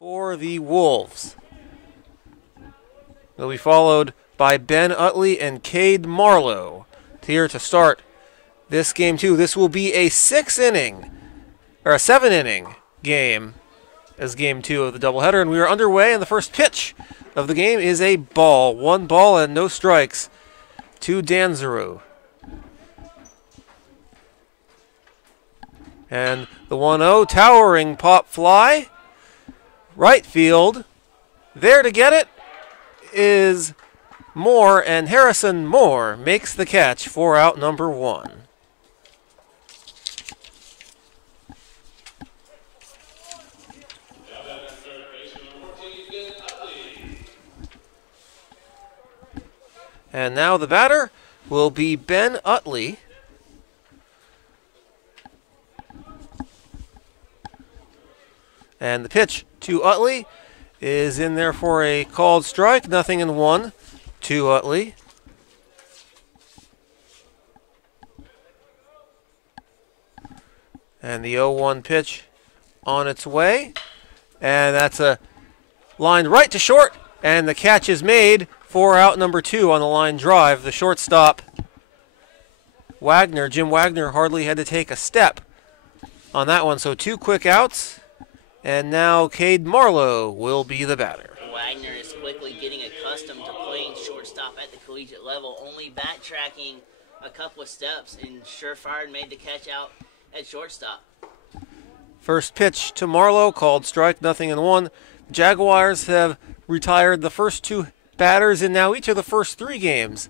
for the Wolves. They'll be followed by Ben Utley and Cade Marlowe here to start this game too. This will be a 7-inning game as game 2 of the doubleheader, and we are underway, and the first pitch of the game is a ball. 1 ball and no strikes to Danzeru. And the 1-0 towering pop fly. Right field. There to get it is Moore, and Harrison Moore makes the catch for out number 1. And now the batter will be Ben Utley. And the pitch to Utley is in there for a called strike. 0-1 to Utley. And the 0-1 pitch on its way. And that's a line right to short. And the catch is made for out number 2 on the line drive. The shortstop, Jim Wagner, hardly had to take a step on that one. So 2 quick outs. And now Cade Marlowe will be the batter. Wagner is quickly getting accustomed to playing shortstop at the collegiate level, only backtracking a couple of steps, and surefire made the catch out at shortstop. First pitch to Marlowe, called strike, 0-1. Jaguars have retired the first 2 batters in now each of the first 3 games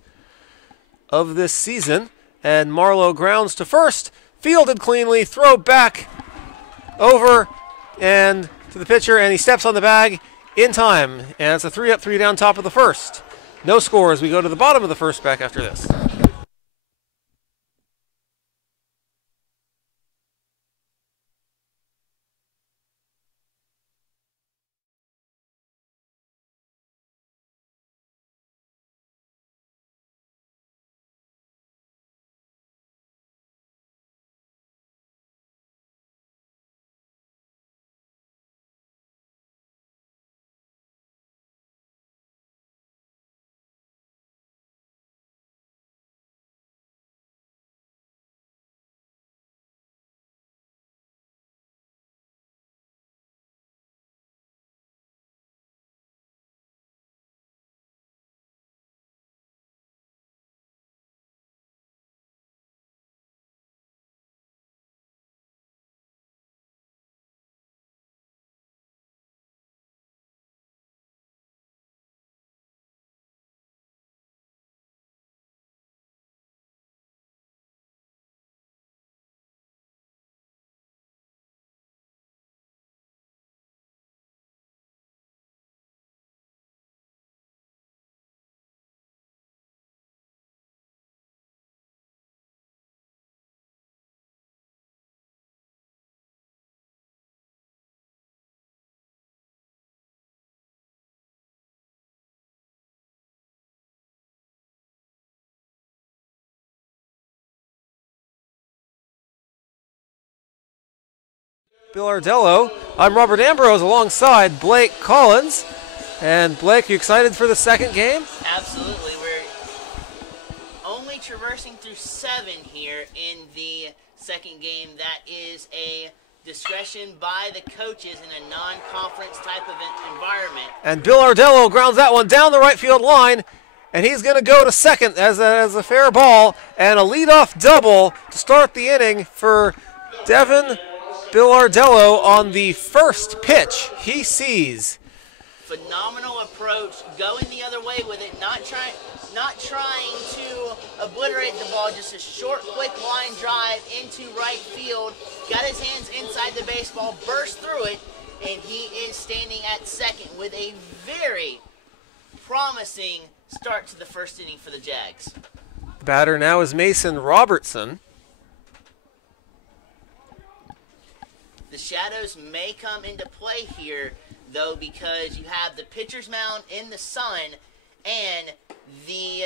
of this season. And Marlowe grounds to first, fielded cleanly, throw back over and to the pitcher, and he steps on the bag in time. And it's a 3-up, 3-down top of the first. No score as we go to the bottom of the first back after this. Bill Ardello. I'm Robert Ambrose alongside Blake Collins. And Blake, you excited for the second game? Absolutely. We're only traversing through 7 here in the second game. That is a discretion by the coaches in a non-conference type of environment. And Bill Ardello grounds that one down the right field line, and he's going to go to second as a fair ball, and a leadoff double to start the inning for Devin Bill Ardello on the first pitch he sees. Phenomenal approach, going the other way with it, not trying to obliterate the ball, just a short, quick line drive into right field. Got his hands inside the baseball, burst through it, and he is standing at second with a very promising start to the first inning for the Jags. The batter now is Mason Robertson. The shadows may come into play here, though, because you have the pitcher's mound in the sun and the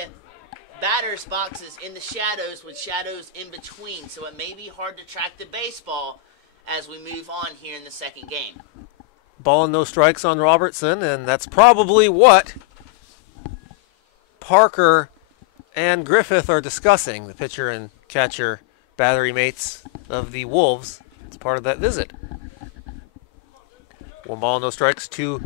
batter's boxes in the shadows with shadows in between. So it may be hard to track the baseball as we move on here in the second game. Ball and no strikes on Robertson, and that's probably what Parker and Griffith are discussing, the pitcher and catcher battery mates of the Wolves. It's part of that visit. 1 ball, no strikes to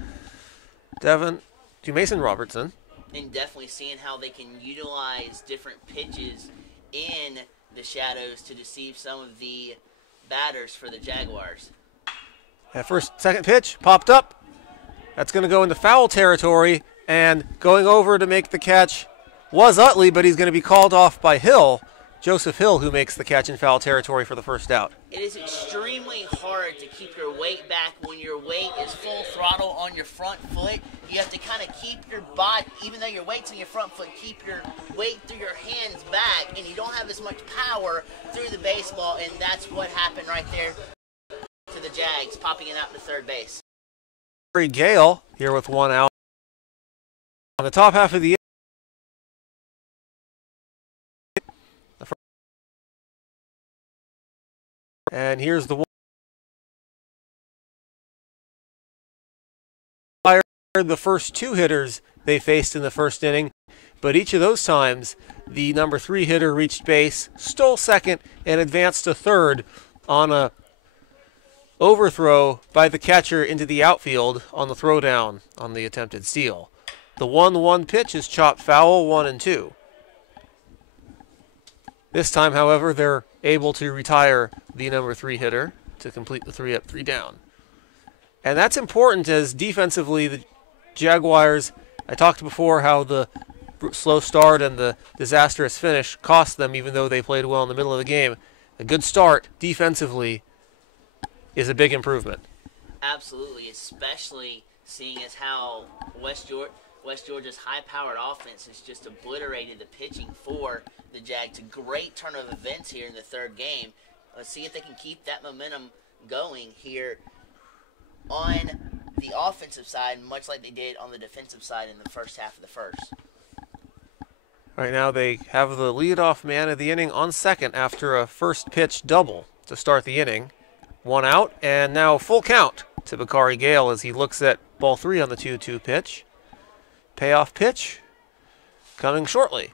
Mason Robertson. And definitely seeing how they can utilize different pitches in the shadows to deceive some of the batters for the Jaguars. That second pitch popped up. That's going to go into foul territory, and going over to make the catch was Utley, but he's going to be called off by Hill. Joseph Hill, who makes the catch in foul territory for the first out. It is extremely hard to keep your weight back when your weight is full throttle on your front foot. You have to kind of keep your body, even though your weight's on your front foot, keep your weight through your hands back, and you don't have as much power through the baseball, and that's what happened right there to the Jags, popping it out to third base. Gale here with 1 out. On the top half of the and here's the first 2 hitters they faced in the first inning, but each of those times the number 3 hitter reached base, stole second, and advanced to third on a overthrow by the catcher into the outfield on the throwdown on the attempted steal. The 1-1 pitch is chopped foul, 1-2. This time, however, they're able to retire the number 3 hitter to complete the 3 up, 3 down. And that's important, as defensively the Jaguars, I talked before how the slow start and the disastrous finish cost them, even though they played well in the middle of the game. A good start defensively is a big improvement. Absolutely, especially seeing as how West Georgia's high-powered offense has just obliterated the pitching for the Jags. A great turn of events here in the third game. Let's see if they can keep that momentum going here on the offensive side, much like they did on the defensive side in the first half of the first. Right now they have the leadoff man of the inning on second after a first pitch double to start the inning. 1 out, and now full count to Bakari Gale as he looks at ball 3 on the 2-2 pitch. Payoff pitch coming shortly.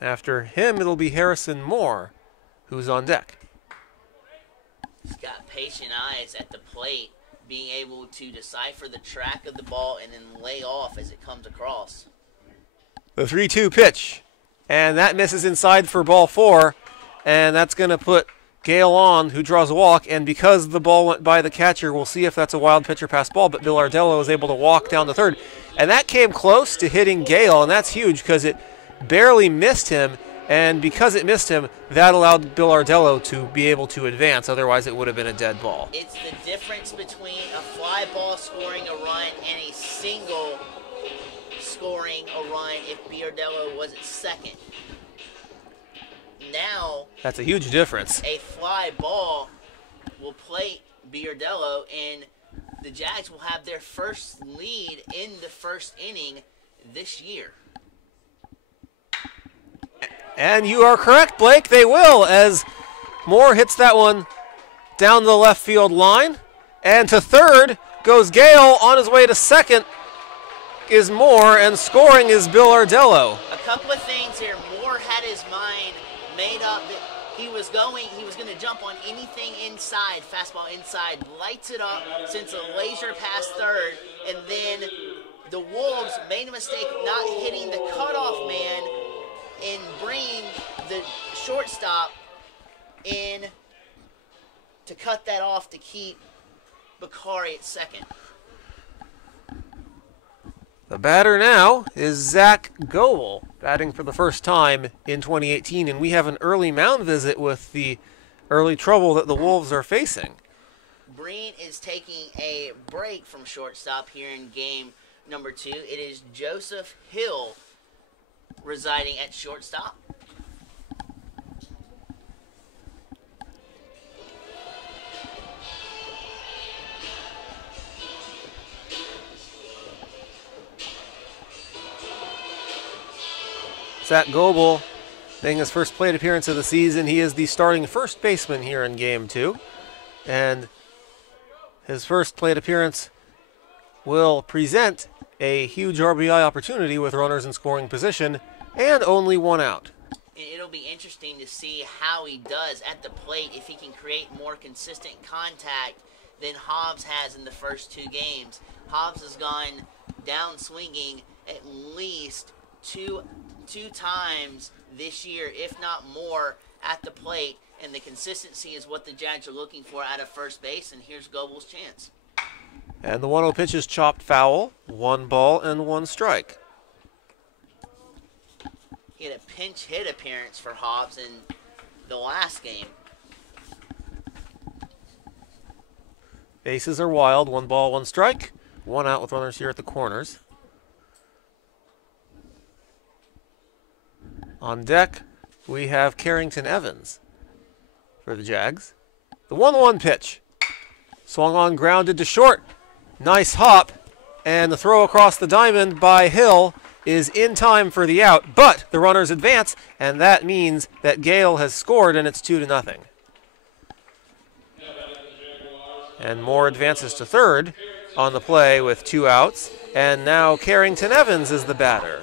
After him, it'll be Harrison Moore, who's on deck. He's got patient eyes at the plate, being able to decipher the track of the ball and then lay off as it comes across. The 3-2 pitch, and that misses inside for ball 4, and that's going to put Gale on, who draws a walk, and because the ball went by the catcher, we'll see if that's a wild pitch or pass ball, but Bill Ardello is able to walk down to third. And that came close to hitting Gale, and that's huge because it barely missed him, and because it missed him, that allowed Bill Ardello to be able to advance. Otherwise, it would have been a dead ball. It's the difference between a fly ball scoring a run and a single scoring a run if Biardello was at second. Now, that's a huge difference. A fly ball will plate Biardello, and the Jags will have their first lead in the first inning this year. And you are correct, Blake. They will, as Moore hits that one down the left field line. And to third goes Gale. On his way to second is Moore, and scoring is Bill Ardello. A couple of things here. Moore had his mind made up that he was going to jump on anything inside, fastball inside, lights it up, sends a laser past third, and then the Wolves made a mistake not hitting the cutoff man and bringing the shortstop in to cut that off to keep Bakari at second. The batter now is Zach Goebel, batting for the first time in 2018, and we have an early mound visit with the early trouble that the Wolves are facing. Breen is taking a break from shortstop here in game number 2. It is Joseph Hill residing at shortstop. Zach Goebel making his first plate appearance of the season. He is the starting first baseman here in Game 2. And His first plate appearance will present a huge RBI opportunity with runners in scoring position and only one out. It'll be interesting to see how he does at the plate, if he can create more consistent contact than Hobbs has in the first two games. Hobbs has gone down swinging at least two times this year, if not more, at the plate, and the consistency is what the Jags are looking for out of first base, and here's Goebel's chance. And the 1-0 pitch is chopped foul, 1 ball and 1 strike. He had a pinch hit appearance for Hobbs in the last game. Bases are wild, 1 ball, 1 strike. 1 out with runners here at the corners. On deck, we have Carrington Evans for the Jags. The 1-1 pitch. Swung on, grounded to short. Nice hop. And the throw across the diamond by Hill is in time for the out. But the runners advance, and that means that Gale has scored, and it's 2-0. And Moore advances to third on the play with 2 outs. And now Carrington Evans is the batter.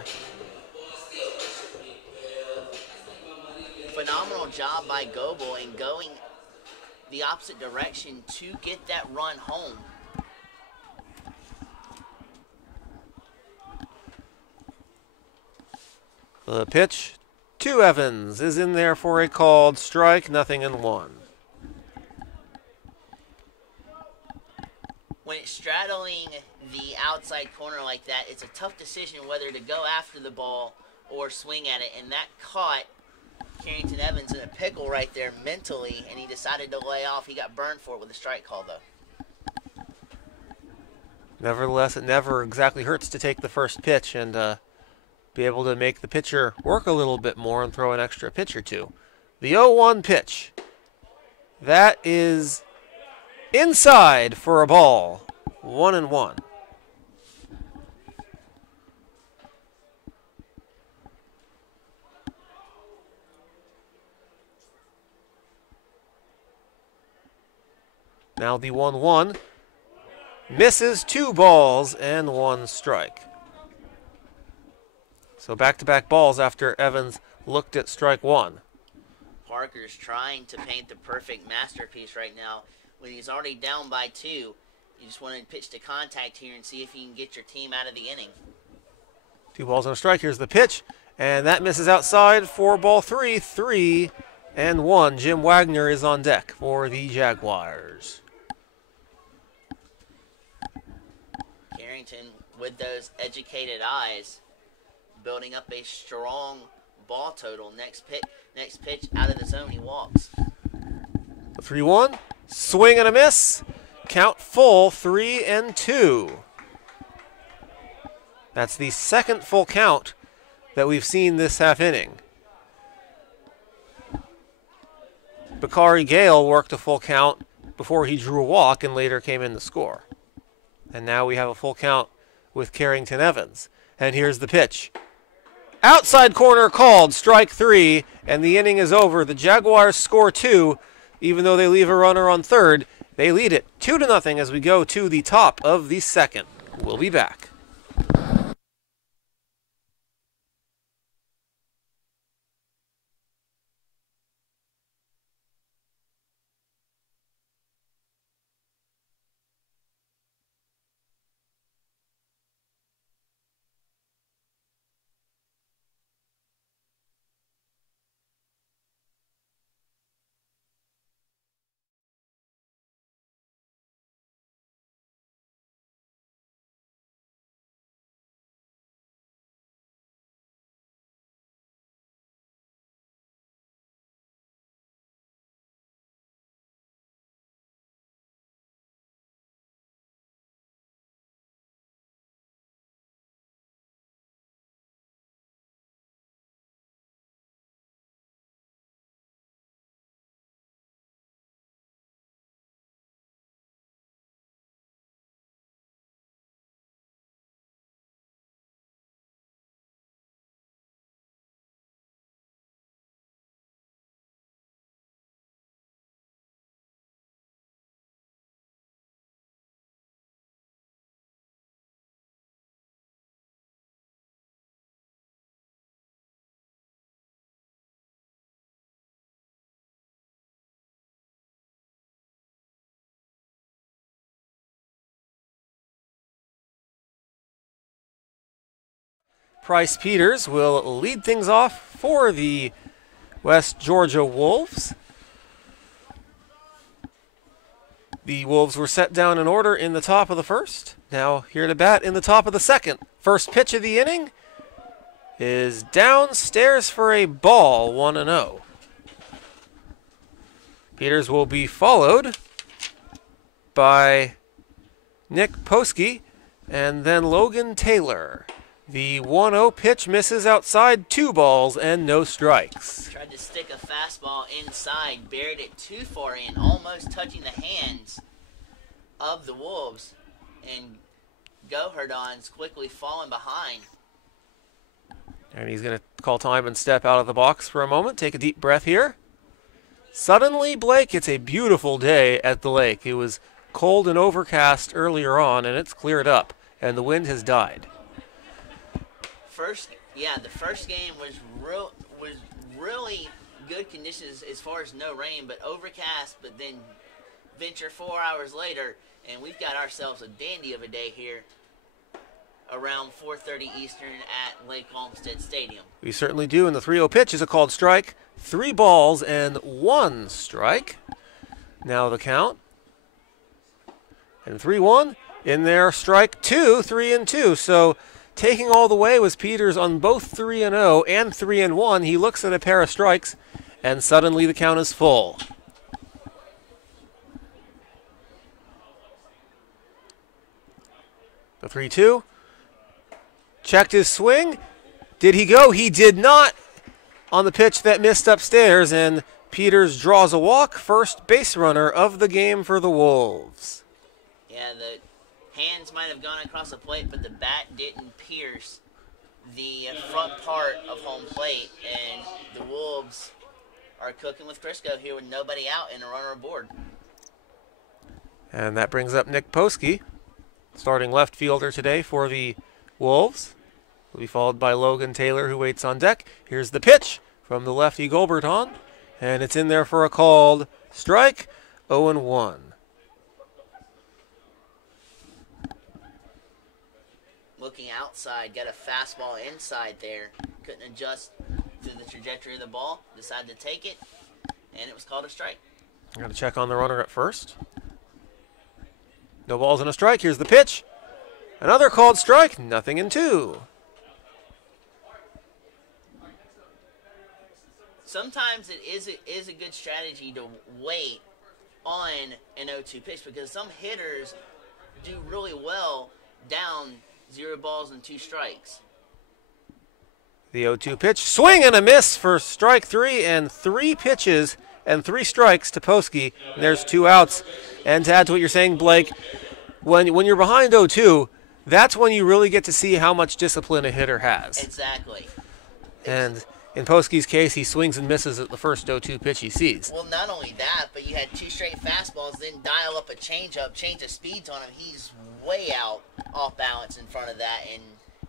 Phenomenal job by Goebel in going the opposite direction to get that run home. The pitch to Evans is in there for a called strike, 0-1. When it's straddling the outside corner like that, it's a tough decision whether to go after the ball or swing at it, and that caught Carrington Evans in a pickle right there mentally, and he decided to lay off. He got burned for it with a strike call, though. Nevertheless, it never exactly hurts to take the first pitch and be able to make the pitcher work a little bit more and throw an extra pitch or two. The 0-1 pitch. That is inside for a ball. 1-1. Now the 1-1 misses, 2 balls and 1 strike. So back-to-back balls after Evans looked at strike 1. Parker's trying to paint the perfect masterpiece right now. When he's already down by 2, you just want to pitch to contact here and see if you can get your team out of the inning. 2 balls and a strike. Here's the pitch, and that misses outside for ball 3, 3-1. Jim Wagner is on deck for the Jaguars. Carrington, with those educated eyes, building up a strong ball total. Next pitch out of the zone, he walks. 3-1, swing and a miss. Count full, 3-2. That's the second full count that we've seen this half inning. Bakari Gale worked a full count before he drew a walk and later came in to score. And now we have a full count with Carrington Evans. And here's the pitch. Outside corner called, strike 3, and the inning is over. The Jaguars score 2, even though they leave a runner on third. They lead it 2-0 as we go to the top of the second. We'll be back. Price Peters will lead things off for the West Georgia Wolves. The Wolves were set down in order in the top of the first. Now here to bat in the top of the second. First pitch of the inning is downstairs for a ball, 1-0. Peters will be followed by Nick Poski and then Logan Taylor. The 1-0 pitch misses outside, 2 balls and no strikes. Tried to stick a fastball inside, buried it too far in, almost touching the hands of the Wolves, and Gohardon's quickly falling behind. And he's going to call time and step out of the box for a moment. Take a deep breath here. Suddenly, Blake, it's a beautiful day at the lake. It was cold and overcast earlier on, and it's cleared up, and the wind has died. The first game was really good conditions as far as no rain, but overcast. But then venture 4 hours later, and we've got ourselves a dandy of a day here around 4:30 Eastern at Lake Olmsted Stadium. We certainly do, and the 3-0 pitch is a called strike. 3 balls and 1 strike. Now the count. And 3-1 in there, strike 2, 3-2. So taking all the way was Peters on both 3-0 and 3-1. He looks at a pair of strikes, and suddenly the count is full. The 3-2. Checked his swing. Did he go? He did not on the pitch that missed upstairs, and Peters draws a walk. First base runner of the game for the Wolves. Yeah, the hands might have gone across the plate, but the bat didn't pierce the front part of home plate, and the Wolves are cooking with Crisco here with nobody out and a runner aboard. And that brings up Nick Poski, starting left fielder today for the Wolves. Will be followed by Logan Taylor, who waits on deck. Here's the pitch from the lefty Gilberton, and it's in there for a called strike, 0-1. Looking outside, got a fastball inside there. Couldn't adjust to the trajectory of the ball. Decided to take it, and it was called a strike. I'm going to check on the runner at first. No balls and a strike. Here's the pitch. Another called strike, 0-2. Sometimes it is a good strategy to wait on an 0-2 pitch because some hitters do really well down 0 balls and 2 strikes. The 0-2 pitch, swing and a miss for strike 3, and 3 pitches and 3 strikes to Poski. And there's 2 outs. And to add to what you're saying, Blake, when you're behind 0-2, that's when you really get to see how much discipline a hitter has. Exactly. And in Poski's case, he swings and misses at the first 0-2 pitch he sees. Well, not only that, but you had 2 straight fastballs, then dial up a changeup, change the speeds on him. He's way out off balance in front of that, and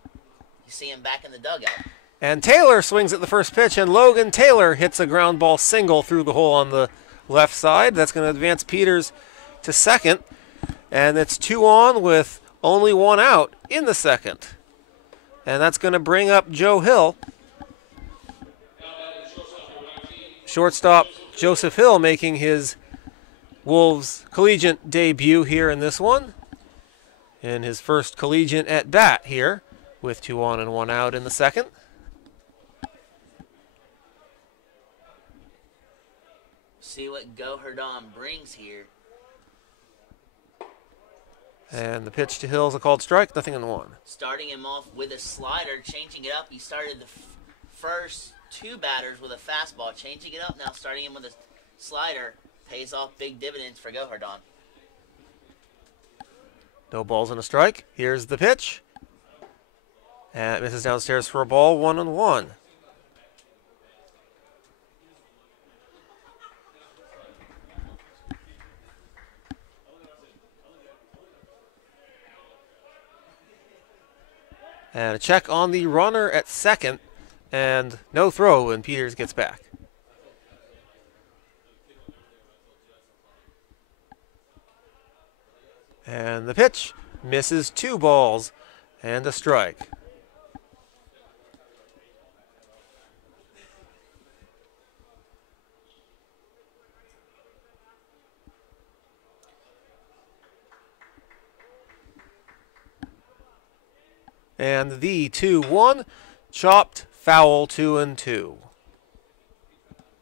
you see him back in the dugout. And Taylor swings at the first pitch, and Logan Taylor hits a ground ball single through the hole on the left side. That's going to advance Peters to second, and it's 2 on with only 1 out in the second. And that's going to bring up Joe Hill. Shortstop Joseph Hill making his Wolves collegiate debut here in this one. In his first collegiate at bat here with 2 on and 1 out in the second. See what Gohardon brings here. And the pitch to Hill is a called strike, 0-1. Starting him off with a slider, changing it up. He started the first 2 batters with a fastball, changing it up now, starting him with a slider. Pays off big dividends for Gohardon. No balls and a strike. Here's the pitch. And it misses downstairs for a ball, 1-1. And a check on the runner at second, and no throw when Peters gets back. And the pitch misses 2 balls and a strike. And the 2-1, chopped, foul, 2-2.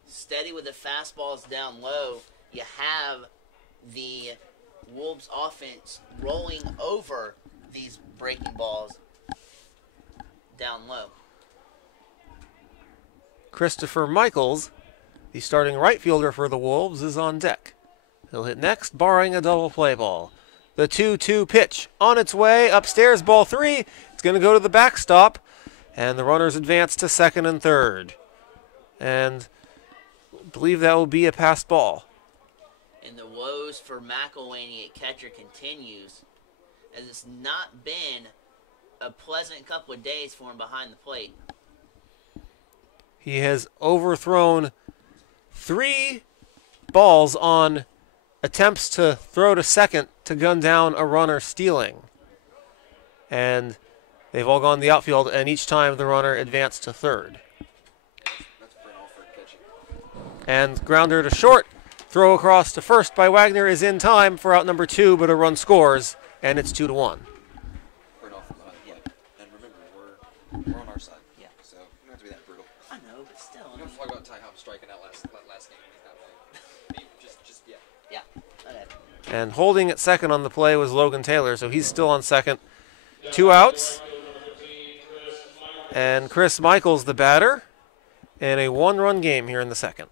Steady with the fastballs down low. You have the Wolves offense rolling over these breaking balls down low. Christopher Michaels, the starting right fielder for the Wolves, is on deck. He'll hit next, barring a double play ball. The 2-2 pitch on its way upstairs, ball 3. It's going to go to the backstop, and the runners advance to second and third. And I believe that will be a passed ball. And the woes for McElwaney at catcher continues, as it's not been a pleasant couple of days for him behind the plate. He has overthrown 3 balls on attempts to throw to second to gun down a runner stealing. And they've all gone to the outfield, and each time the runner advanced to third. And grounder to short. Throw across to first by Wagner is in time for out number 2, but a run scores, and it's 2-1. We're off the line, yeah. And remember, we're on our side. Yeah. So you don't have to be that brutal. I know, but still. You don't talk about Ty Hop striking out last game. He's not playing. Yeah. Yeah. Okay. And holding at second on the play was Logan Taylor, so he's still on second. 2 outs. And Chris Michaels, the batter, in a 1-run game here in the second.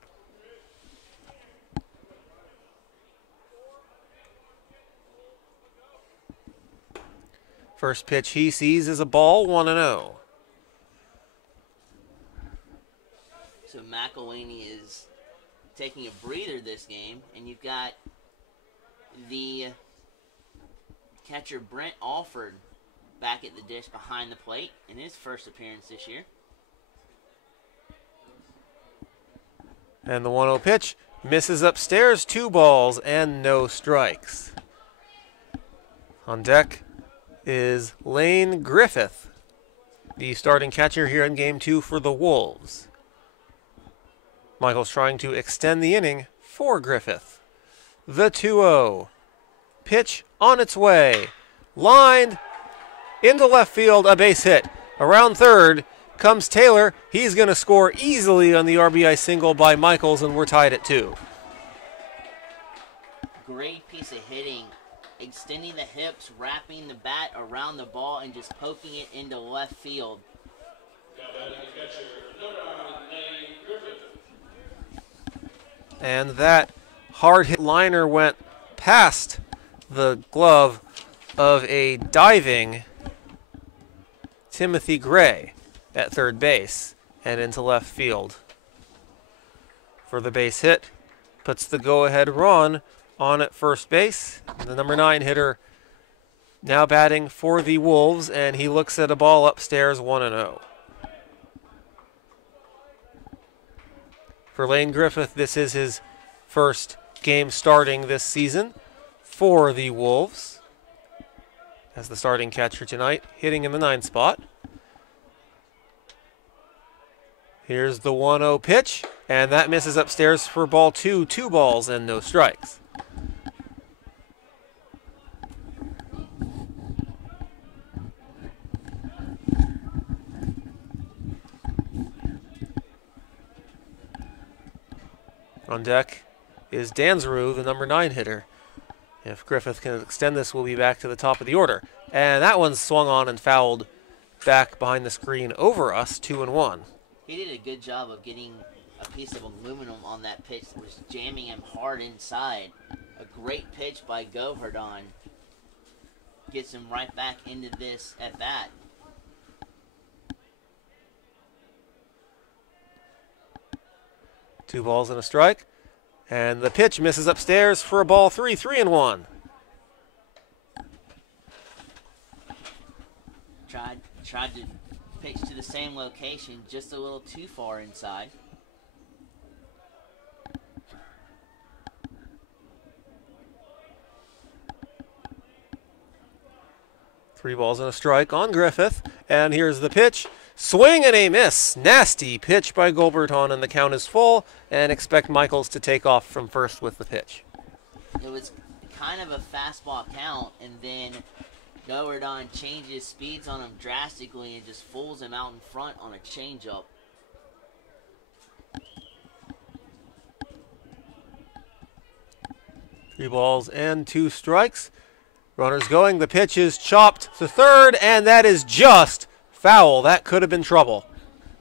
First pitch he sees is a ball, 1-0. So McElwaney is taking a breather this game, and you've got the catcher Brent Alford back at the dish behind the plate in his first appearance this year. And the 1-0 pitch misses upstairs, 2 balls and no strikes. On deck is Lane Griffith, the starting catcher here in Game 2 for the Wolves. Michael's trying to extend the inning for Griffith. The 2-0. Pitch on its way. Lined into left field, a base hit. Around third comes Taylor. He's going to score easily on the RBI single by Michaels, and we're tied at 2. Great piece of hitting. Extending the hips, wrapping the bat around the ball, and just poking it into left field. And that hard hit liner went past the glove of a diving Timothy Gray at third base and into left field. For the base hit, puts the go-ahead run on at first base. The number 9 hitter now batting for the Wolves, and he looks at a ball upstairs, 1-0. For Lane Griffith, this is his first game starting this season for the Wolves as the starting catcher tonight, hitting in the 9 spot. Here's the 1-0 pitch, and that misses upstairs for ball 2, 2 balls and no strikes. On deck is Dansrue, the number 9 hitter. If Griffith can extend this, we'll be back to the top of the order. And that one's swung on and fouled back behind the screen over us, 2-1. He did a good job of getting a piece of aluminum on that pitch that was jamming him hard inside. A great pitch by Govardhan. Gets him right back into this at bat. Two balls and a strike. And the pitch misses upstairs for a ball 3, 3-1. Tried to pitch to the same location, just a little too far inside. Three balls and a strike on Griffith. And here's the pitch. Swing and a miss. Nasty pitch by Gilberton, and the count is full. And expect Michaels to take off from first with the pitch. It was kind of a fastball count, and then Govardon changes speeds on him drastically and just fools him out in front on a changeup. Three balls and 2 strikes. Runners going. The pitch is chopped to third, and that is just foul. That could have been trouble.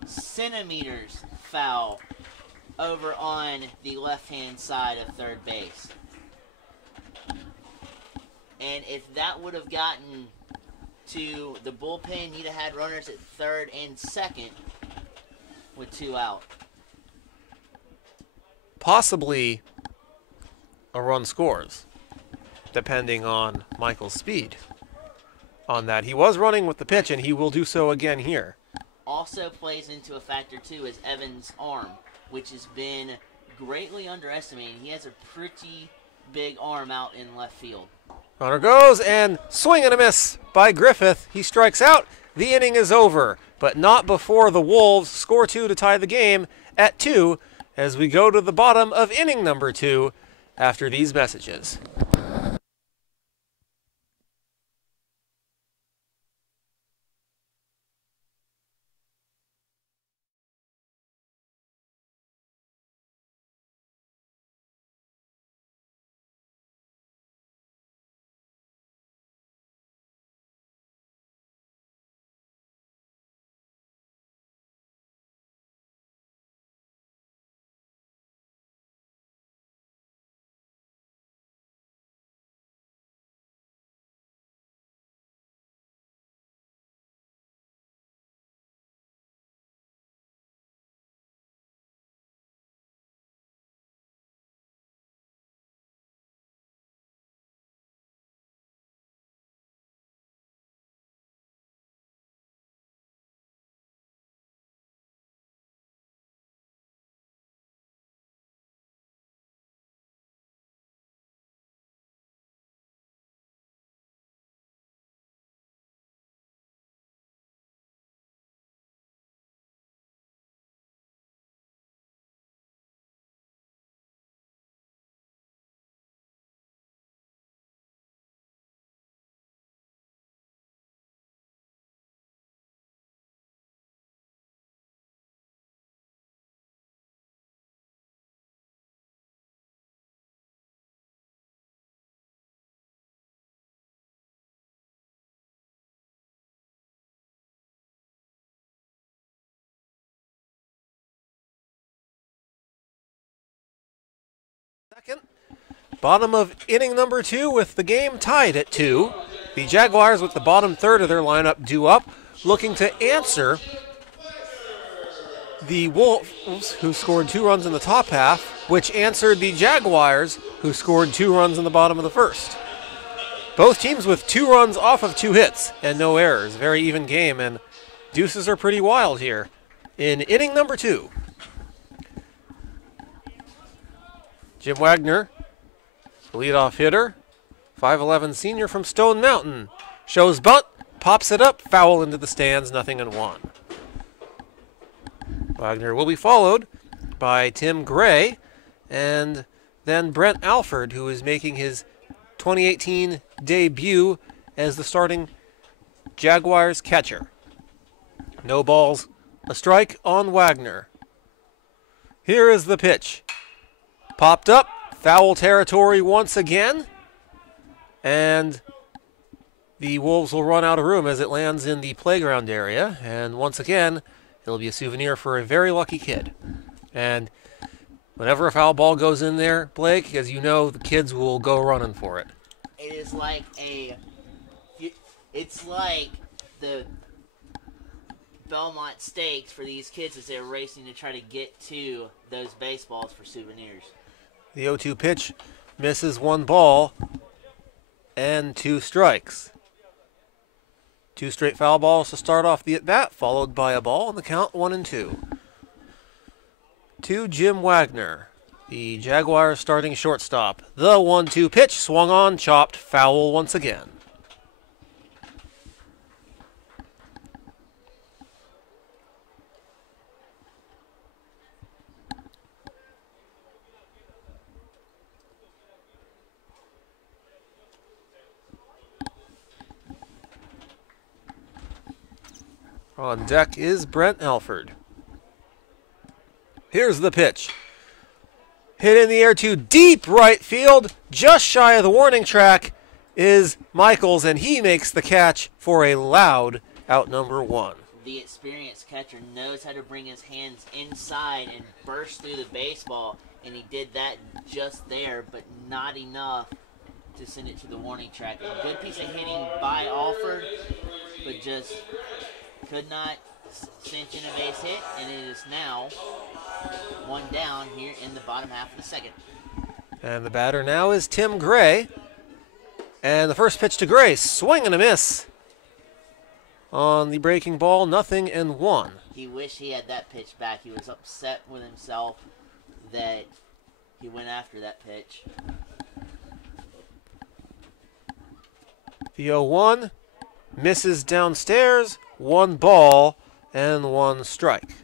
Centimeters foul over on the left-hand side of third base. And if that would have gotten to the bullpen, you'd have had runners at third and second with 2 out. Possibly a run scores, depending on Michael's speed on that. He was running with the pitch, and he will do so again here. Also plays into a factor, too, is Evans' arm, which has been greatly underestimated. He has a pretty big arm out in left field. Runner goes, and swing and a miss by Griffith. He strikes out. The inning is over, but not before the Wolves score 2 to tie the game at 2 as we go to the bottom of inning number 2 after these messages. Second, bottom of inning number 2 with the game tied at 2. The Jaguars with the bottom third of their lineup due up, looking to answer the Wolves, who scored 2 runs in the top half, which answered the Jaguars, who scored 2 runs in the bottom of the first. Both teams with 2 runs off of 2 hits and no errors. Very even game, and deuces are pretty wild here in inning number 2. Jim Wagner, the leadoff hitter, 5'11" senior from Stone Mountain, shows bunt, pops it up, foul into the stands, 0-1. Wagner will be followed by Tim Gray and then Brent Alford, who is making his 2018 debut as the starting Jaguars catcher. No balls, a strike on Wagner. Here is the pitch. Popped up, foul territory once again, and the Wolves will run out of room as it lands in the playground area, and once again, it'll be a souvenir for a very lucky kid. And whenever a foul ball goes in there, Blake, as you know, the kids will go running for it. It is like it's like the Belmont Stakes for these kids as they're racing to try to get to those baseballs for souvenirs. The 0-2 pitch misses 1 ball and 2 strikes. 2 straight foul balls to start off the at-bat, followed by a ball, and the count 1-2. To Jim Wagner, the Jaguars starting shortstop. The 1-2 pitch swung on, chopped, foul once again. On deck is Brent Alford. Here's the pitch. Hit in the air to deep right field, just shy of the warning track is Michaels, and he makes the catch for a loud out number 1. The experienced catcher knows how to bring his hands inside and burst through the baseball, and he did that just there, but not enough to send it to the warning track. A good piece of hitting by Alford, but just could not cinch in a base hit, and it is now 1 down here in the bottom half of the second. And the batter now is Tim Gray. And the first pitch to Gray, swing and a miss. On the breaking ball, 0-1. He wished he had that pitch back. He was upset with himself that he went after that pitch. The 0-1 misses downstairs, 1 ball and 1 strike.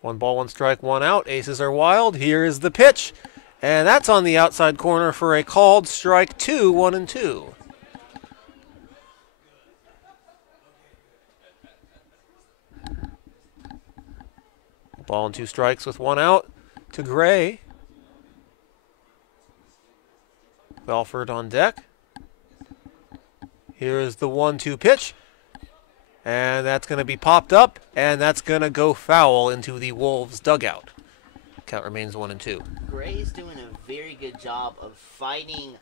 One ball, 1 strike, 1 out. Aces are wild. Here is the pitch. And that's on the outside corner for a called strike 2, 1-2. Ball and 2 strikes with 1 out to Gray. Belford on deck. Here is the 1-2 pitch. And that's going to be popped up, and that's going to go foul into the Wolves' dugout. Count remains 1-2. Gray's doing a very good job of fighting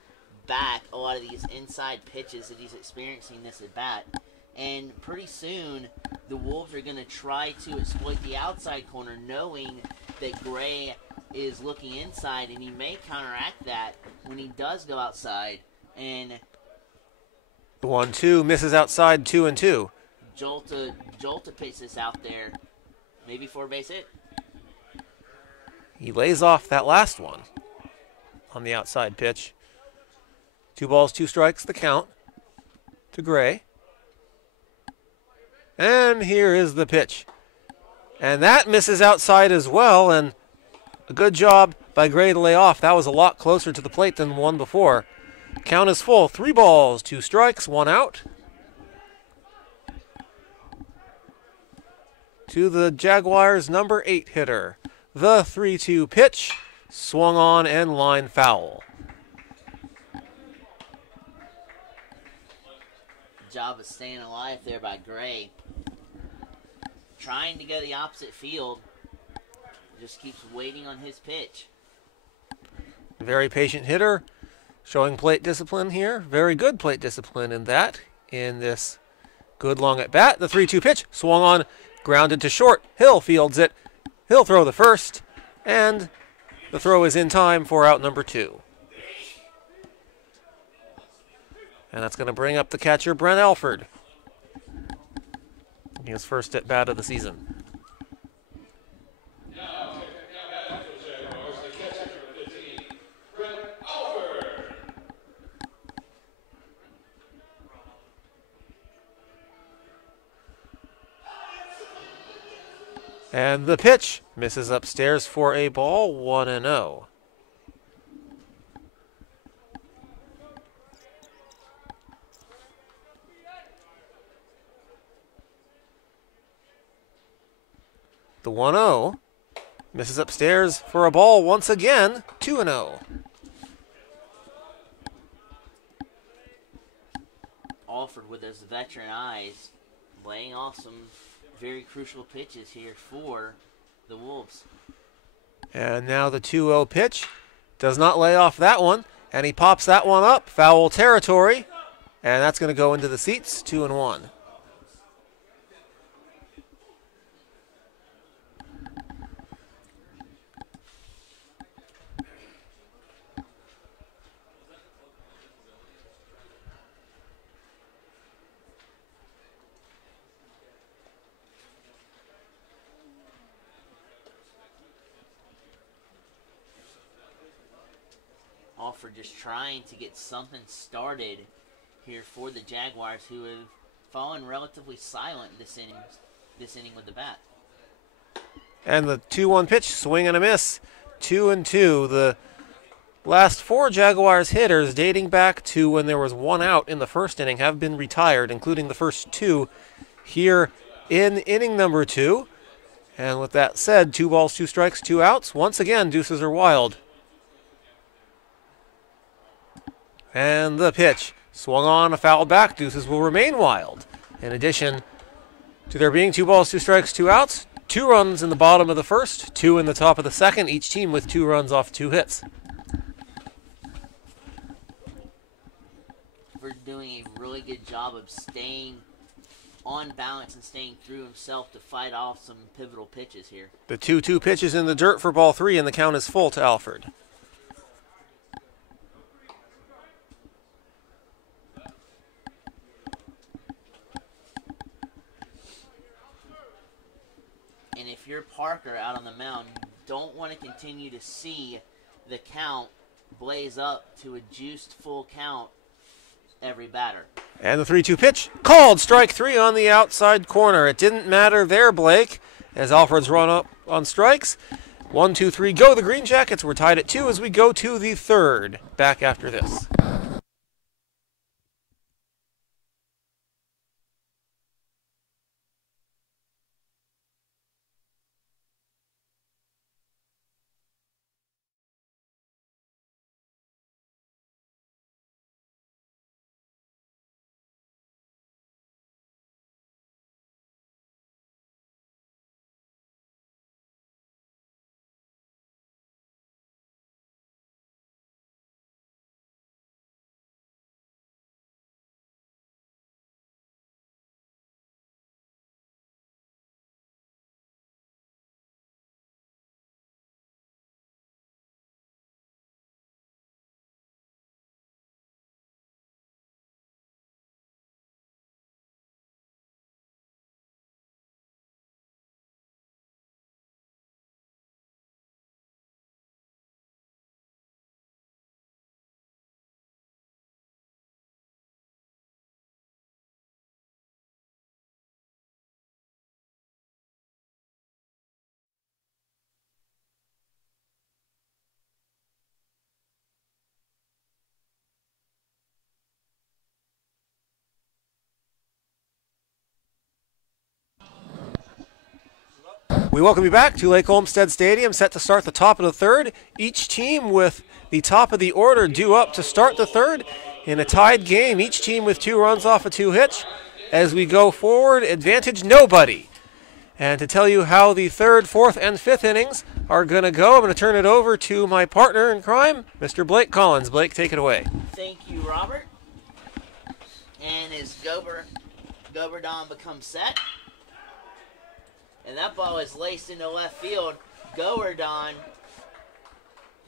back a lot of these inside pitches that he's experiencing this at bat. And pretty soon, the Wolves are going to try to exploit the outside corner, knowing that Gray is looking inside, and he may counteract that when he does go outside. And The 1-2 misses outside, 2-2. Jolta pitches this out there, maybe for a base hit. He lays off that last one on the outside pitch. 2 balls, 2 strikes, the count to Gray. And here is the pitch. And that misses outside as well, and a good job by Gray to lay off. That was a lot closer to the plate than the one before. Count is full. 3 balls, 2 strikes, 1 out. To the Jaguars' number 8 hitter. The 3-2 pitch, swung on and line foul. Job of staying alive there by Gray. Trying to go the opposite field. Just keeps waiting on his pitch. Very patient hitter, showing plate discipline here. Very good plate discipline in this good long at bat. The 3-2 pitch, swung on, grounded to short. Hill fields it. He'll throw the first, and the throw is in time for out number 2. And that's going to bring up the catcher, Brent Alford. His first at bat of the season. And the pitch misses upstairs for a ball, 1-0. The 1-0 misses upstairs for a ball once again, 2-0. Alford with his veteran eyes, laying off some very crucial pitches here for the Wolves. And now the 2-0 pitch. Does not lay off that one, and he pops that one up. Foul territory, and that's going to go into the seats, 2-1. Alford just trying to get something started here for the Jaguars, who have fallen relatively silent this inning with the bat. And the 2-1 pitch, swing and a miss, 2-2. The last 4 Jaguars hitters, dating back to when there was 1 out in the first inning, have been retired, including the first 2 here in inning number 2. And with that said, 2 balls, 2 strikes, 2 outs. Once again, deuces are wild. And the pitch. Swung on, a foul back. Deuces will remain wild. In addition to there being 2 balls, 2 strikes, 2 outs, 2 runs in the bottom of the first, 2 in the top of the second, each team with 2 runs off 2 hits. We're doing a really good job of staying on balance and staying through himself to fight off some pivotal pitches here. The 2-2 pitch is in the dirt for ball 3, and the count is full to Alford. And if you're Parker out on the mound, you don't want to continue to see the count blaze up to a juiced full count every batter. And the 3-2 pitch, called strike 3 on the outside corner. It didn't matter there, Blake, as Alfred's run up on strikes. 1, 2, 3, go. The Green Jackets were tied at 2 as we go to the third. Back after this. We welcome you back to Lake Olmsted Stadium, set to start the top of the third. Each team with the top of the order due up to start the third in a tied game. Each team with 2 runs off of 2 hits. As we go forward, advantage nobody. And to tell you how the third, fourth, and fifth innings are going to go, I'm going to turn it over to my partner in crime, Mr. Blake Collins. Blake, take it away. Thank you, Robert. And as Govardon becomes set, and that ball is laced into left field. Govardon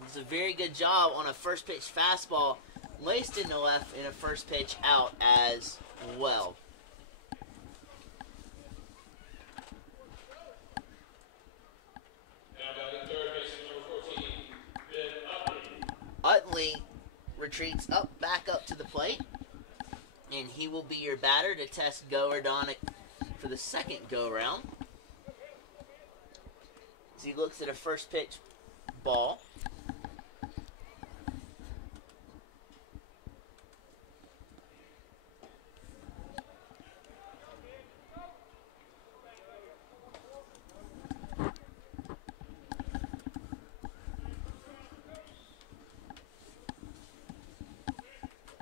does a very good job on a first pitch fastball, laced into left in a first pitch out as well. Utley retreats back up to the plate, and he will be your batter to test Govardon for the second go-round. As he looks at a first pitch ball.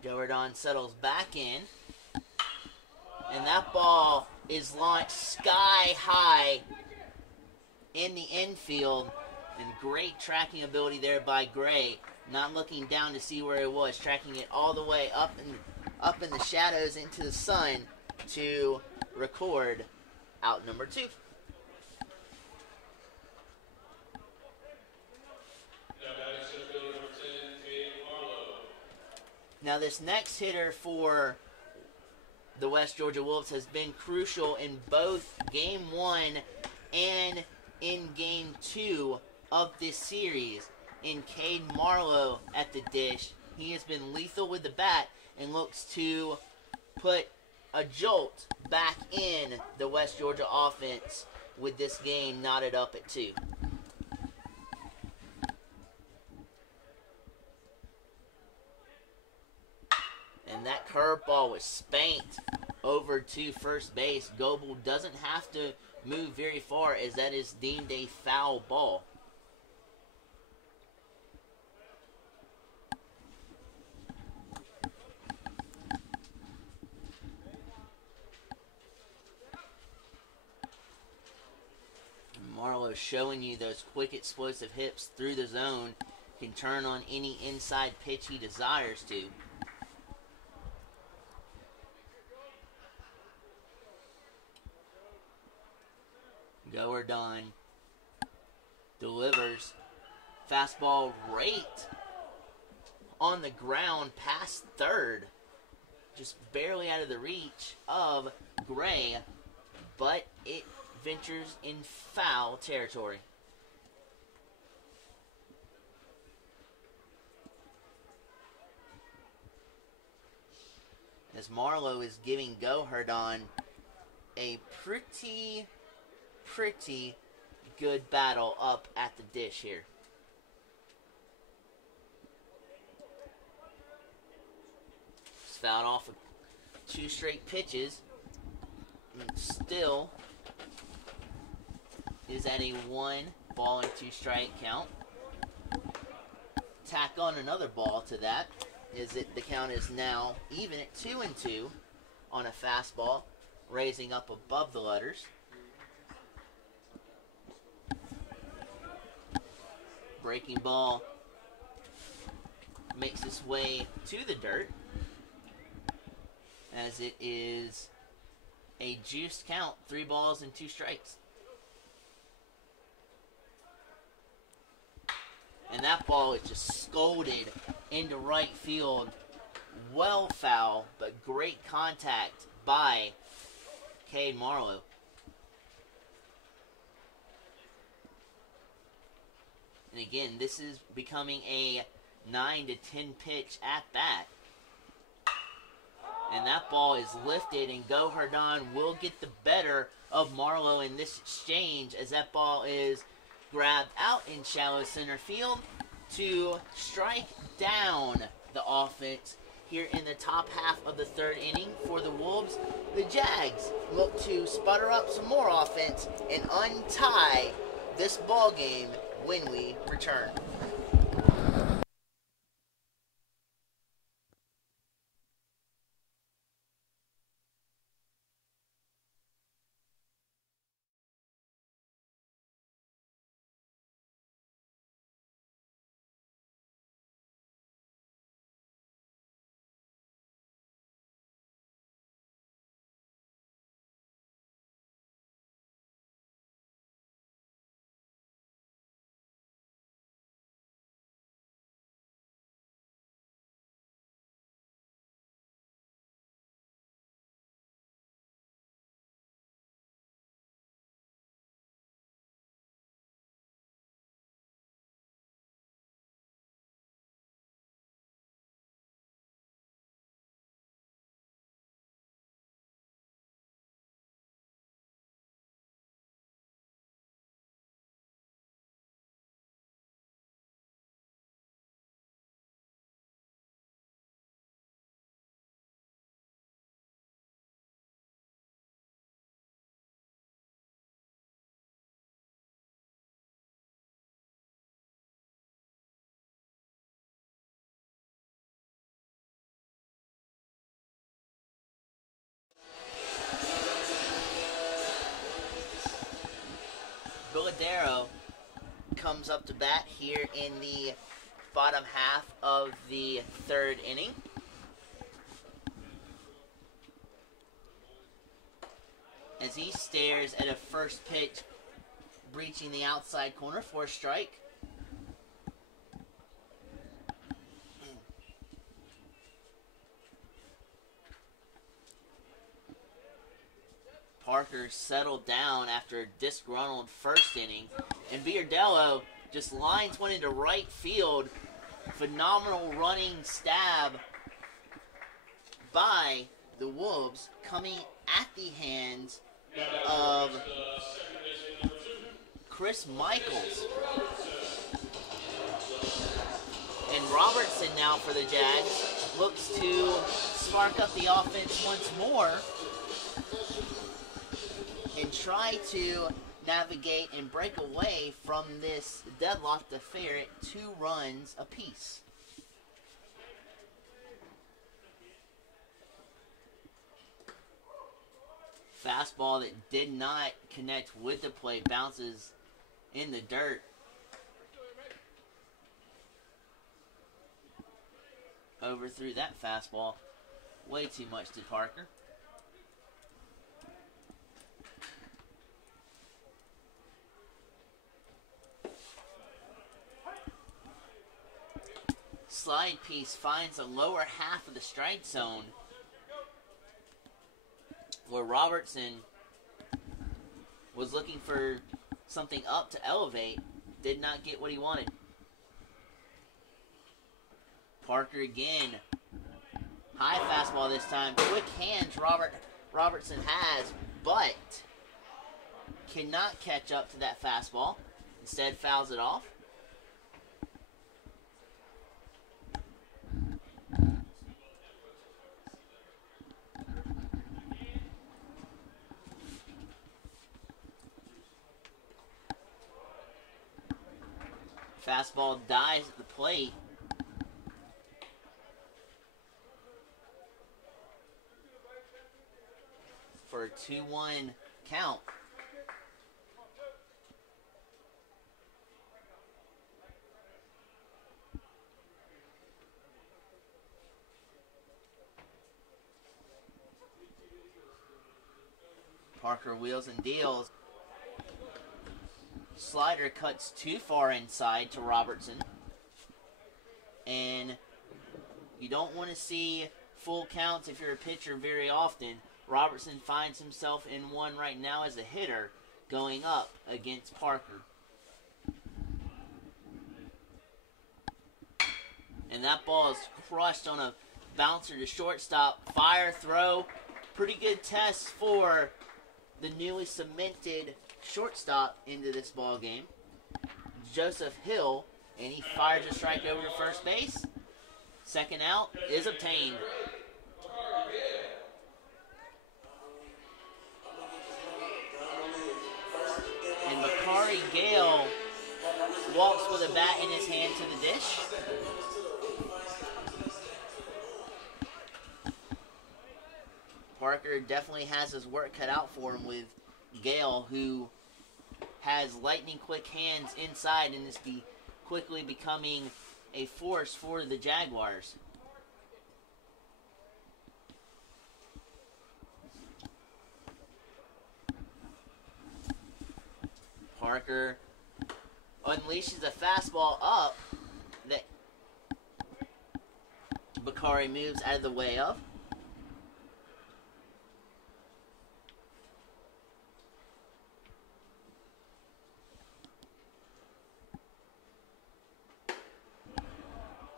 Govardon settles back in, and that ball is launched sky high in the infield, and great tracking ability there by Gray, not looking down to see where it was, tracking it all the way up in the shadows into the sun to record out number 2. Now this next hitter for the West Georgia Wolves has been crucial in both Game 1 and in Game 2 of this series. In Cade Marlowe at the dish, he has been lethal with the bat and looks to put a jolt back in the West Georgia offense with this game knotted up at 2. And that curveball was spanked over to first base. Goebel doesn't have to move very far as that is deemed a foul ball. Marlowe showing you those quick explosive hips through the zone, can turn on any inside pitch he desires to. Go or done. Delivers. Fastball right on the ground past third. Just barely out of the reach of Gray, but it ventures in foul territory. As Marlowe is giving Go Herdon a pretty good battle up at the dish here. He's fouled off 2 straight pitches. And still is at a 1-ball-and-2-strike count. Tack on another ball to that. The count is now even at 2-2 on a fastball, raising up above the letters. Breaking ball makes its way to the dirt as it is a juiced count, 3 balls and 2 strikes. And that ball is just scolded into right field. Well foul, but great contact by Cade Marlowe. And again, this is becoming a 9 to 10 pitch at bat. And that ball is lifted, and Go Herdon will get the better of Marlowe in this exchange as that ball is grabbed out in shallow center field to strike down the offense here in the top half of the 3rd inning for the Wolves. The Jags look to sputter up some more offense and untie this ball game when we return. Villadero comes up to bat here in the bottom half of the 3rd inning. As he stares at a first pitch breaching the outside corner for a strike. Parker settled down after a disgruntled first inning. And Villardello just lines one into right field. Phenomenal running stab by the Wolves coming at the hands of Chris Michaels. And Robertson now for the Jags looks to spark up the offense once more and try to navigate and break away from this deadlocked affair at 2 runs apiece. Fastball that did not connect with the plate, bounces in the dirt. Overthrew that fastball way too much to Parker. Slide piece finds the lower half of the strike zone where Robertson was looking for something up to elevate, did not get what he wanted. Parker again. High fastball this time. Quick hands Robertson has, but cannot catch up to that fastball. Instead fouls it off. Fastball dies at the plate. For a 2-1 count. Parker wheels and deals. Slider cuts too far inside to Robertson. And you don't want to see full counts if you're a pitcher very often. Robertson finds himself in one right now as a hitter going up against Parker. And that ball is crushed on a bouncer to shortstop. Fire throw. Pretty good test for the newly cemented shortstop into this ball game, Joseph Hill, and he fires a strike over to first base. Second out is obtained. And Bakari Gale walks with a bat in his hand to the dish. Parker definitely has his work cut out for him with Gale, who has lightning quick hands inside and is quickly becoming a force for the Jaguars. Parker unleashes a fastball up that Bakari moves out of the way of.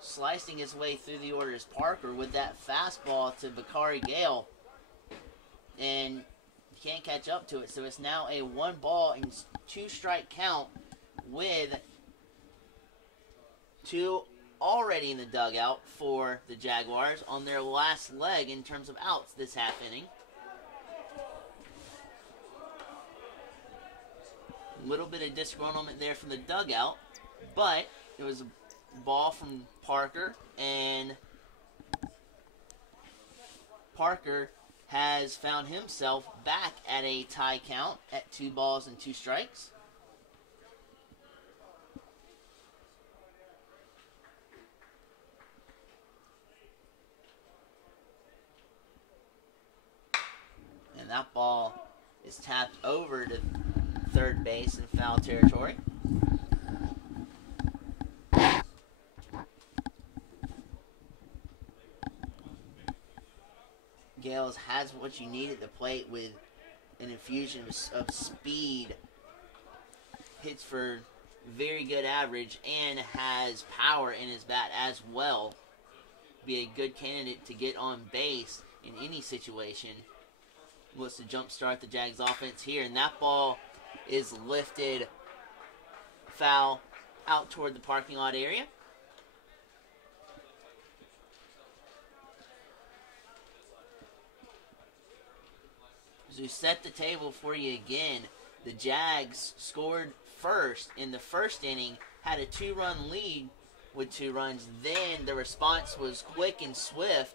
Slicing his way through the order is Parker with that fastball to Bakari Gale. And he can't catch up to it, so it's now a 1-ball and 2-strike count with 2 already in the dugout for the Jaguars on their last leg in terms of outs this half inning. A little bit of disgruntlement there from the dugout, but it was a ball from Parker, and Parker has found himself back at a tie count at 2 balls and 2 strikes. And that ball is tapped over to third base in foul territory. Gales has what you need at the plate with an infusion of speed, hits for very good average, and has power in his bat as well. Be a good candidate to get on base in any situation. Wants to jumpstart the Jags offense here, and that ball is lifted foul out toward the parking lot area. To set the table for you again, the Jags scored first in the first inning, had a 2-run lead with 2 runs. Then the response was quick and swift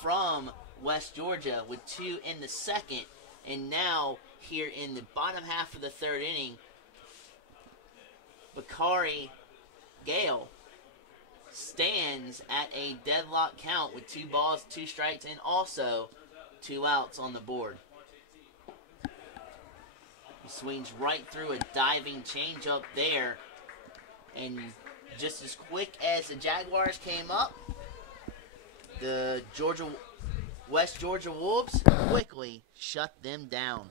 from West Georgia with 2 in the second. And now, here in the bottom half of the third inning, Bakari Gale stands at a deadlock count with 2 balls, 2 strikes, and also 2 outs on the board. He swings right through a diving changeup there, and just as quick as the Jaguars came up, the West Georgia Wolves quickly shut them down.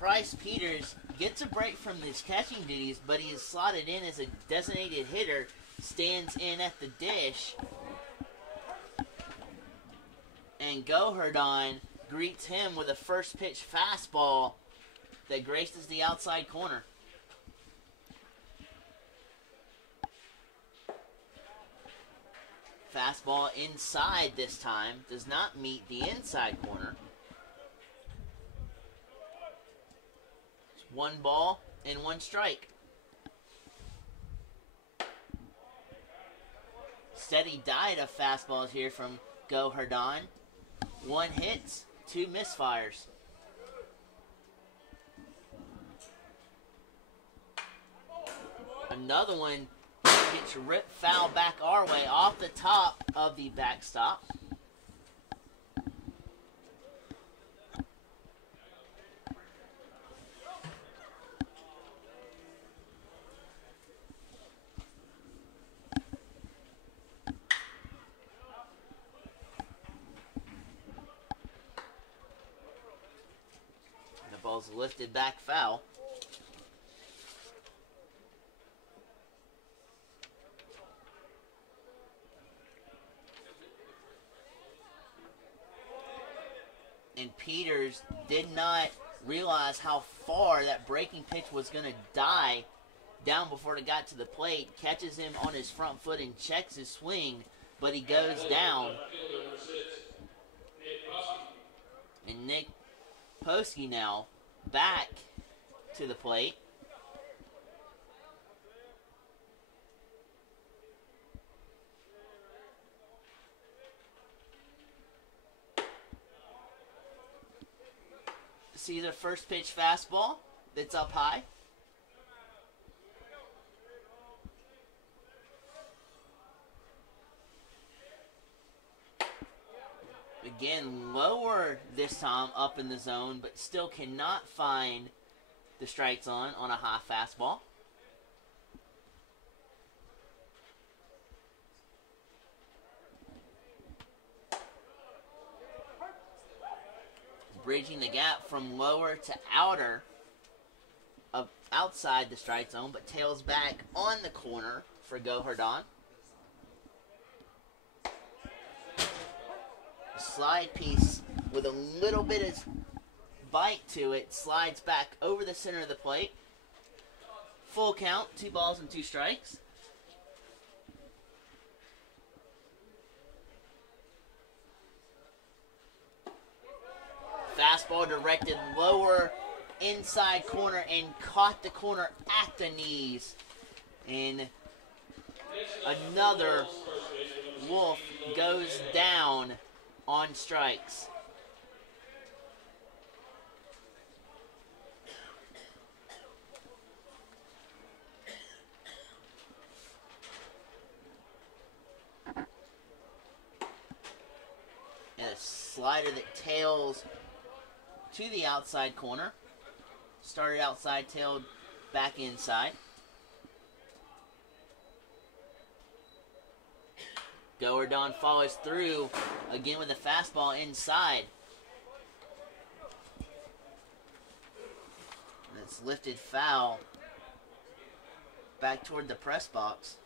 Bryce Peters gets a break from his catching duties, but he is slotted in as a designated hitter, stands in at the dish, and Gohardon greets him with a first pitch fastball that graces the outside corner. Fastball inside this time, does not meet the inside corner. 1 ball and 1 strike. Steady diet of fastballs here from Gohardon. 1 hit, 2 misfires. Another one gets ripped foul back our way off the top of the backstop. Ball's lifted back foul. And Peters did not realize how far that breaking pitch was going to die down before it got to the plate. Catches him on his front foot and checks his swing, but he goes down. And Nick Posky now back to the plate. See the first pitch fastball that's up high. Again, lower this time up in the zone, but still cannot find the strike zone on a high fastball. Bridging the gap from lower to outer of outside the strike zone, but tails back on the corner for Gohardon. Slide piece with a little bit of bite to it slides back over the center of the plate. Full count, 2 balls and 2 strikes. fastball directed lower inside corner and caught the corner at the knees. And another Wolf goes down on strikes. And a slider that tails to the outside corner. Started outside, tailed back inside. Gordon follows through again with a fastball inside. And it's lifted foul back toward the press box.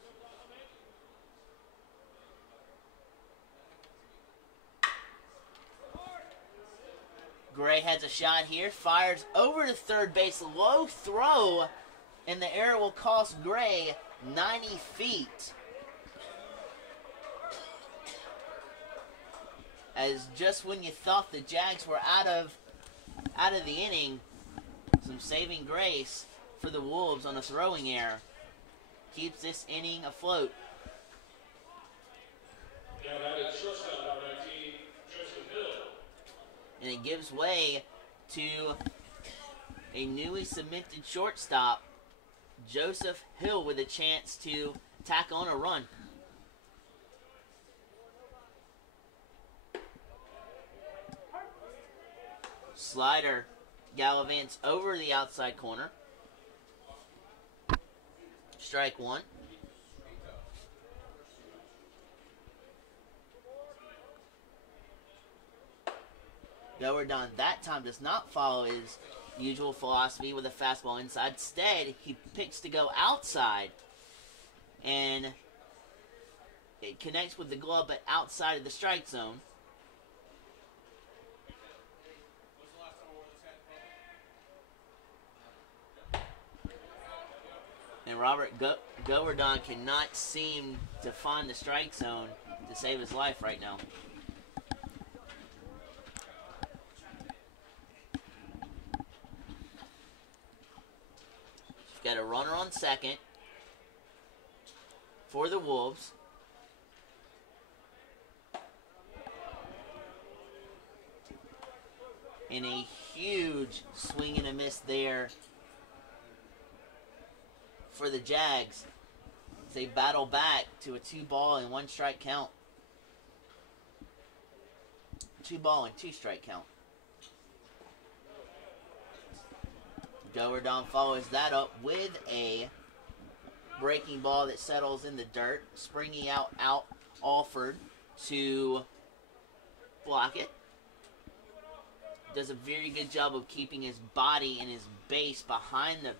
Gray has a shot here, fires over to third base, low throw, and the error will cost Gray 90 feet. As just when you thought the Jags were out of the inning, some saving grace for the Wolves on a throwing error keeps this inning afloat. And it gives way to a newly cemented shortstop, Joseph Hill, with a chance to tack on a run. Slider gallivants over the outside corner. Strike one. Gordon that time does not follow his usual philosophy with a fastball inside. Instead, he picks to go outside, and it connects with the glove but outside of the strike zone. And Robert Gordon cannot seem to find the strike zone to save his life right now. Got a runner on second for the Wolves. And a huge swing and a miss there for the Jags as they battle back to a 2-ball and 1-strike count. 2-ball and 2-strike count. Gordon follows that up with a breaking ball that settles in the dirt. Springing out Alford to block it. Does a very good job of keeping his body and his base behind the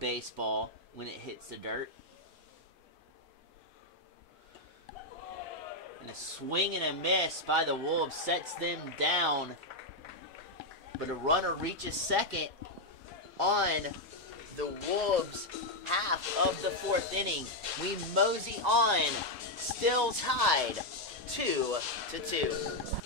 baseball when it hits the dirt. And a swing and a miss by the Wolves sets them down. But a runner reaches second on the Wolves' half of the fourth inning. We mosey on, still tied 2-2.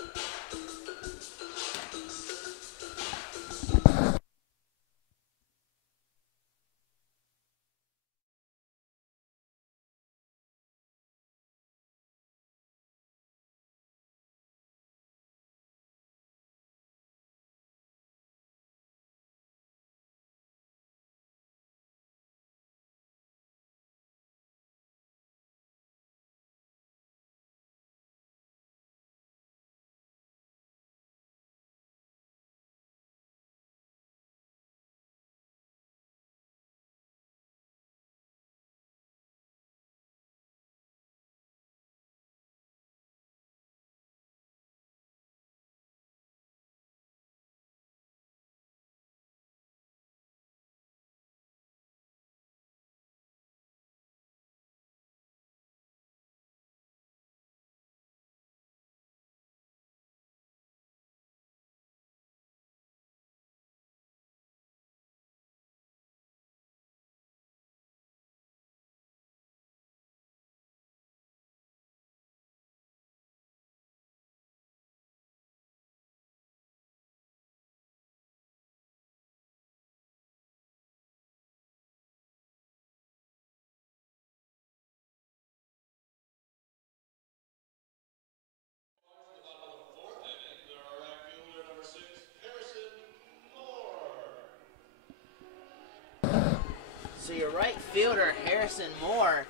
right fielder, Harrison Moore,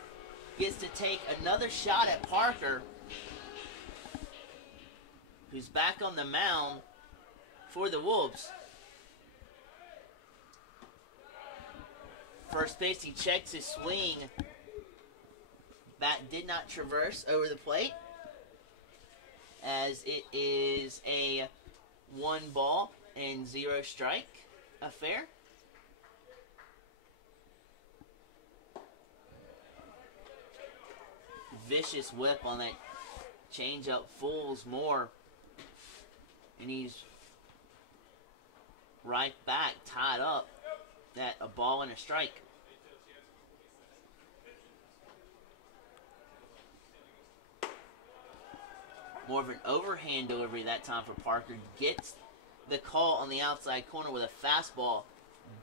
gets to take another shot at Parker, who's back on the mound for the Wolves. First base, he checks his swing. Bat did not traverse over the plate, as it is a 1-ball-and-0 strike affair. Vicious whip on that changeup fools Moore, and he's right back tied up at a ball and a strike. More of an overhand delivery that time for Parker. Gets the call on the outside corner with a fastball,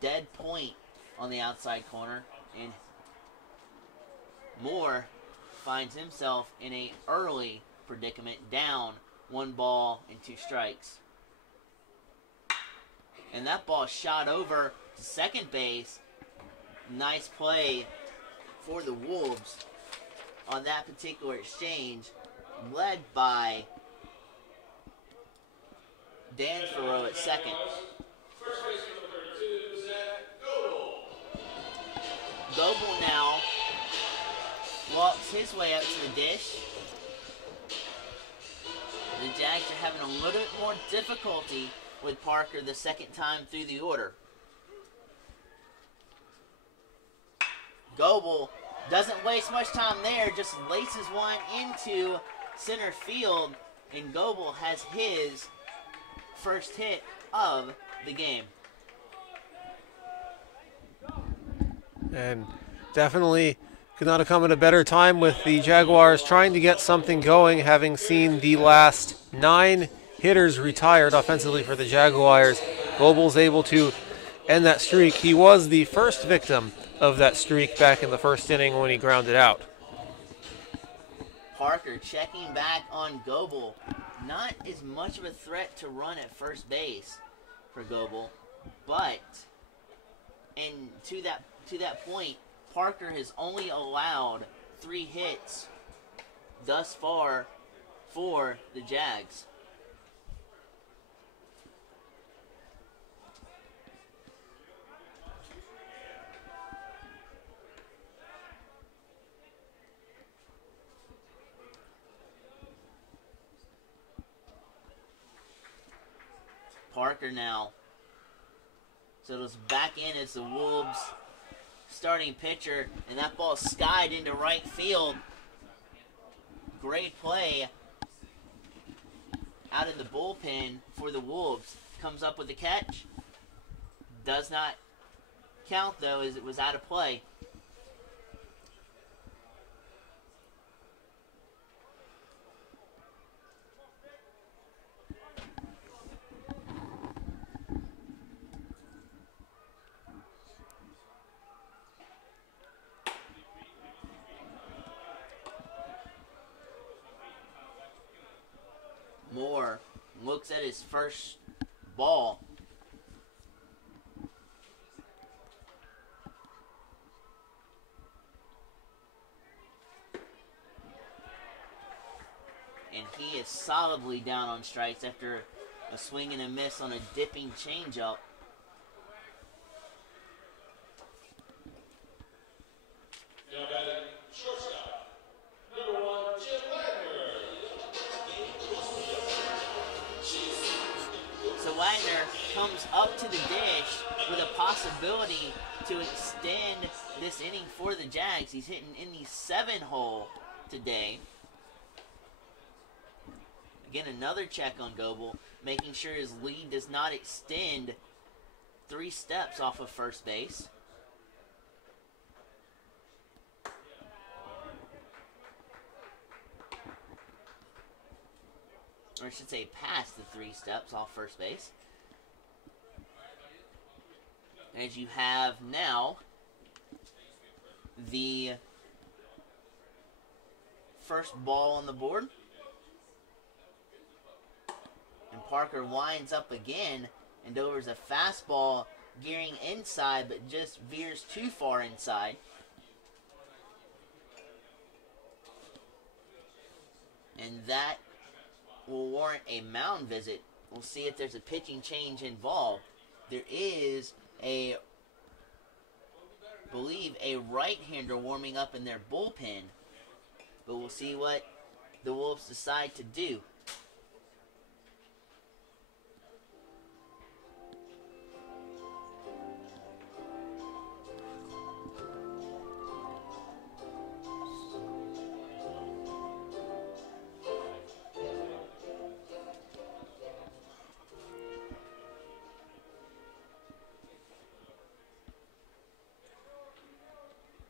dead point on the outside corner, and Moore finds himself in an early predicament, down 1-ball-and-2 strikes. And that ball shot over to second base. Nice play for the Wolves on that particular exchange, led by Dan Farrow at second. Goebel now walks his way up to the dish. The Jags are having a little bit more difficulty with Parker the second time through the order. Goebel doesn't waste much time there, just laces one into center field, and Goebel has his first hit of the game. And definitely could not have come at a better time with the Jaguars trying to get something going, having seen the last 9 hitters retired offensively for the Jaguars. Goebel's able to end that streak. He was the first victim of that streak back in the first inning when he grounded out. Parker checking back on Goebel. Not as much of a threat to run at first base for Goebel, but and to that point, Parker has only allowed 3 hits thus far for the Jags. Parker now settles back in as the Wolves starting pitcher, and that ball skied into right field. Great play out of the bullpen for the Wolves. Comes up with the catch. Does not count, though, as it was out of play. Moore looks at his first ball. And he is solidly down on strikes after a swing and a miss on a dipping changeup. Comes up to the dish with a possibility to extend this inning for the Jags. He's hitting in the 7-hole today. Again, another check on Goebel, making sure his lead does not extend 3 steps off of first base. Or I should say past the 3 steps off first base. As you have now the first ball on the board. And Parker winds up again and delivers a fastball gearing inside, but just veers too far inside. And that will warrant a mound visit. We'll see if there's a pitching change involved. There is believe a right-hander warming up in their bullpen, but we'll see what the Wolves decide to do.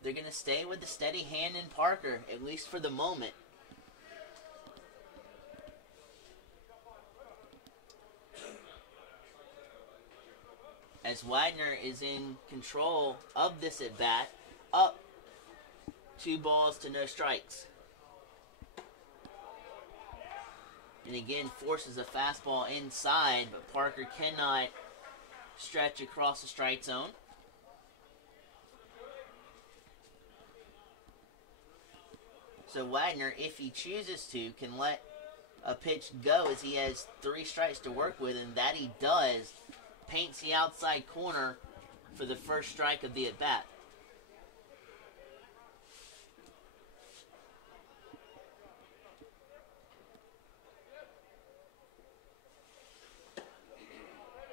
They're going to stay with the steady hand in Parker, at least for the moment. As Wagner is in control of this at bat, up 2 balls to no strikes. And again, forces a fastball inside, but Parker cannot stretch across the strike zone. So Wagner, if he chooses to, can let a pitch go as he has 3 strikes to work with, and that he does. Paints the outside corner for the first strike of the at-bat.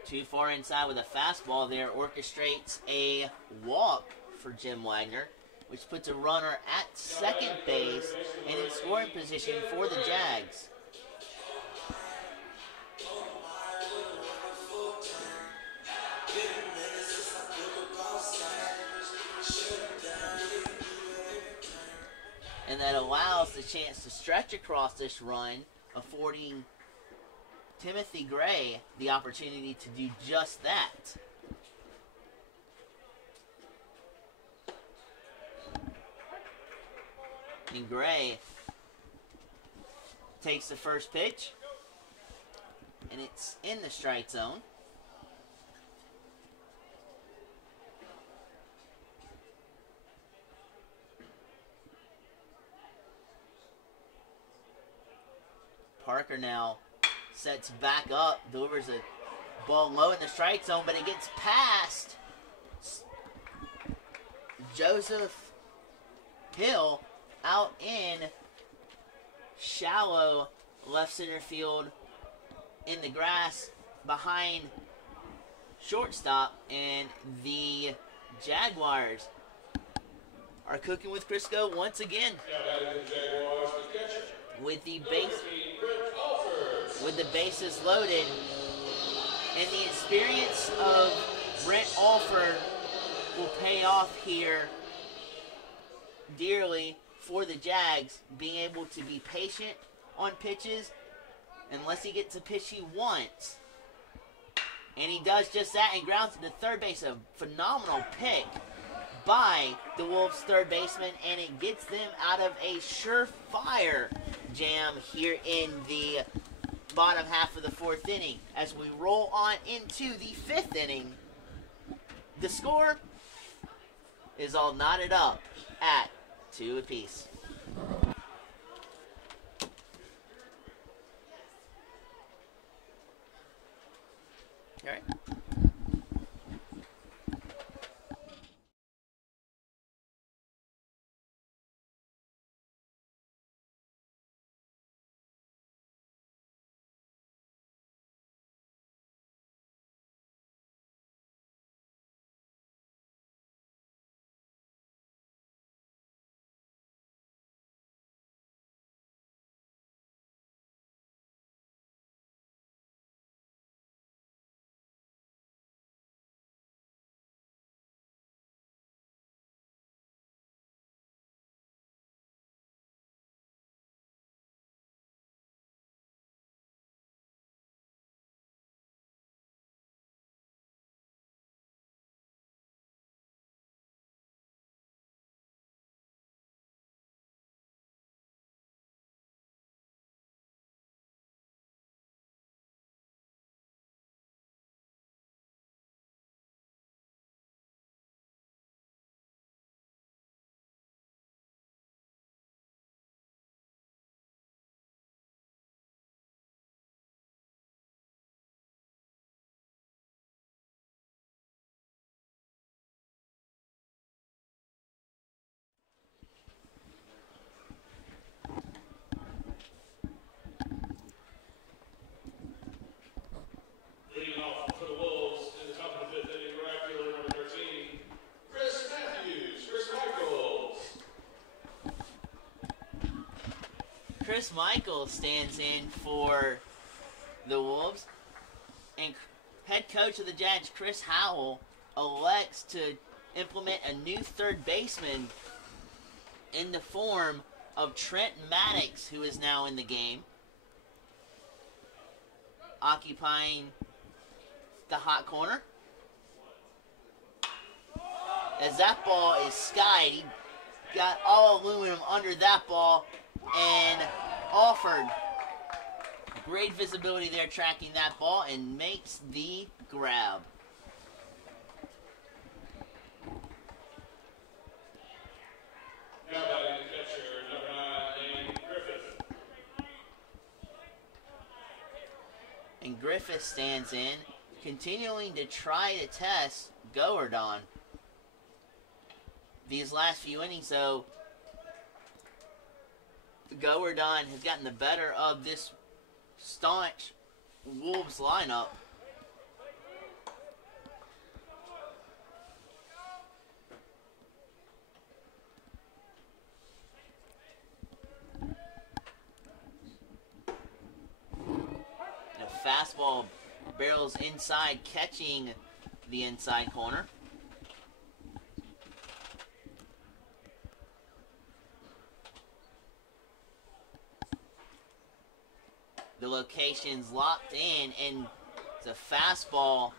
Too far inside with a fastball there, orchestrates a walk for Jim Wagner, which puts a runner at second base and in scoring position for the Jags. And that allows the chance to stretch across this run, affording Timothy Gray the opportunity to do just that. And Gray takes the first pitch, and it's in the strike zone. Parker now sets back up, delivers a ball low in the strike zone, but it gets past Joseph Hill out in shallow left center field in the grass behind shortstop, and the Jaguars are cooking with Crisco once again. With the bases loaded, and the experience of Brent Alford will pay off here dearly for the Jags, being able to be patient on pitches unless he gets a pitch he wants. And he does just that and grounds to third base. A phenomenal pick by the Wolves' third baseman, and it gets them out of a surefire jam here in the bottom half of the 4th inning. As we roll on into the 5th inning, the score is all knotted up at 2 apiece. All right. Chris Michael stands in for the Wolves, and head coach of the Jags, Chris Howell, elects to implement a new third baseman in the form of Trent Maddox, who is now in the game, occupying the hot corner. As that ball is skied, he got all aluminum under that ball and offered great visibility there tracking that ball and makes the grab. Now batting the catcher, number 9, Lane Griffith. And Griffith stands in, continuing to try to test Goerdon. These last few innings, though, Goerdon has gotten the better of this staunch Wolves lineup. The fastball barrels inside, catching the inside corner. The location's locked in, and it's a fastball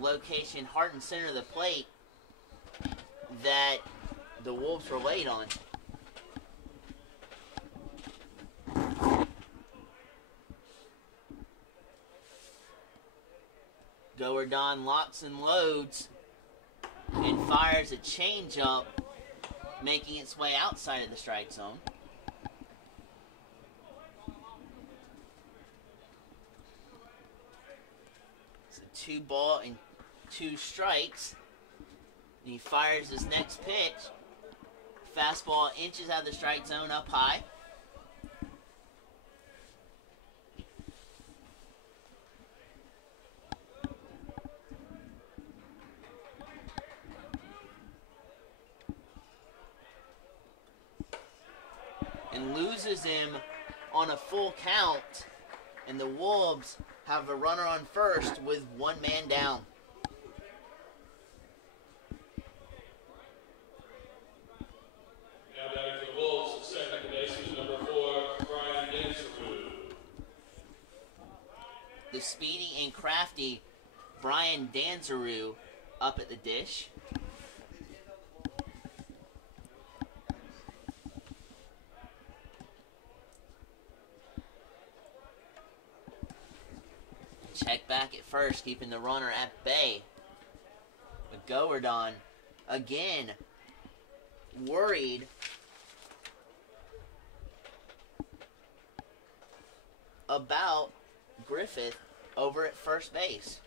location heart and center of the plate that the Wolves were late on. Goerdon locks and loads and fires a changeup, making its way outside of the strike zone. It's a 2 ball and 2 strikes. And he fires his next pitch. Fastball inches out of the strike zone up high. And loses him on a full count, and the Wolves have a runner on first with 1 man down. Now batting for the Wolves, second baseman, number 4, Brian Dansereau. The speedy and crafty Brian Dansereau up at the dish. Check back at first, keeping the runner at bay. But Goerdon, again, worried about Griffith over at first base.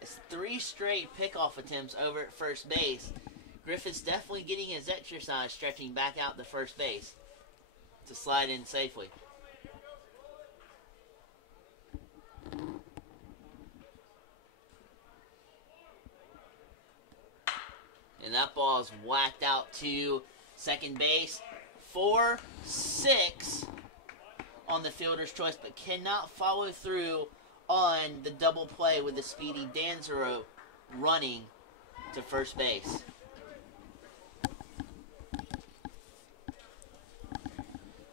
It's 3 straight pickoff attempts over at first base. Griffith's definitely getting his exercise stretching back out to first base to slide in safely. And that ball is whacked out to second base. 4-6 on the fielder's choice, but cannot follow through on the double play with the speedy Dansereau running to first base.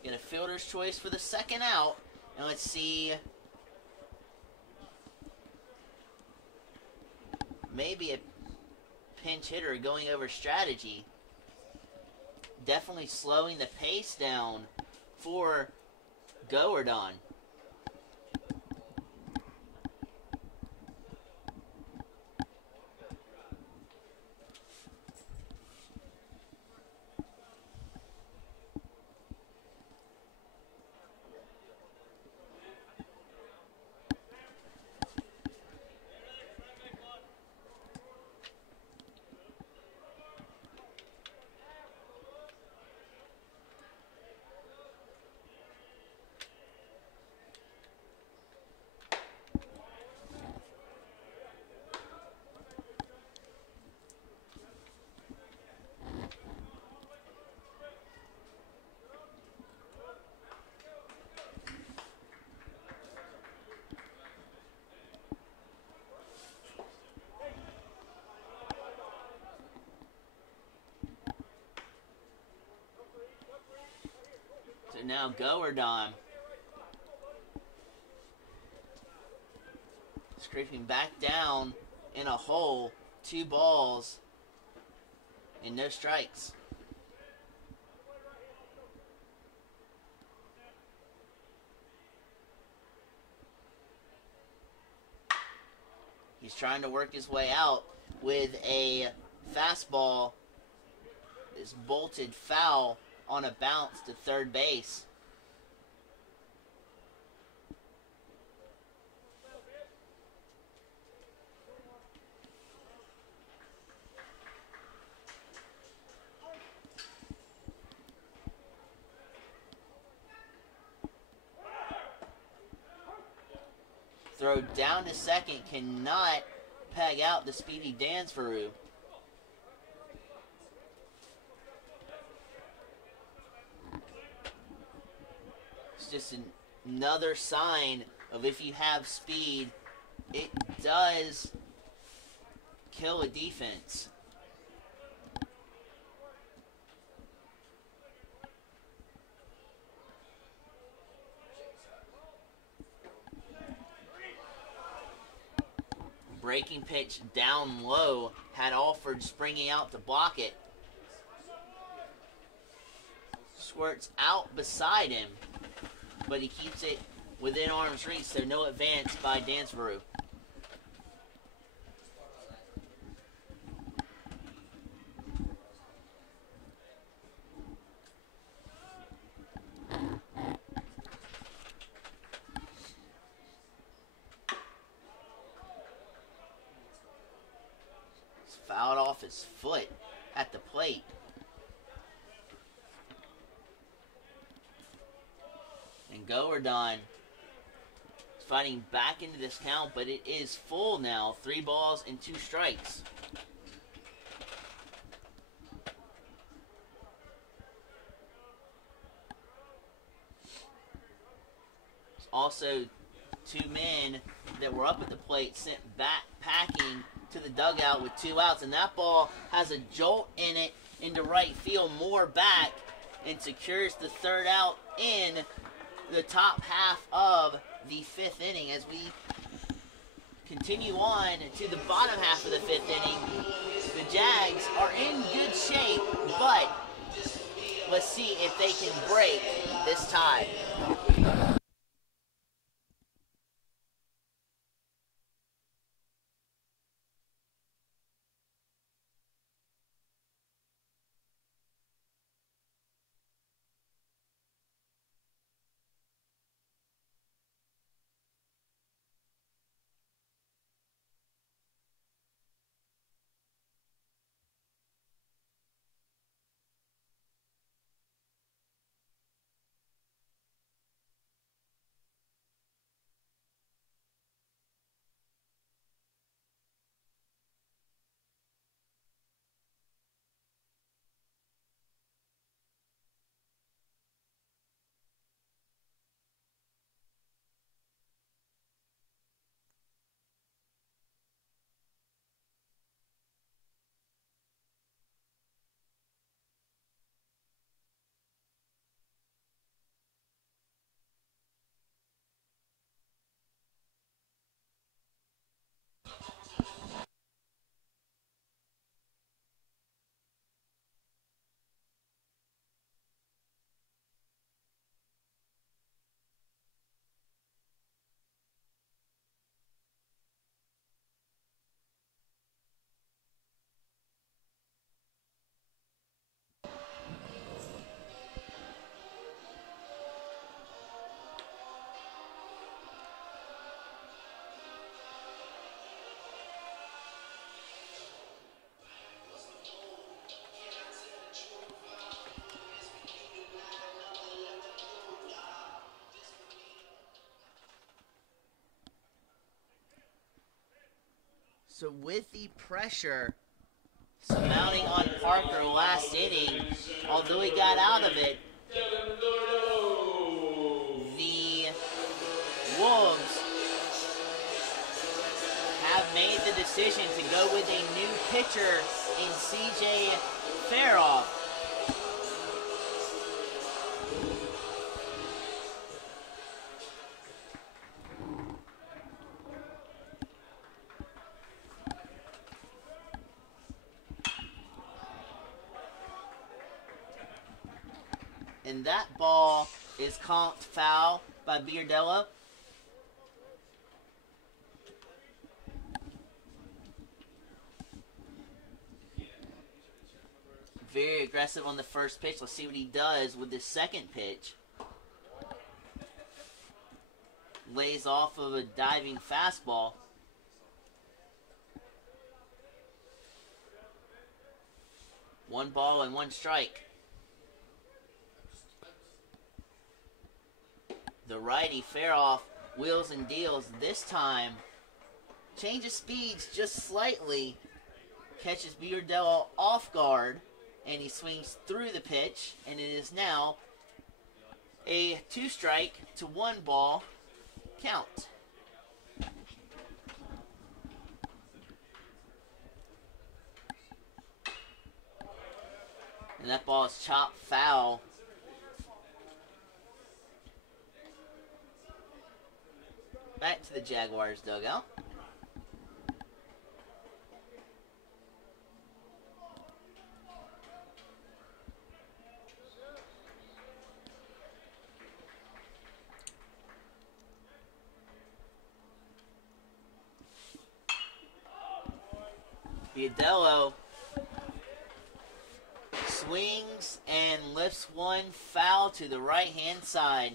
Get a fielder's choice for the second out. And let's see. Maybe a pinch hitter going over strategy. Definitely slowing the pace down for Goerdon. So now go or dime. Scraping back down in a hole. 2 balls and no strikes. He's trying to work his way out with a fastball that's bolted foul on a bounce to third base. Throw down to second, cannot peg out the speedy Dansveru. It's just another sign of if you have speed, it does kill a defense. Breaking pitch down low, had Alford springing out to block it. Squirts out beside him, but he keeps it within arm's reach, so no advance by Dansveru. Fouled off his foot at the plate. And go or done. He's fighting back into this count, but it is full now. 3 balls and 2 strikes. There's also 2 men that were up at the plate sent back packing to the dugout with 2 outs, and that ball has a jolt in it into right field, more back, and secures the 3rd out in the top half of the 5th inning. As we continue on to the bottom half of the 5th inning, the Jags are in good shape, but let's see if they can break this tie. So with the pressure surmounting on Parker last inning, although he got out of it, the Wolves have made the decision to go with a new pitcher in C.J. Faroff. And that ball is comped foul by Beardello. Very aggressive on the first pitch. Let's see what he does with the second pitch. Lays off of a diving fastball. One ball and one strike. The righty fair off, wheels and deals. This time, changes speeds just slightly. Catches Beardello off guard, and he swings through the pitch, and it is now a 2-strike to 1 ball count. And that ball is chopped foul. Back to the Jaguars dugout. Beardello swings and lifts one foul to the right-hand side.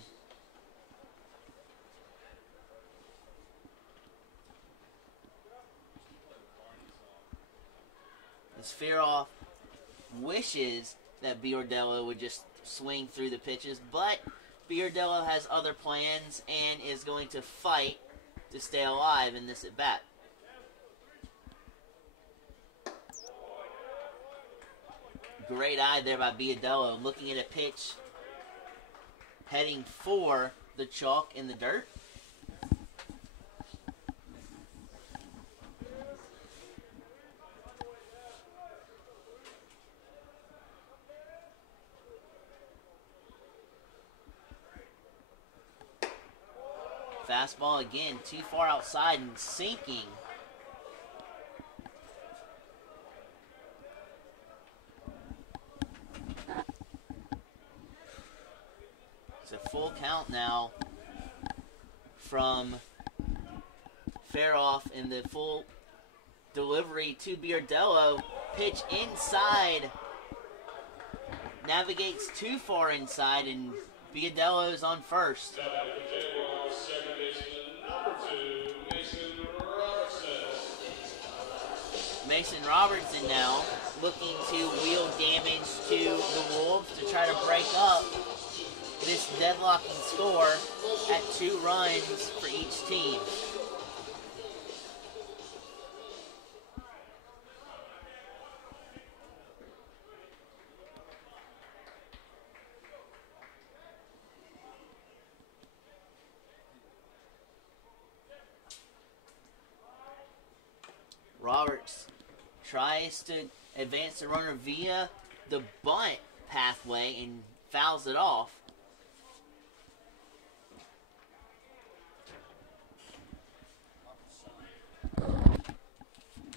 Sferoff wishes that Beardello would just swing through the pitches, but Beardello has other plans and is going to fight to stay alive in this at-bat. Great eye there by Beardello, looking at a pitch heading for the chalk in the dirt. Fastball again, too far outside and sinking. It's a full count now from Faroff in the full delivery to Beardello. Pitch inside. Navigates too far inside, and Beardello is on first. Mason Robertson now looking to wheel damage to the Wolves to try to break up this deadlocking score at 2 runs for each team. Roberts tries to advance the runner via the bunt pathway and fouls it off.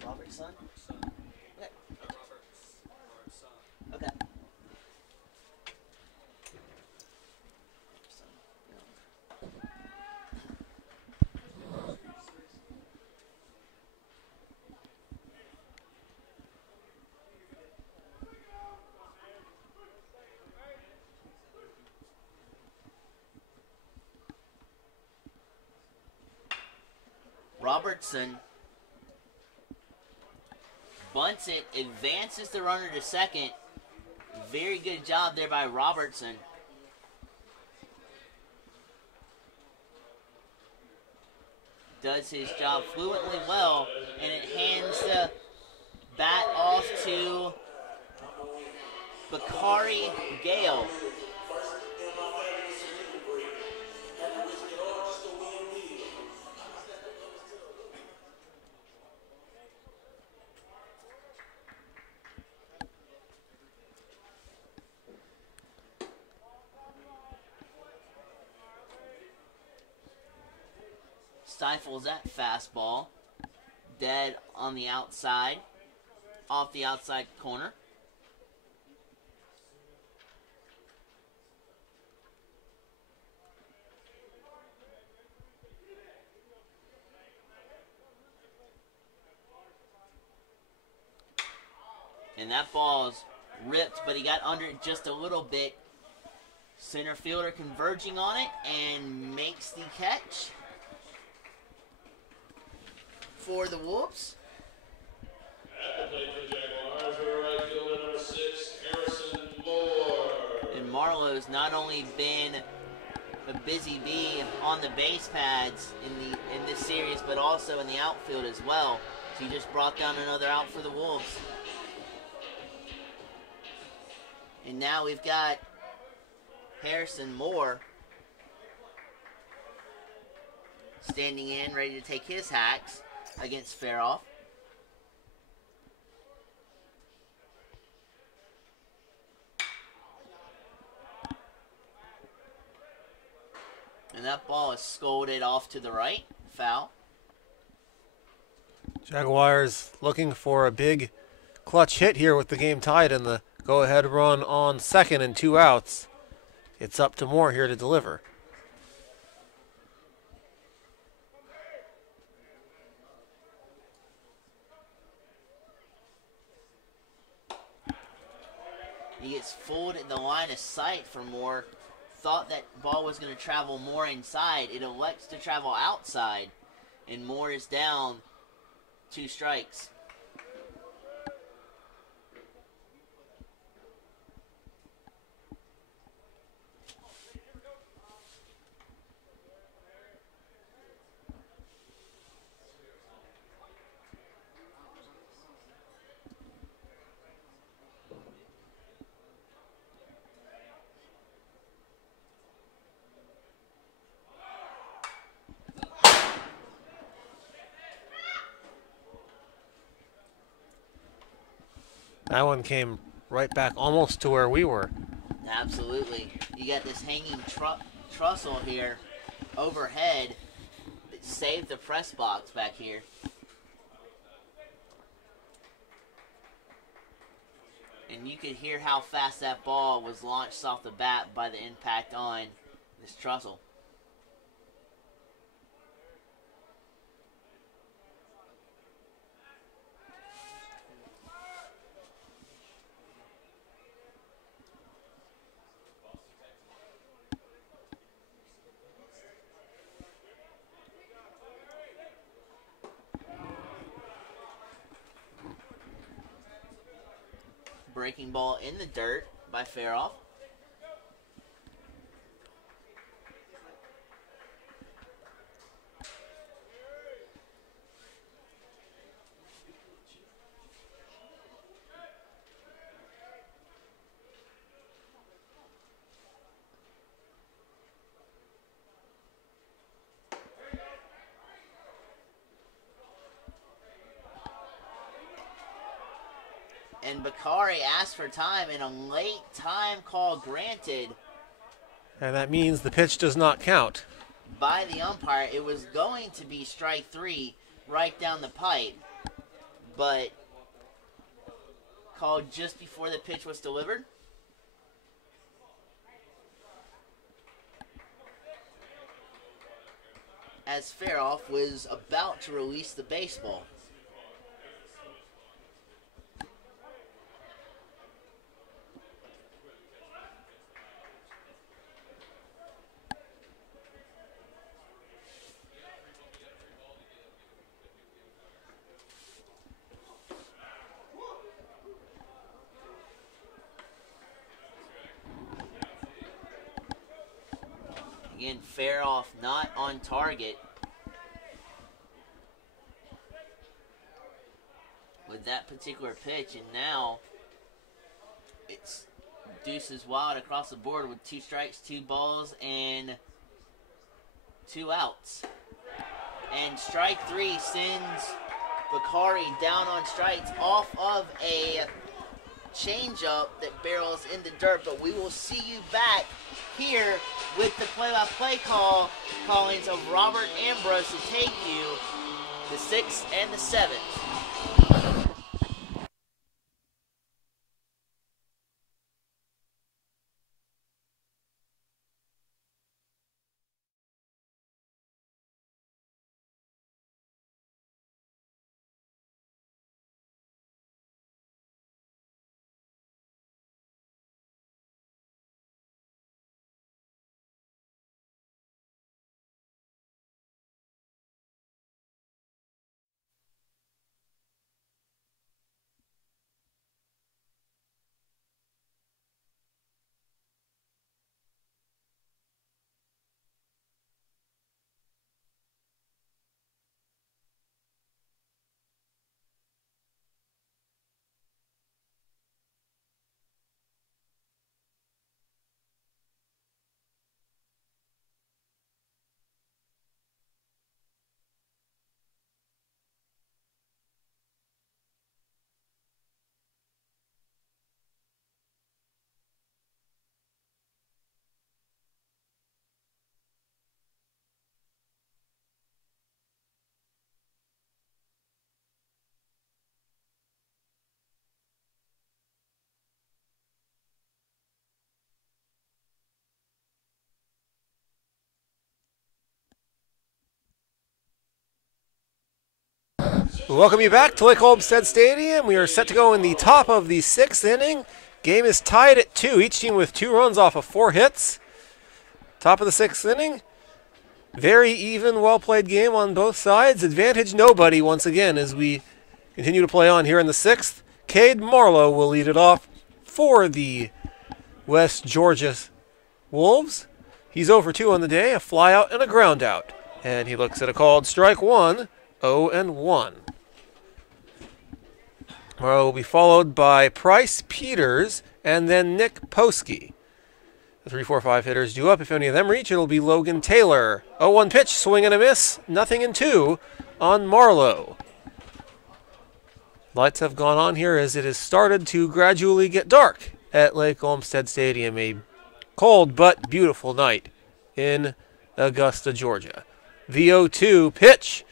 Robert's son? Okay. Okay. Robertson bunts it, advances the runner to second. Very good job there by Robertson. Does his job fluently well, and it hands the bat off to Bakari Gale. Stifles that fastball. Dead on the outside. Off the outside corner. And that ball's ripped, but he got under it just a little bit. Center fielder converging on it and makes the catch for the Wolves. At the plate for the Jaguars, for right fielder number 6, Harrison Moore. And Marlowe's not only been a busy bee on the base pads in this series, but also in the outfield as well. So he just brought down another out for the Wolves. And now we've got Harrison Moore standing in, ready to take his hacks against Faroff. And that ball is scolded off to the right. Foul. Jaguars looking for a big clutch hit here with the game tied and the go-ahead run on second and 2 outs. It's up to Moore here to deliver. He gets fooled in the line of sight for Moore. Thought that ball was going to travel more inside. It elects to travel outside. And Moore is down 2 strikes. That one came right back almost to where we were. Absolutely. You got this hanging trussel here overhead that saved the press box back here. And you could hear how fast that ball was launched off the bat by the impact on this trussel. Breaking ball in the dirt by Faroff. And Bakari asked for time, and a late time call granted And that means the pitch does not count. by the umpire. It was going to be strike 3 right down the pipe, but called just before the pitch was delivered. As Faroff was about to release the baseball. Again, Faroff not on target with that particular pitch, and now it's deuces wild across the board with 2 strikes, 2 balls, and 2 outs. And strike 3 sends Bakari down on strikes off of a changeup that barrels in the dirt, but we will see you back here with the play-by-play callings of Robert Ambrose to take you the 6th and the 7th. We welcome you back to Lake Olmsted Stadium. We are set to go in the top of the 6th inning. Game is tied at 2, each team with 2 runs off of 4 hits. Top of the 6th inning. Very even, well-played game on both sides. Advantage nobody once again as we continue to play on here in the 6th. Cade Marlowe will lead it off for the West Georgia Wolves. He's 0 for 2 on the day, a flyout and a ground out. And he looks at a called strike 1, 0-1. Marlowe will be followed by Price Peters and then Nick Poski. The 3-4-5 hitters due up. If any of them reach, it'll be Logan Taylor. 0-1 pitch, swing and a miss, 0-2 on Marlowe. Lights have gone on here as it has started to gradually get dark at Lake Olmsted Stadium. A cold but beautiful night in Augusta, Georgia. The 0-2 pitch,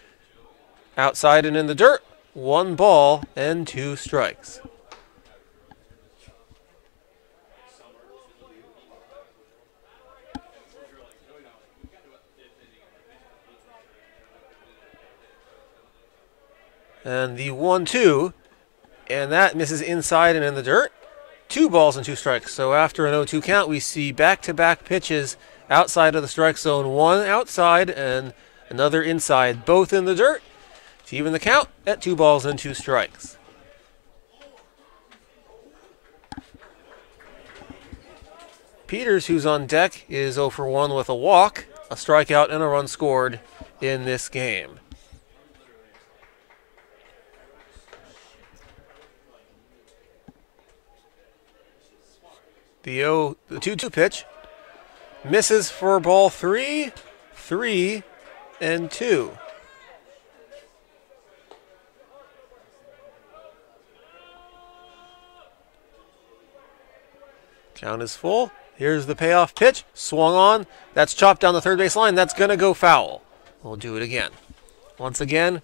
outside and in the dirt. 1 ball and 2 strikes. And the 1-2, and that misses inside and in the dirt. 2 balls and 2 strikes. So after an 0-2 count, we see back-to-back pitches outside of the strike zone. One outside and another inside, both in the dirt, to even the count at 2 balls and 2 strikes. Peters, who's on deck, is 0 for 1 with a walk, a strikeout, and a run scored in this game. The 2-2 pitch misses for ball 3, 3-2. Count is full. Here's the payoff pitch. Swung on. That's chopped down the third base line. That's going to go foul. We'll do it again. Once again,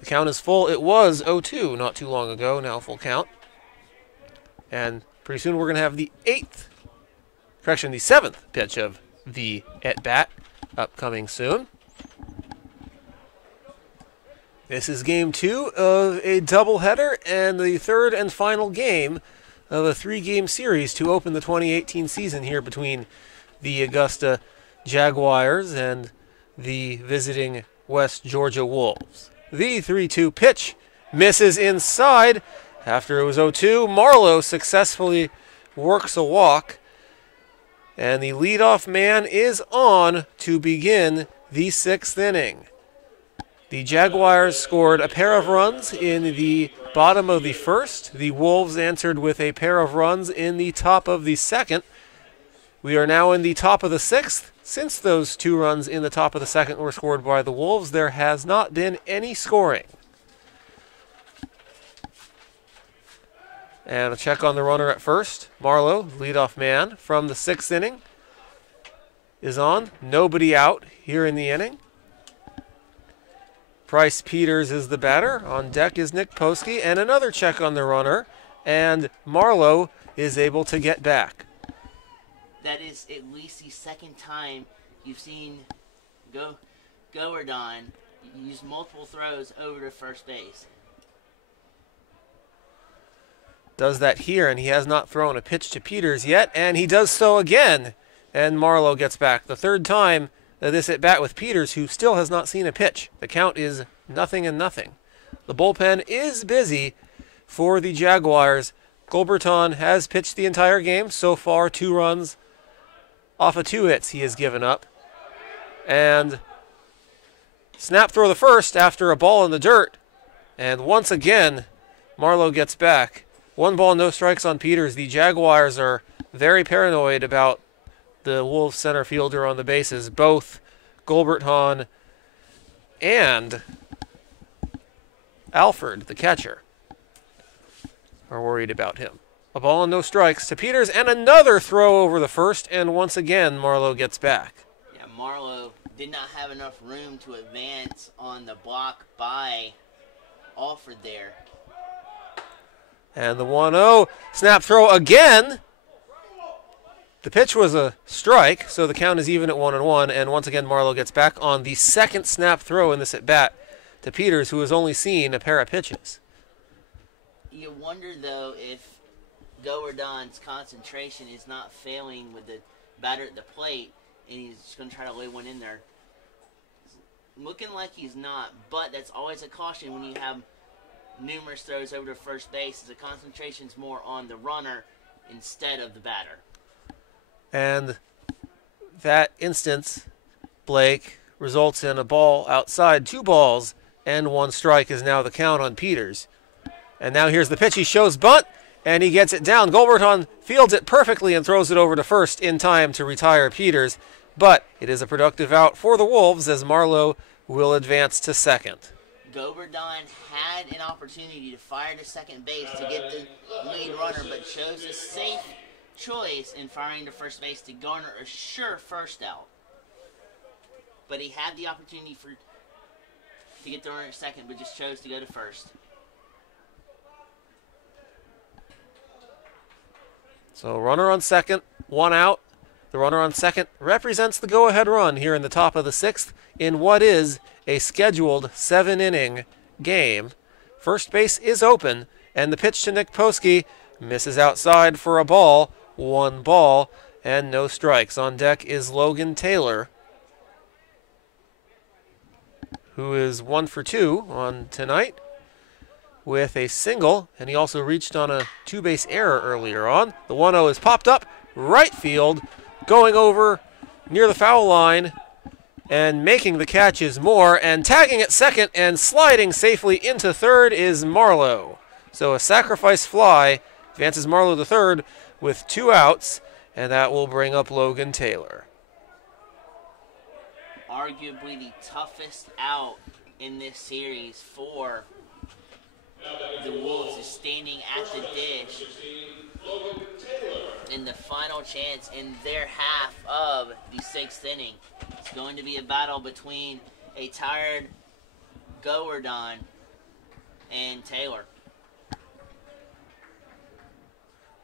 the count is full. It was 0-2 not too long ago. Now full count. And pretty soon we're going to have the 7th pitch of the at-bat upcoming soon. This is game 2 of a doubleheader and the 3rd and final game of a 3-game series to open the 2018 season here between the Augusta Jaguars and the visiting West Georgia Wolves. The 3-2 pitch misses inside. After it was 0-2, Marlowe successfully works a walk. And the leadoff man is on to begin the 6th inning. The Jaguars scored a pair of runs in the bottom of the 1st. The Wolves answered with a pair of runs in the top of the 2nd. We are now in the top of the 6th. Since those 2 runs in the top of the 2nd were scored by the Wolves, there has not been any scoring. And a check on the runner at first. Marlowe, leadoff man from the 6th inning, is on. Nobody out here in the inning. Price Peters is the batter. On deck is Nick Poski, and another check on the runner, and Marlowe is able to get back. That is at least the 2nd time you've seen Govardon use multiple throws over to first base. Does that here, and he has not thrown a pitch to Peters yet, and he does so again, and Marlowe gets back. The 3rd time this at bat with Peters, who still has not seen a pitch. The count is 0-0. The bullpen is busy for the Jaguars. Gilberton has pitched the entire game. So far, 2 runs off of 2 hits he has given up. And snap throw the first after a ball in the dirt. And once again, Marlowe gets back. 1 ball, no strikes on Peters. The Jaguars are very paranoid about the Wolves center fielder on the bases. Both Gilberton and Alford, the catcher, are worried about him. A ball and no strikes to Peters, and another throw over the first, and once again Marlowe gets back. Yeah, Marlowe did not have enough room to advance on the block by Alford there. And the 1-0 snap throw again. The pitch was a strike, so the count is even at 1-1, and once again Marlowe gets back on the 2nd snap throw in this at-bat to Peters, who has only seen a pair of pitches. You wonder, though, if Govardhan's concentration is not failing with the batter at the plate, and he's just going to try to lay one in there. Looking like he's not, but that's always a caution when you have numerous throws over to first base, as the concentration's more on the runner instead of the batter. And that instance, Blake, results in a ball outside. 2 balls and 1 strike is now the count on Peters. And now here's the pitch. He shows bunt, and he gets it down. Gilberton fields it perfectly and throws it over to first in time to retire Peters. But it is a productive out for the Wolves, as Marlowe will advance to second. Govardhan had an opportunity to fire to second base to get the lead runner, but chose a safe choice in firing to first base to garner a sure first out. But he had the opportunity to get the runner at second, but just chose to go to first. So runner on second, 1 out. The runner on second represents the go-ahead run here in the top of the 6th in what is a scheduled 7-inning game. First base is open, and the pitch to Nick Poski misses outside for a ball. 1 ball and no strikes. On deck is Logan Taylor, who is 1 for 2 on tonight with a single, and he also reached on a 2-base error earlier on. The 1-0 is popped up right field, going over near the foul line, and making the catch is Moore, and tagging at second and sliding safely into third is Marlowe. So a sacrifice fly advances Marlowe to third with 2 outs, and that will bring up Logan Taylor. Arguably the toughest out in this series for the Wolves is standing at the dish in the final chance in their half of the 6th inning. It's going to be a battle between a tired Govardhan and Taylor.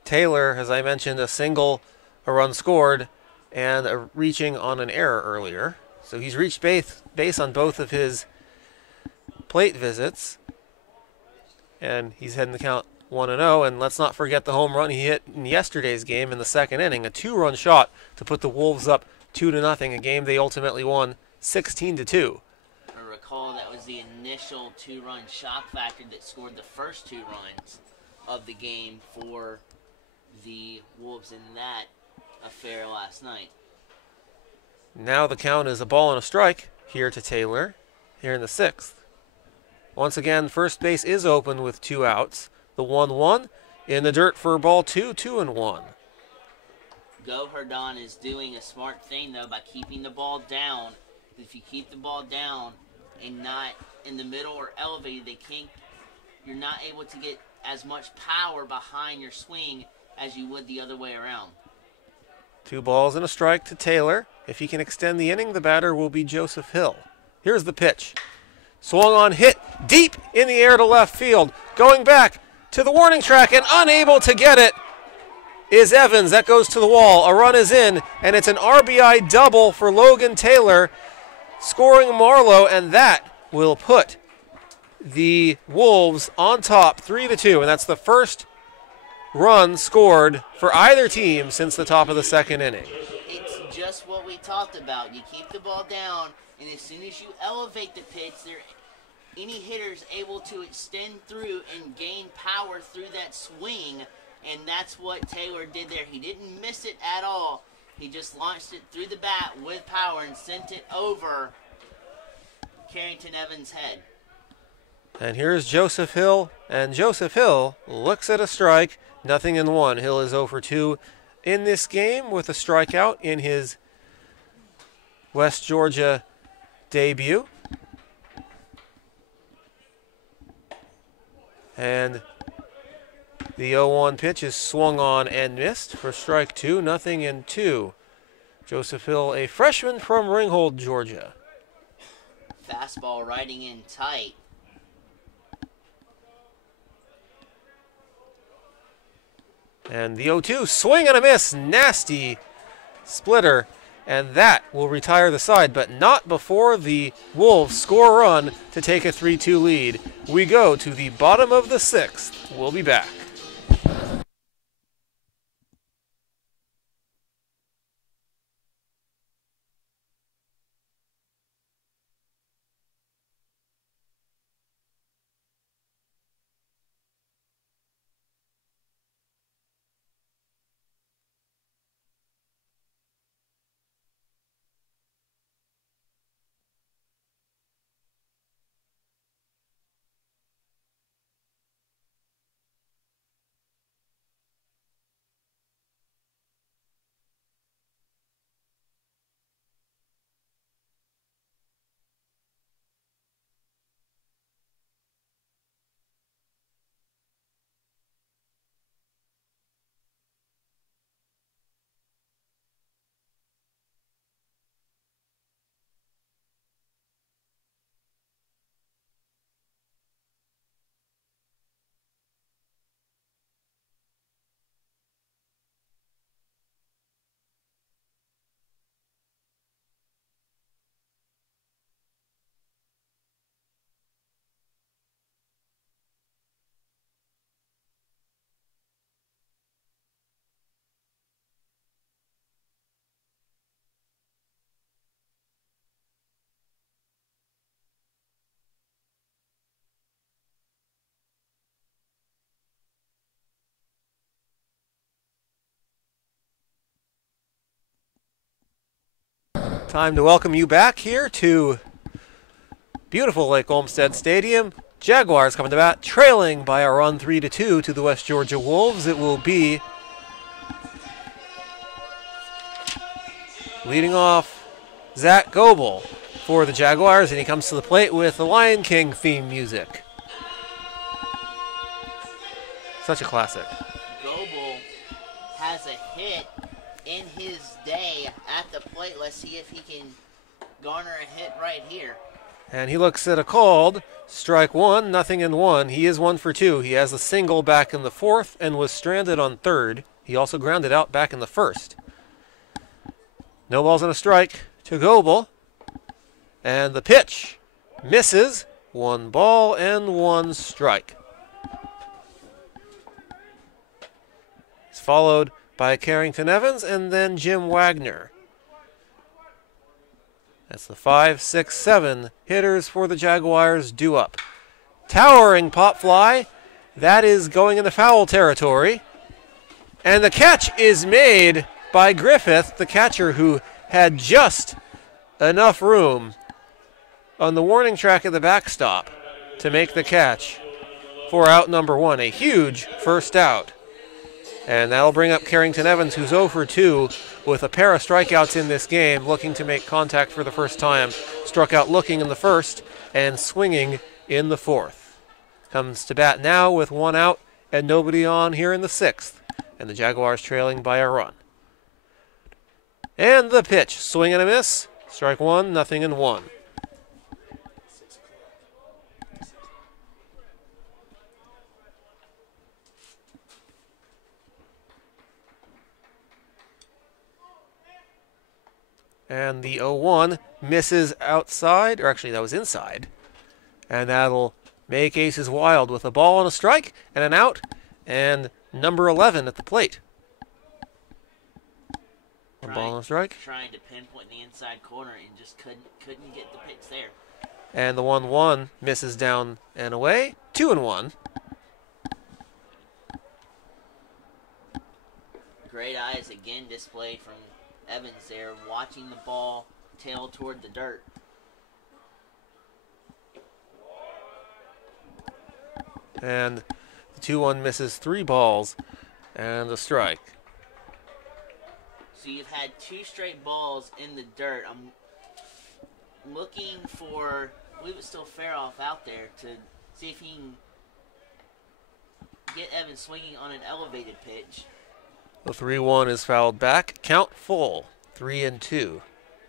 Taylor, as I mentioned, a single, a run scored, and a reaching on an error earlier. So he's reached base on both of his plate visits, and he's heading the count 1-0. And let's not forget the home run he hit in yesterday's game in the 2nd inning, a 2-run shot to put the Wolves up 2-0, a game they ultimately won 16-2. I recall that was the initial 2-run shock factor that scored the first 2 runs of the game for the Wolves in that affair last night. Now the count is a ball and a strike here to Taylor here in the 6th. Once again, first base is open with 2 outs. The 1-1 in the dirt for ball 2, 2-1. Govardhan is doing a smart thing, though, by keeping the ball down. If you keep the ball down and not in the middle or elevated, you're not able to get as much power behind your swing as you would the other way around. 2 balls and a strike to Taylor. If he can extend the inning, the batter will be Joseph Hill. Here's the pitch. Swung on, hit deep in the air to left field. Going back to the warning track and unable to get it is Evans. That goes to the wall. A run is in, and it's an RBI double for Logan Taylor, scoring Marlowe, and that will put the Wolves on top 3-2, and that's the first run scored for either team since the top of the 2nd inning. It's just what we talked about. You keep the ball down, and as soon as you elevate the pitch, any hitter's able to extend through and gain power through that swing, and that's what Taylor did there. He didn't miss it at all. He just launched it through the bat with power and sent it over Carrington Evans' head. And here's Joseph Hill, and Joseph Hill looks at a strike, 0-1. Hill is 0 for 2 in this game with a strikeout in his West Georgia debut. And the 0-1 pitch is swung on and missed for strike 2, 0-2. Joseph Hill, a freshman from Ringgold, Georgia. Fastball riding in tight. And the 0-2, swing and a miss, nasty splitter. And that will retire the side, but not before the Wolves score a run to take a 3-2 lead. We go to the bottom of the 6th. We'll be back. Time to welcome you back here to beautiful Lake Olmsted Stadium. Jaguars coming to bat, trailing by a run 3-2 to the West Georgia Wolves. It will be leading off Zach Goebel for the Jaguars, and he comes to the plate with the Lion King theme music. Such a classic. Goebel has a hit in his day at the plate. Let's see if he can garner a hit right here. And he looks at a called strike one, 0-1. He is 1 for 2. He has a single back in the 4th and was stranded on 3rd. He also grounded out back in the 1st. No balls and a strike to Goebel. And the pitch misses. 1 ball and 1 strike. It's followed by Carrington Evans and then Jim Wagner. That's the 5, 6, 7 hitters for the Jaguars due up. Towering pop fly. That is going into foul territory. And the catch is made by Griffith, the catcher who had just enough room on the warning track at the backstop to make the catch for out number 1. A huge first out. And that'll bring up Carrington Evans, who's 0 for 2 with a pair of strikeouts in this game, looking to make contact for the first time. Struck out looking in the 1st and swinging in the 4th. Comes to bat now with 1 out and nobody on here in the 6th. And the Jaguars trailing by a run. And the pitch, swing and a miss. Strike 1, 0-1. And the 0-1 misses outside, or actually that was inside. And that'll make Aces wild with a ball and a strike and an out and number 11 at the plate. A ball and a strike. Trying to pinpoint the inside corner and just couldn't get the pitch there. And the 1-1 misses down and away. 2-1. Great eyes again displayed from Evans there, watching the ball tail toward the dirt. And the 2-1 misses 3 balls and a strike. So you've had 2 straight balls in the dirt. I'm looking for, I believe it's still Faroff out there, to see if he can get Evans swinging on an elevated pitch. The 3-1 is fouled back. Count full. 3-2.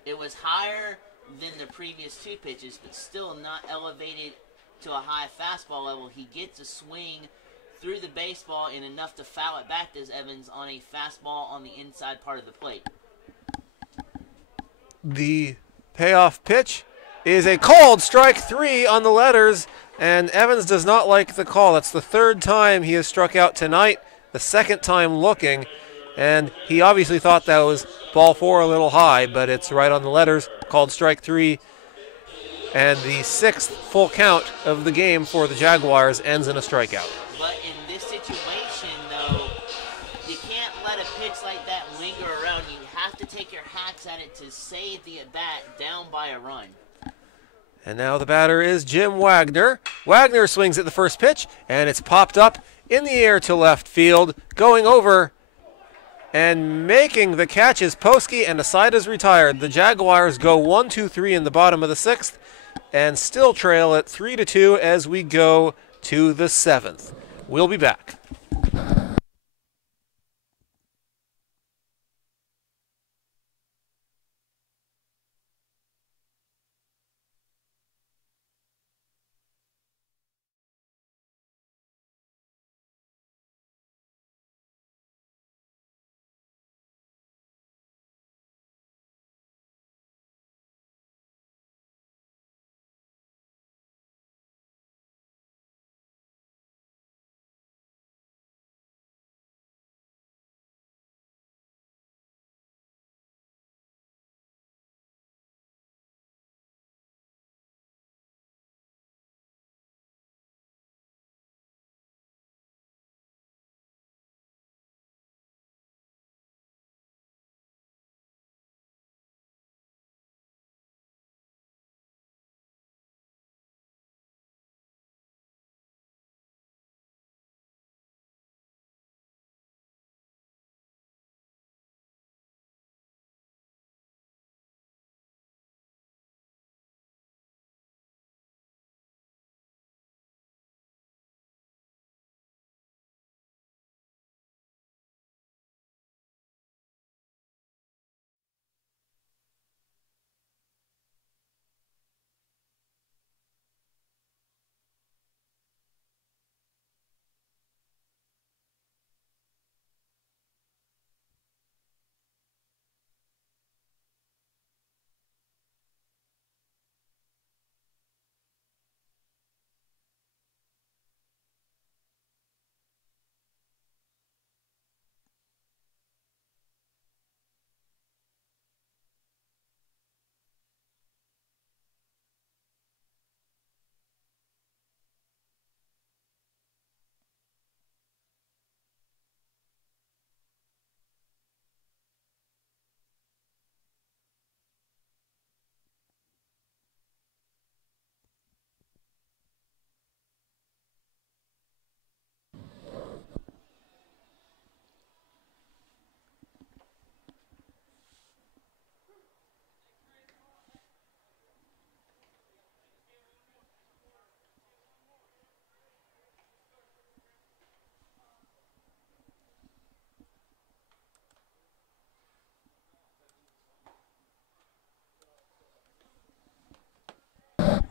It was higher than the previous 2 pitches, but still not elevated to a high fastball level. He gets a swing through the baseball and enough to foul it back to Evans on a fastball on the inside part of the plate. The payoff pitch is a called strike 3 on the letters, and Evans does not like the call. That's the third time he has struck out tonight, the second time looking, and he obviously thought that was ball 4 a little high, but it's right on the letters, called strike 3, and the 6th full count of the game for the Jaguars ends in a strikeout. But in this situation, though, you can't let a pitch like that linger around. You have to take your hacks at it to save the at-bat down by a run. And now the batter is Jim Wagner. Wagner swings at the first pitch, and it's popped up in the air to left field, going over and making the catch is Poski, and the side is retired. The Jaguars go 1-2-3 in the bottom of the 6th and still trail at 3-2 as we go to the 7th. We'll be back.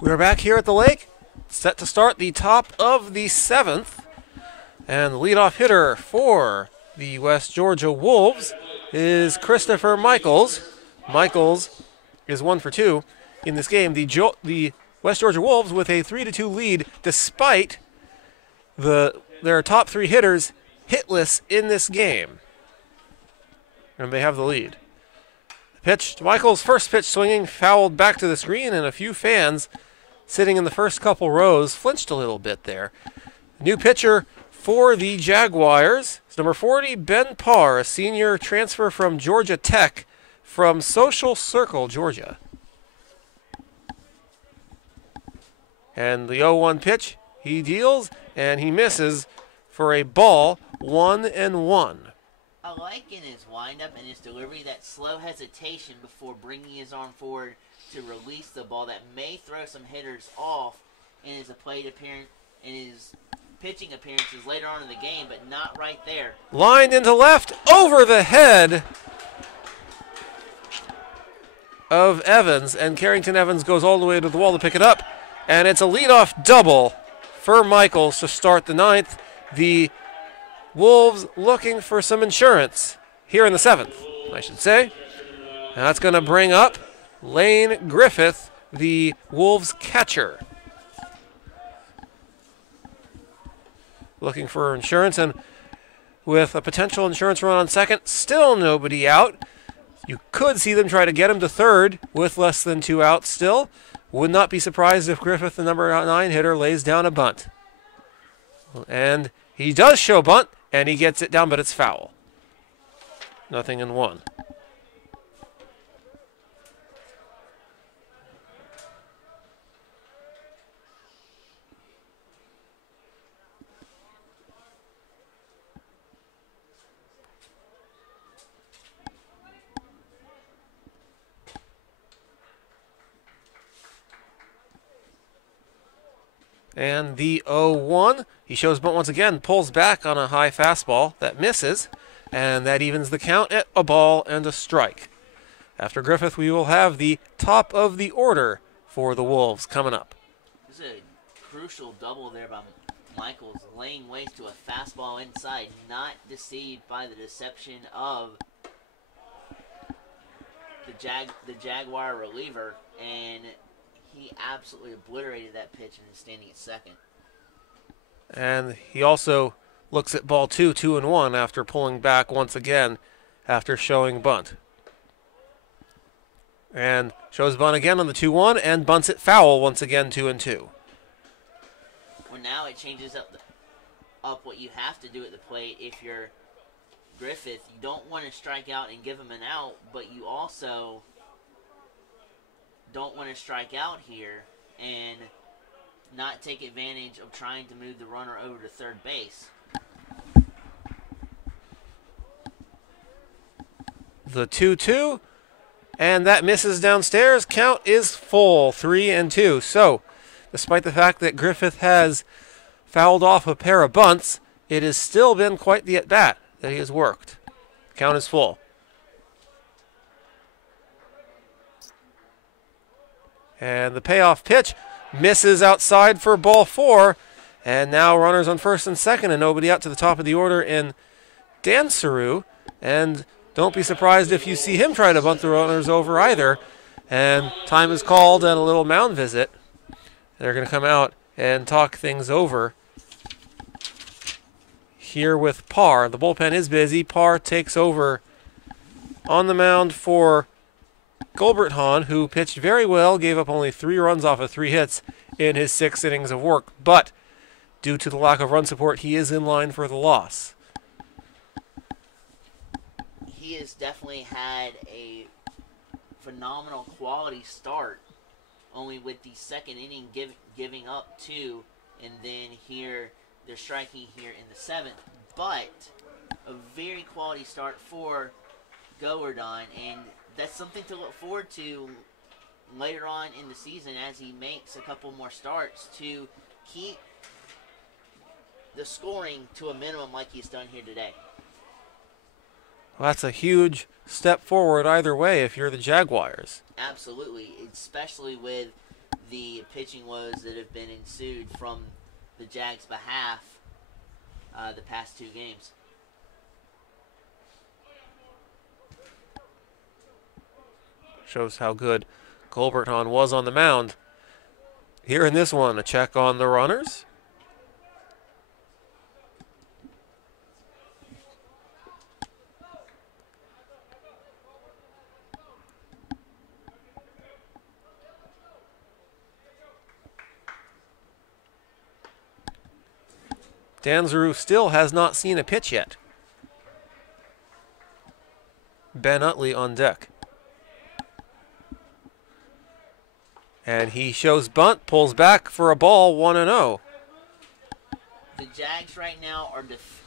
We're back here at the lake, set to start the top of the 7th. And the leadoff hitter for the West Georgia Wolves is Christopher Michaels. Michaels is 1 for 2 in this game. The West Georgia Wolves with a 3-2 lead despite their top 3 hitters hitless in this game. And they have the lead. Pitch to Michaels, first pitch swinging, fouled back to the screen, and a few fans sitting in the first couple rows flinched a little bit there. New pitcher for the Jaguars is number 40, Ben Parr, a senior transfer from Georgia Tech from Social Circle, Georgia. And the 0-1 pitch, he deals, and he misses for a ball, 1-1. I like in his windup and his delivery that slow hesitation before bringing his arm forward to release the ball that may throw some hitters off in his plate appearance, in his pitching appearances later on in the game, but not right there. Lined into left, over the head of Evans, and Carrington Evans goes all the way to the wall to pick it up, and it's a leadoff double for Michaels to start the 9th. The Wolves looking for some insurance here in the 7th, I should say. And that's going to bring up Lane Griffith, the Wolves catcher. Looking for insurance, and with a potential insurance run on second, still nobody out. You could see them try to get him to third with less than 2 outs still. Would not be surprised if Griffith, the number 9 hitter, lays down a bunt. And he does show bunt, and he gets it down, but it's foul. 0-1. And the 0-1, he shows bunt once again, pulls back on a high fastball that misses, and that evens the count at a ball and a strike. After Griffith, we will have the top of the order for the Wolves coming up. This is a crucial double there by Michaels, laying waste to a fastball inside, not deceived by the deception of the Jaguar reliever, and he absolutely obliterated that pitch and is standing at second. And he also looks at ball 2, 2-1 after pulling back once again after showing bunt. And shows bunt again on the 2-1 and bunts it foul once again, 2-2. Well, now it changes up what you have to do at the plate. If you're Griffith, you don't want to strike out and give him an out, but you also don't want to strike out here and not take advantage of trying to move the runner over to third base. The 2-2, and that misses downstairs. Count is full, 3-2. So, despite the fact that Griffith has fouled off a pair of bunts, it has still been quite the at-bat that he has worked. Count is full. And the payoff pitch misses outside for ball 4. And now runners on first and second and nobody out to the top of the order in Dan Saru. And don't be surprised if you see him try to bunt the runners over either. And time is called and a little mound visit. They're going to come out and talk things over here with Parr. The bullpen is busy. Parr takes over on the mound for Gilbert Hahn, who pitched very well, gave up only 3 runs off of 3 hits in his 6 innings of work. But due to the lack of run support, he is in line for the loss. He has definitely had a phenomenal quality start, only with the second inning giving up 2, and then here they're striking here in the 7th. But a very quality start for Govardhan, and that's something to look forward to later on in the season as he makes a couple more starts to keep the scoring to a minimum like he's done here today. Well, that's a huge step forward either way if you're the Jaguars. Absolutely, especially with the pitching woes that have been ensued from the Jags' behalf the past 2 games. Shows how good Gilbert Hahn was on the mound. Here in this one, a check on the runners. Danzarou still has not seen a pitch yet. Ben Utley on deck. And he shows bunt, pulls back for a ball, 1-0. The Jags right now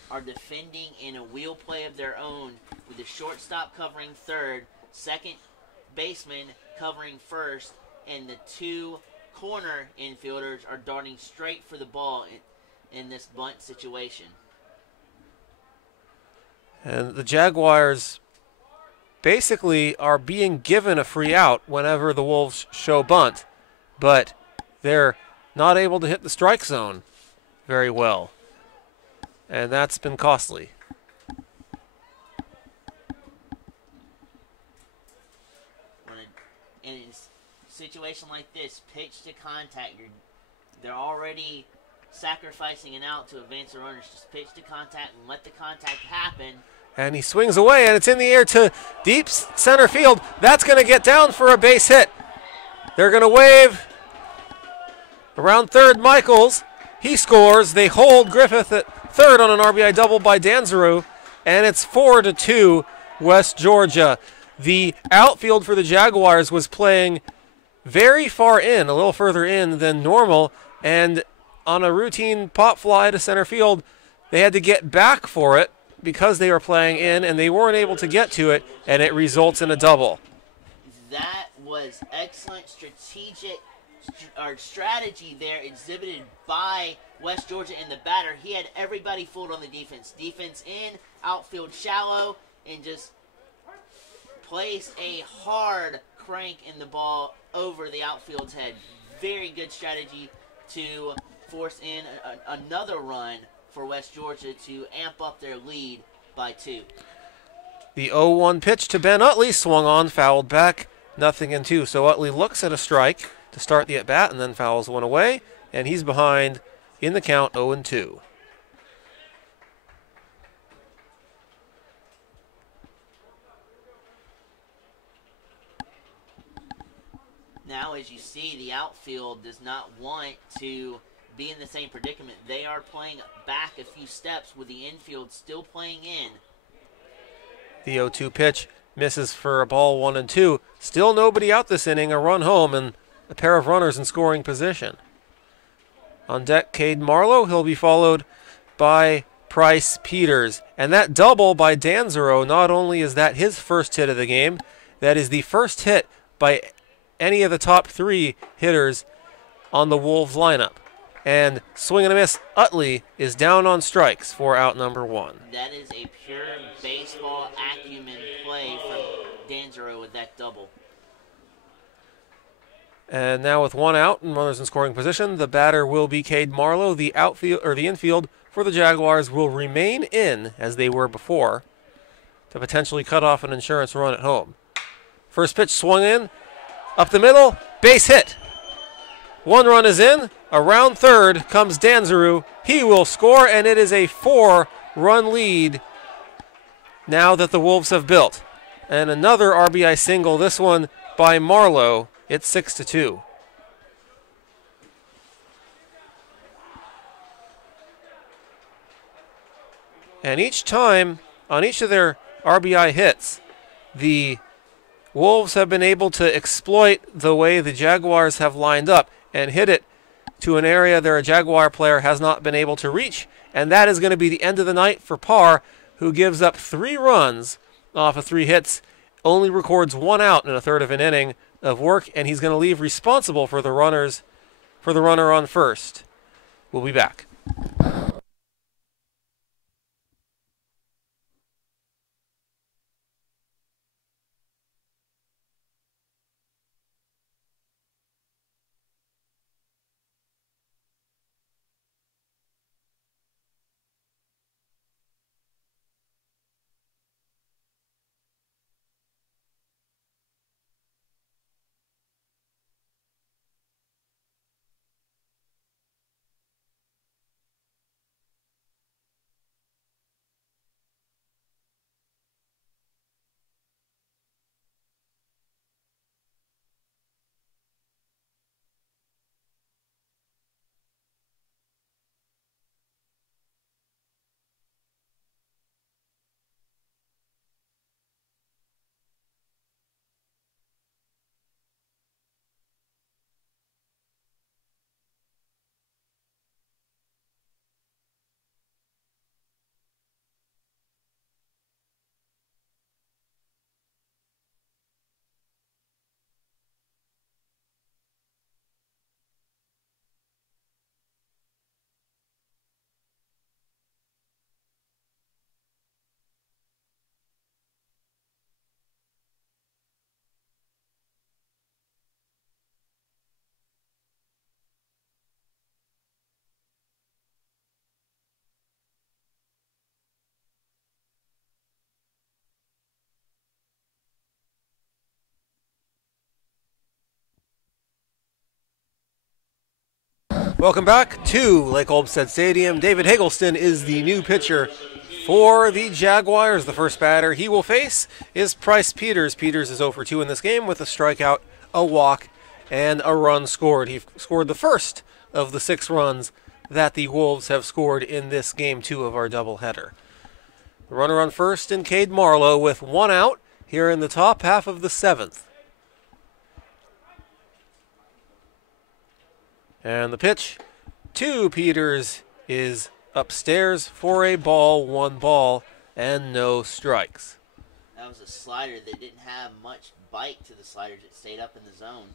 are defending in a wheel play of their own, with the shortstop covering third, second baseman covering first, and the 2 corner infielders are darting straight for the ball in this bunt situation. And the Jaguars basically are being given a free out whenever the Wolves show bunt, but they're not able to hit the strike zone very well, and that's been costly. Want to in a situation like this, pitch to contact, they're already sacrificing an out to advance the runners. Just pitch to contact and let the contact happen. And he swings away, and it's in the air to deep center field. That's going to get down for a base hit. They're going to wave around third. Michaels, he scores. They hold Griffith at third on an RBI double by Danzeru, and it's 4-2 West Georgia. The outfield for the Jaguars was playing very far in, a little further in than normal, and on a routine pop fly to center field, they had to get back for it because they were playing in, and they weren't able to get to it, and it results in a double. That was excellent strategy there exhibited by West Georgia in the batter. He had everybody fooled on the defense. Defense in, outfield shallow, and just place a hard crank in the ball over the outfield's head. Very good strategy to force in another run for West Georgia to amp up their lead by 2. The 0-1 pitch to Ben Utley swung on, fouled back, 0-2. So Utley looks at a strike to start the at-bat and then fouls one away, and he's behind in the count 0-2. Now, as you see, the outfield does not want to be in the same predicament. They are playing back a few steps with the infield still playing in. The 0-2 pitch misses for a ball 1-2. Still nobody out this inning, a run home, and a pair of runners in scoring position. On deck, Cade Marlowe. He'll be followed by Price Peters. And that double by Danzero, not only is that his first hit of the game, that is the first hit by any of the top 3 hitters on the Wolves lineup. And swing and a miss, Utley is down on strikes for out number 1. That is a pure baseball acumen play from Danzero with that double. And now with 1 out and runners in scoring position, the batter will be Cade Marlowe. The outfield or the infield for the Jaguars will remain in as they were before to potentially cut off an insurance run at home. First pitch swung in, up the middle, base hit. 1 run is in. Around third comes Danzeru. He will score, and it is a 4-run lead now that the Wolves have built. And another RBI single, this one by Marlowe. It's 6-2. And each time, on each of their RBI hits, the Wolves have been able to exploit the way the Jaguars have lined up and hit it to an area that a Jaguar player has not been able to reach. And that is going to be the end of the night for Parr, who gives up 3 runs off of 3 hits, only records 1 out in a third of an inning of work, and he's going to leave responsible for the runner on first. We'll be back. Welcome back to Lake Olmsted Stadium. David Hagelston is the new pitcher for the Jaguars. The first batter he will face is Bryce Peters. Peters is 0 for 2 in this game with a strikeout, a walk, and a run scored. He scored the first of the 6 runs that the Wolves have scored in this game 2 of our doubleheader. The runner on first in Cade Marlowe with 1 out here in the top half of the 7th. And the pitch to Peters is upstairs for a ball, 1 ball, and no strikes. That was a slider that didn't have much bite to the sliders. It stayed up in the zone.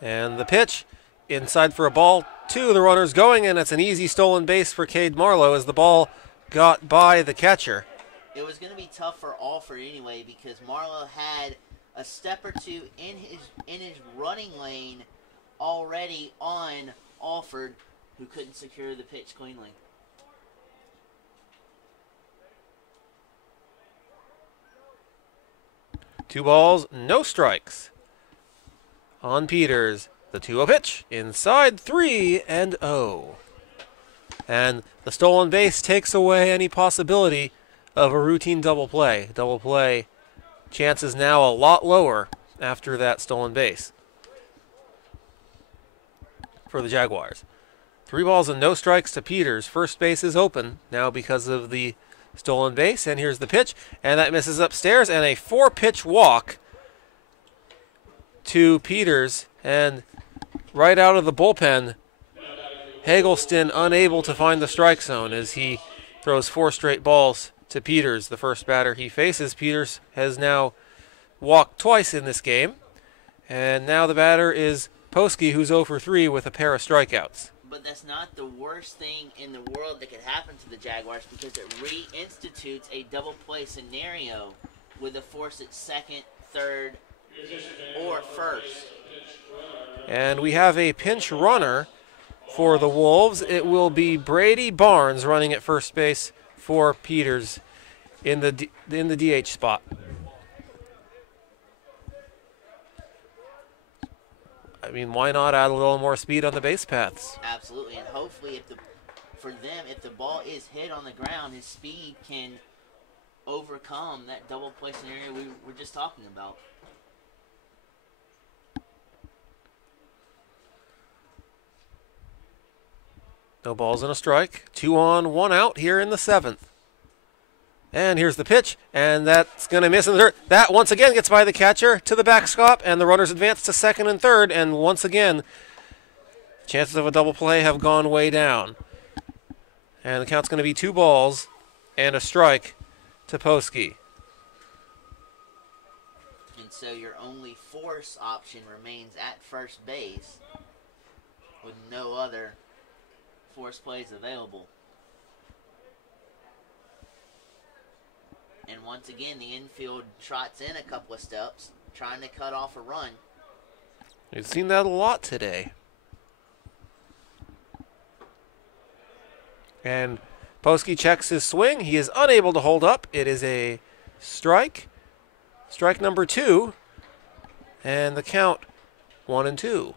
And the pitch inside for a ball, 2. The runner's going, and it's an easy stolen base for Cade Marlowe as the ball got by the catcher. It was going to be tough for Alford anyway because Marlowe had a step or 2 in his running lane already on Alford, who couldn't secure the pitch cleanly. Two balls, no strikes. On Peters, the 2-0 pitch, inside 3-0. And the stolen base takes away any possibility of a routine double play. Double play chances now a lot lower after that stolen base for the Jaguars. 3 balls and no strikes to Peters. First base is open now because of the stolen base. And here's the pitch, and that misses upstairs, and a 4-pitch walk to Peters. And right out of the bullpen, Hagelston unable to find the strike zone as he throws 4 straight balls to Peters, the first batter he faces. Peters has now walked twice in this game, and now the batter is Poski, who's 0 for 3 with a pair of strikeouts. But that's not the worst thing in the world that could happen to the Jaguars because it reinstitutes a double play scenario with a force at second, third, or first. And we have a pinch runner for the Wolves. It will be Brady Barnes running at first base for Peters in the DH spot. I mean, why not add a little more speed on the base paths? Absolutely, and hopefully if the ball is hit on the ground, his speed can overcome that double play scenario we were just talking about. No balls and a strike. 2 on, 1 out here in the 7th. And here's the pitch, and that's going to miss in the dirt. That once again gets by the catcher to the backstop, and the runners advance to second and third, and once again, chances of a double play have gone way down. And the count's going to be 2 balls and a strike to Poski. And so your only force option remains at first base with no other force plays available. And once again, the infield trots in a couple of steps, trying to cut off a run. We've seen that a lot today. And Poski checks his swing. He is unable to hold up. It is a strike. Strike number 2. And the count 1-2.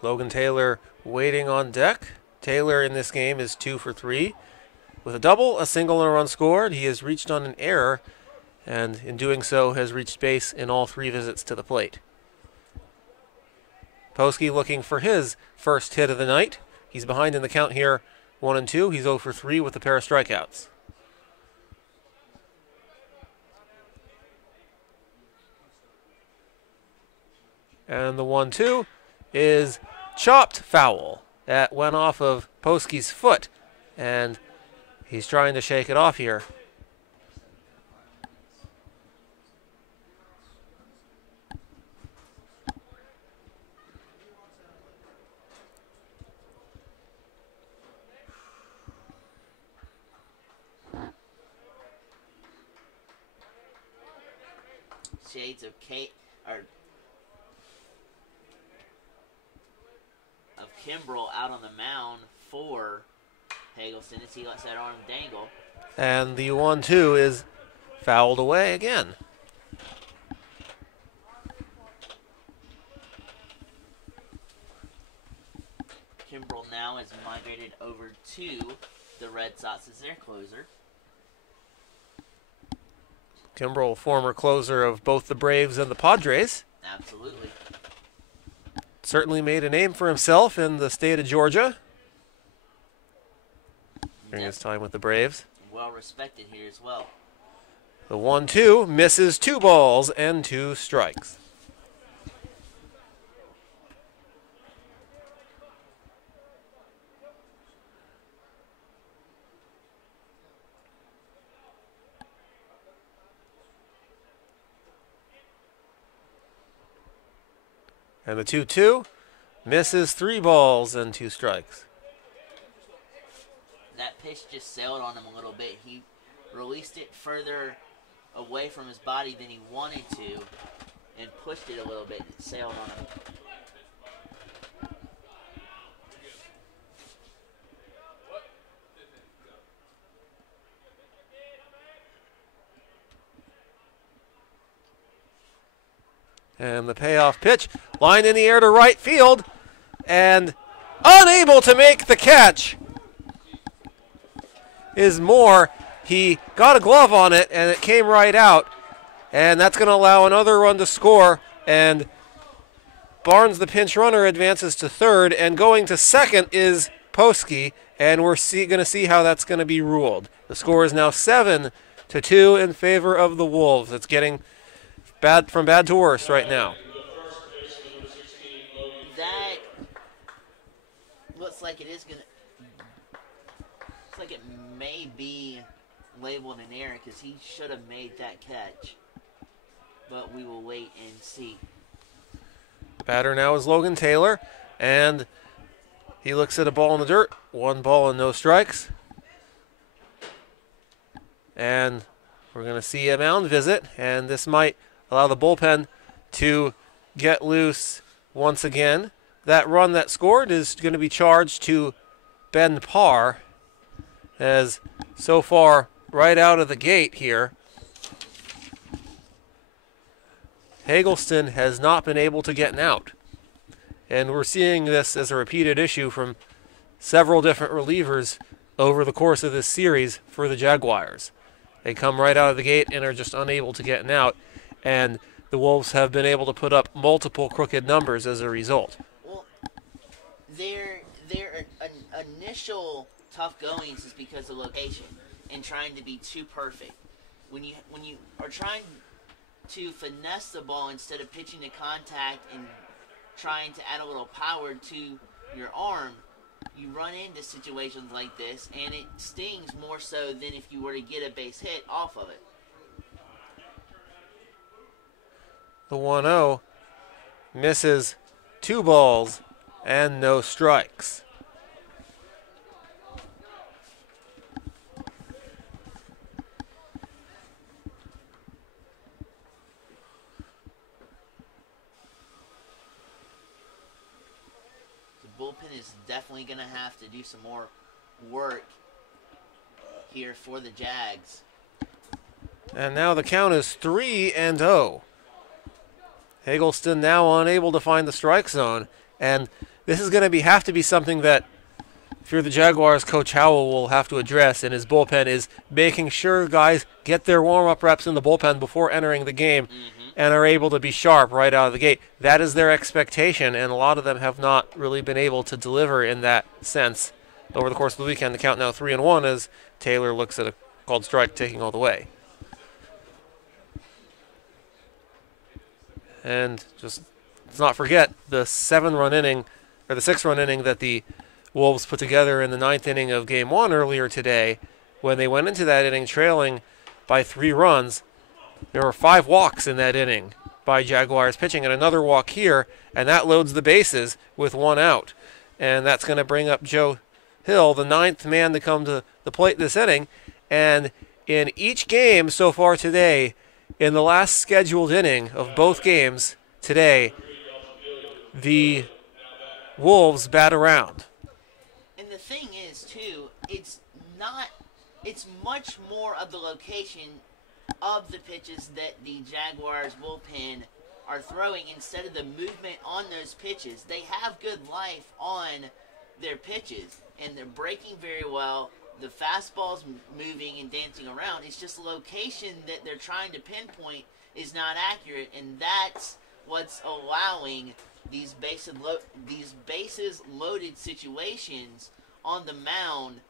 Logan Taylor waiting on deck. Taylor in this game is 2 for 3. With a double, a single, and a run scored, he has reached on an error, and in doing so has reached base in all 3 visits to the plate. Poski looking for his first hit of the night. He's behind in the count here, 1-2. He's 0 for 3 with a pair of strikeouts. And the 1-2 is chopped foul. That went off of Poski's foot, and he's trying to shake it off here. Shades of Kimbrell out on the mound for Hagelston as he lets that arm dangle. And the 1-2 is fouled away again. has migrated over to the Red Sox as their closer. Kimbrel, former closer of both the Braves and the Padres. Absolutely. Certainly made a name for himself in the state of Georgia during his time with the Braves. Well respected here as well. The 1-2 misses 2 balls and 2 strikes. And the 2-2 misses 3 balls and 2 strikes. That pitch just sailed on him a little bit. He released it further away from his body than he wanted to and pushed it a little bit. It sailed on him. And the payoff pitch, line in the air to right field, and unable to make the catch is Moore. He got a glove on it, and it came right out, and that's going to allow another run to score, and Barnes, the pinch runner, advances to third, and going to second is Poski, and we're going to see how that's going to be ruled. The score is now 7-2 in favor of the Wolves. It's getting from bad to worse right now. That looks like it is gonna. Looks like it may be labeled an error because he should have made that catch. But we will wait and see. Batter now is Logan Taylor, and he looks at a ball in the dirt. 1 ball and no strikes. And we're going to see a mound visit, and this might allow the bullpen to get loose once again. That run that scored is going to be charged to Ben Parr, as so far right out of the gate here, Hagelston has not been able to get an out. And we're seeing this as a repeated issue from several different relievers over the course of this series for the Jaguars. They come right out of the gate and are just unable to get an out, and the Wolves have been able to put up multiple crooked numbers as a result. Well, their initial tough goings is because of location and trying to be too perfect. When you are trying to finesse the ball instead of pitching to contact and trying to add a little power to your arm, you run into situations like this, and it stings more so than if you were to get a base hit off of it. The 1-0 misses 2 balls and no strikes. The bullpen is definitely going to have to do some more work here for the Jags. And now the count is 3-0. Hagelston now unable to find the strike zone, and this is going to have to be something that, if you're the Jaguars, Coach Howell will have to address in his bullpen, is making sure guys get their warm-up reps in the bullpen before entering the game and are able to be sharp right out of the gate. That is their expectation, and a lot of them have not really been able to deliver in that sense. Over the course of the weekend, the count now 3-1 as Taylor looks at a called strike taking all the way. And just let's not forget the 6-run inning that the Wolves put together in the 9th inning of Game 1 earlier today. When they went into that inning trailing by 3 runs, there were 5 walks in that inning by Jaguars pitching and another walk here, and that loads the bases with 1 out. And that's going to bring up Joe Hill, the 9th man to come to the plate this inning. And in each game so far today, in the last scheduled inning of both games today, the Wolves bat around. And the thing is, too, it's much more of the location of the pitches that the Jaguars bullpen are throwing instead of the movement on those pitches. They have good life on their pitches, and they're breaking very well. The fastball's moving and dancing around. It's just the location that they're trying to pinpoint is not accurate, and that's what's allowing these bases loaded situations on the mound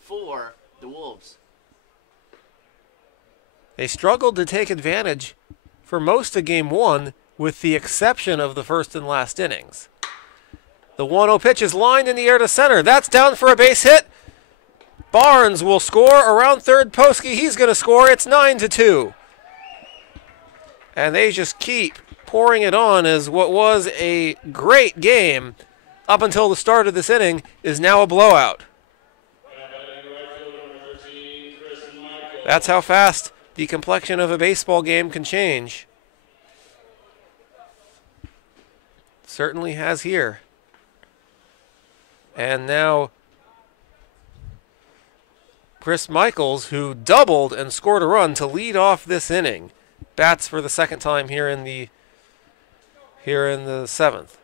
for the Wolves. They struggled to take advantage for most of Game 1, with the exception of the first and last innings. The 1-0 pitch is lined in the air to center. That's down for a base hit. Barnes will score around third. Poski, he's going to score. It's 9-2. And they just keep pouring it on, as what was a great game up until the start of this inning is now a blowout. That's how fast the complexion of a baseball game can change. Certainly has here. And now Chris Michaels, who doubled and scored a run to lead off this inning, bats for the second time here in the seventh.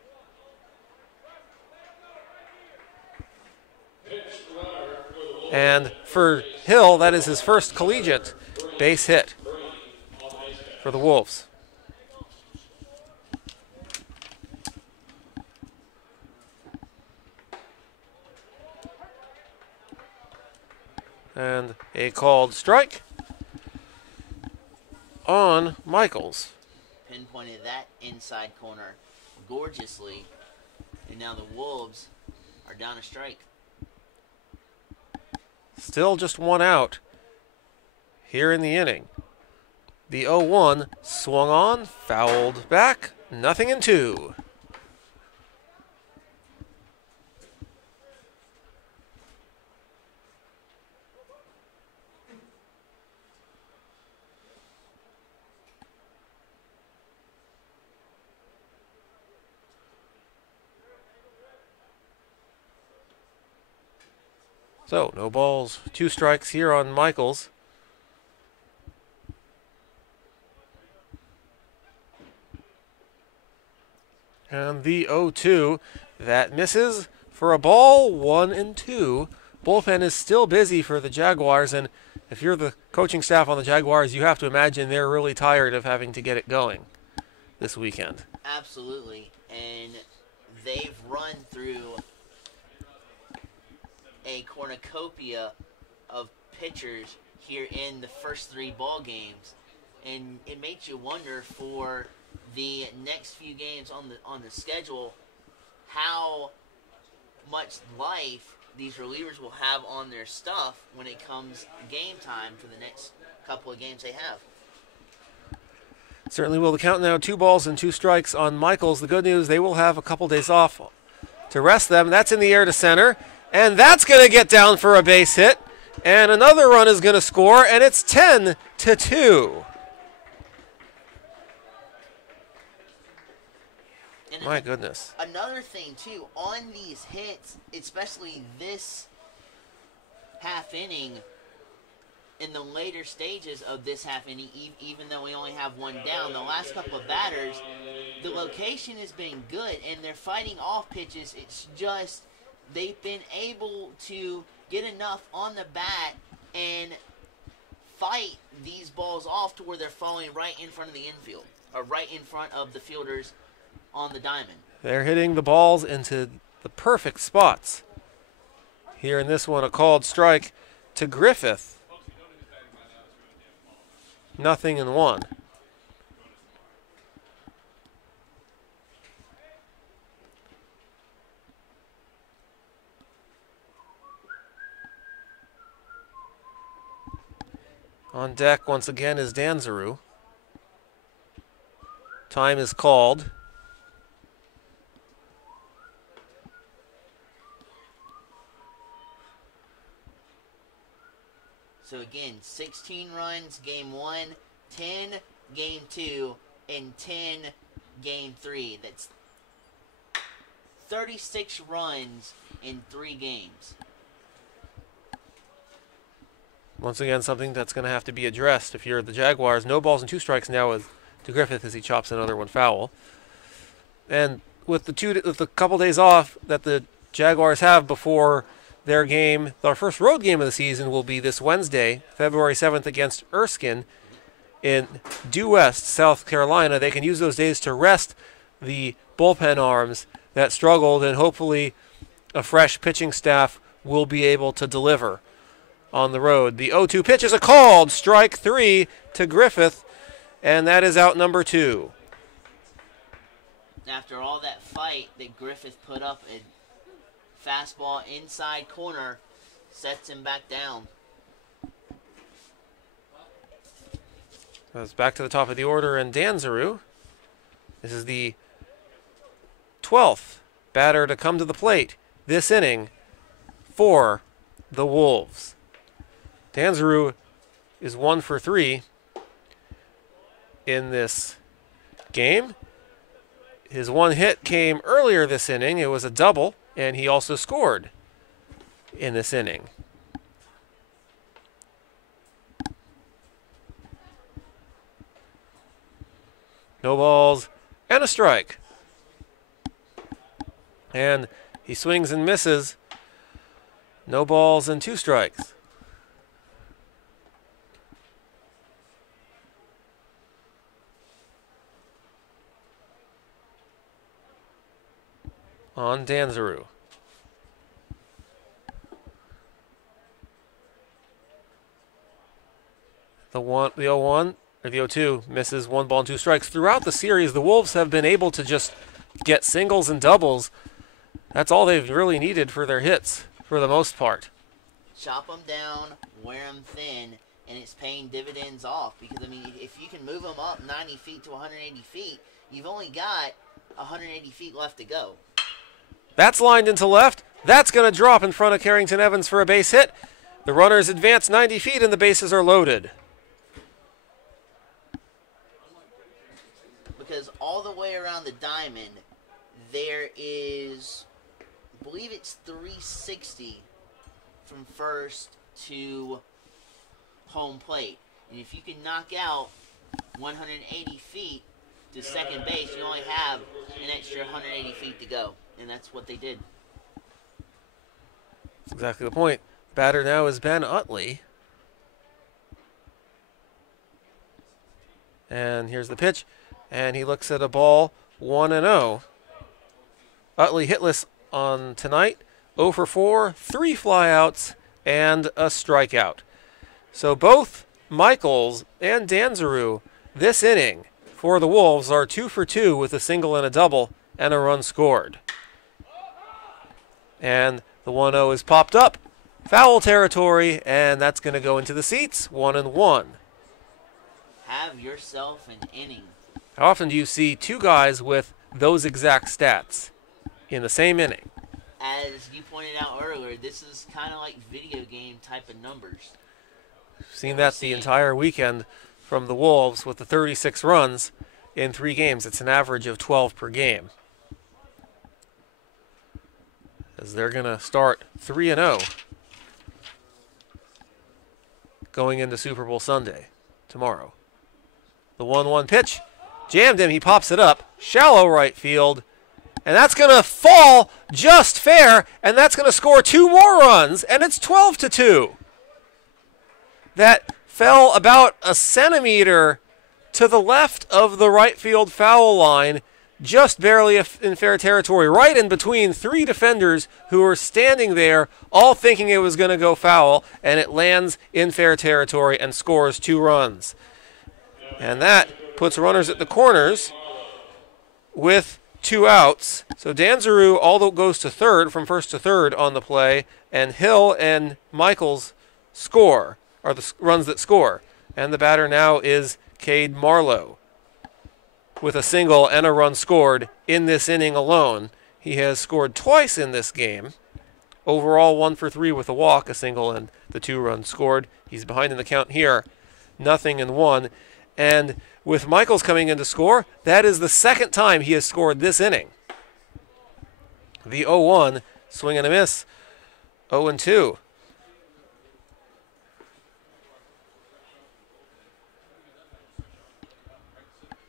And for Hill, that is his first collegiate base hit for the Wolves. And a called strike on Michaels. Pinpointed that inside corner gorgeously, and now the Wolves are down a strike. Still just one out here in the inning. The 0-1 swung on, fouled back, 0-2. So, no balls, 2 strikes here on Michaels. And the 0-2, that misses for a ball, 1-2. Bullpen is still busy for the Jaguars, and if you're the coaching staff on the Jaguars, you have to imagine they're really tired of having to get it going this weekend. Absolutely, and they've run through a cornucopia of pitchers here in the first 3 ball games, and it makes you wonder for the next few games on the schedule how much life these relievers will have on their stuff when it comes game time for the next couple of games they have. Certainly will. The count now 2 balls and 2 strikes on Michaels. The good news, they will have a couple days off to rest them. That's in the air to center. And that's going to get down for a base hit. And another run is going to score, and it's 10-2. And My goodness. Another thing, too, on these hits, especially this half inning, in the later stages of this half inning, even though we only have 1 down, the last couple of batters, the location has been good, and they're fighting off pitches. It's just they've been able to get enough on the bat and fight these balls off to where they're falling right in front of the infield, or right in front of the fielders on the diamond. They're hitting the balls into the perfect spots. Here in this one, a called strike to Griffith. 0-1. On deck once again is Danzaru. Time is called. So again, 16 runs game 1, 10 game 2, and 10 game 3. That's 36 runs in 3 games. Once again, something that's going to have to be addressed if you're the Jaguars. No balls and 2 strikes now with to Griffith as he chops another one foul. And with the couple days off that the Jaguars have before their game. Their first road game of the season will be this Wednesday, February 7th against Erskine in Due West, South Carolina. They can use those days to rest the bullpen arms that struggled, and hopefully a fresh pitching staff will be able to deliver on the road. The 0-2 pitch is a called strike 3 to Griffith, and that is out number 2. After all that fight that Griffith put up, a fastball inside corner sets him back down. Goes back to the top of the order, and Danzaru. This is the 12th batter to come to the plate this inning for the Wolves. Danzaru is 1 for 3 in this game. His one hit came earlier this inning. It was a double, and he also scored in this inning. No balls and a strike. And he swings and misses. No balls and 2 strikes. On Danzaru. The 0-1 or the 0-2 misses 1 ball and 2 strikes. Throughout the series, the Wolves have been able to just get singles and doubles. That's all they've really needed for their hits, for the most part. Chop them down, wear them thin, and it's paying dividends off. Because, I mean, if you can move them up 90 feet to 180 feet, you've only got 180 feet left to go. That's lined into left. That's going to drop in front of Carrington Evans for a base hit. The runners advance 90 feet, and the bases are loaded. Because all the way around the diamond, there is, I believe it's 360 from first to home plate. And if you can knock out 180 feet to second base, you only have an extra 180 feet to go. And that's what they did. That's exactly the point. Batter now is Ben Utley. And here's the pitch. And he looks at a ball, 1-0. Utley hitless on tonight, 0 for 4, 3 flyouts, and a strikeout. So both Michaels and Danzaru this inning for the Wolves are 2 for 2 with a single and a double and a run scored. And the 1-0 is popped up. Foul territory, and that's going to go into the seats, 1-1. Have yourself an inning. How often do you see 2 guys with those exact stats in the same inning? As you pointed out earlier, this is kind of like video game type of numbers. We've seen that the entire weekend from the Wolves with the 36 runs in 3 games. It's an average of 12 per game. As they're going to start 3-0 going into Super Bowl Sunday tomorrow. The 1-1 pitch. Jammed him. He pops it up. Shallow right field. And that's going to fall just fair. And that's going to score 2 more runs. And it's 12-2. That fell about a centimeter to the left of the right field foul line. Just barely in fair territory. Right in between 3 defenders who were standing there, all thinking it was going to go foul. And it lands in fair territory and scores 2 runs. And that puts runners at the corners with 2 outs. So Danzaru although goes to third, from first to third on the play, and Hill and Michaels score, are the runs that score. And the batter now is Cade Marlowe with a single and a run scored in this inning alone. He has scored twice in this game. Overall 1 for 3 with a walk, a single, and the 2 runs scored. He's behind in the count here, 0-1. And with Michaels coming in to score, that is the 2nd time he has scored this inning. The 0-1, swing and a miss, 0-2.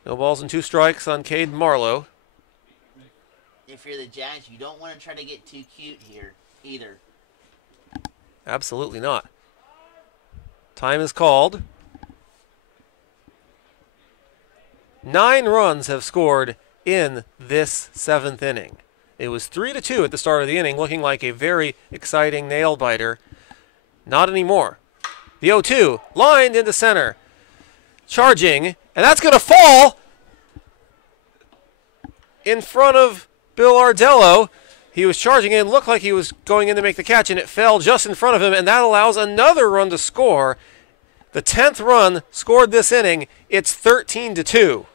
No balls and 2 strikes on Cade Marlowe. If you're the Jags, you don't want to try to get too cute here either. Absolutely not. Time is called. 9 runs have scored in this 7th inning. It was 3-2 at the start of the inning, looking like a very exciting nail-biter. Not anymore. The 0-2, lined into center. Charging, and that's going to fall in front of Bill Ardello. He was charging in, looked like he was going in to make the catch, and it fell just in front of him, and that allows another run to score. The 10th run scored this inning. It's 13-2.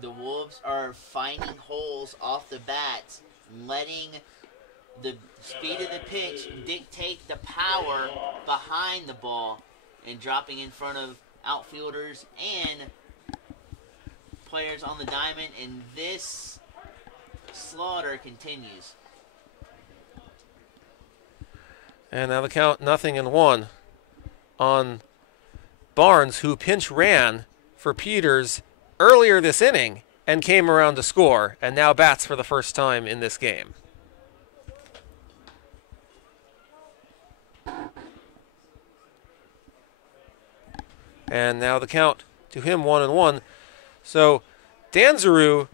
The Wolves are finding holes off the bats, letting the speed of the pitch dictate the power behind the ball, and dropping in front of outfielders and players on the diamond, and this slaughter continues. And now the count 0-1 on Barnes, who pinch ran for Peters earlier this inning and came around to score, and now bats for the first time in this game. And now the count to him 1-1. So Danzaru,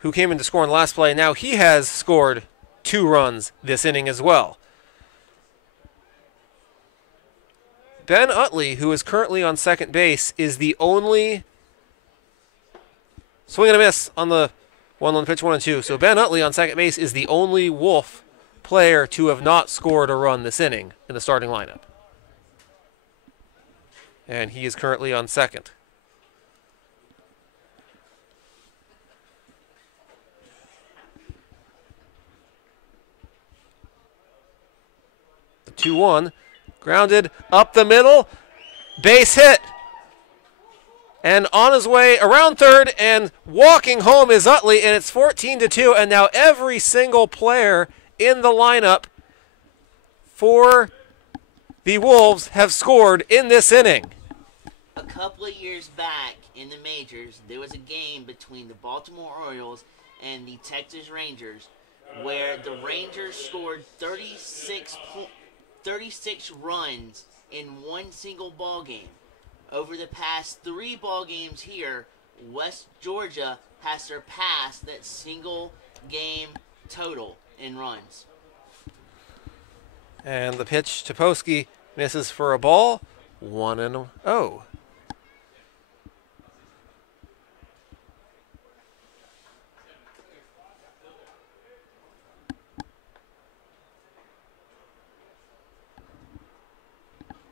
who came in to score in the last play, now he has scored 2 runs this inning as well. Ben Utley, who is currently on second base, is the only swing and a miss on the 1-1 pitch, 1-2. So Ben Utley on second base is the only Wolf player to have not scored a run this inning in the starting lineup. And he is currently on second. The 2-1, grounded up the middle, base hit. And on his way around third and walking home is Utley, and it's 14-2. And now every single player in the lineup for the Wolves have scored in this inning. A couple of years back in the majors, there was a game between the Baltimore Orioles and the Texas Rangers where the Rangers scored 36 runs in one single ball game. Over the past 3 ball games here, West Georgia has surpassed that single game total in runs. And the pitch to Posky misses for a ball. 1-0.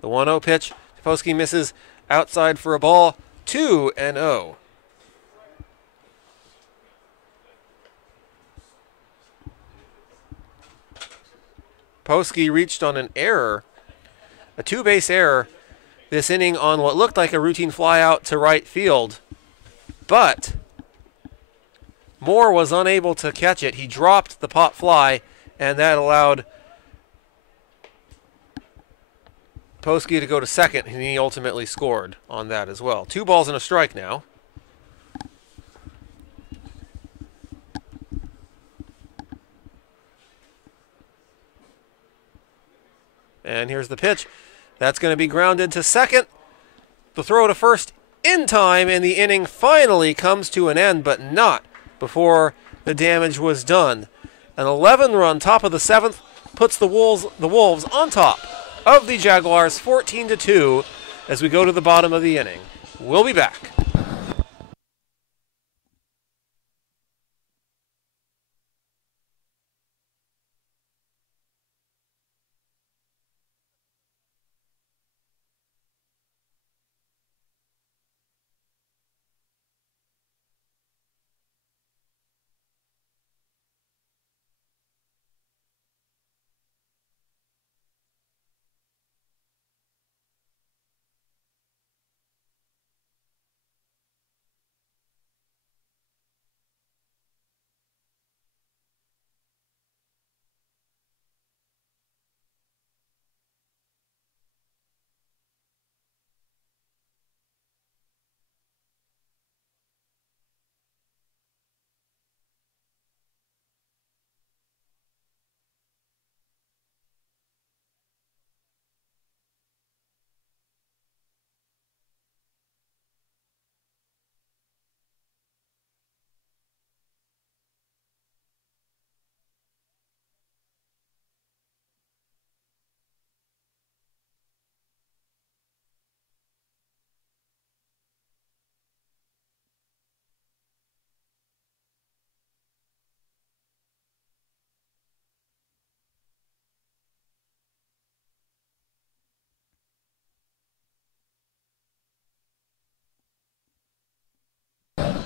The 1-0 pitch. Posky misses outside for a ball. 2-0. Posky reached on an error, a 2-base error this inning on what looked like a routine fly out to right field. But Moore was unable to catch it. He dropped the pop fly, and that allowed Posky to go to second, and he ultimately scored on that as well. 2 balls and a strike now. And here's the pitch. That's going to be grounded to second. The throw to first in time, and the inning finally comes to an end, but not before the damage was done. An 11-run top of the 7th puts the Wolves on top of the Jaguars 14-2 as we go to the bottom of the inning. We'll be back.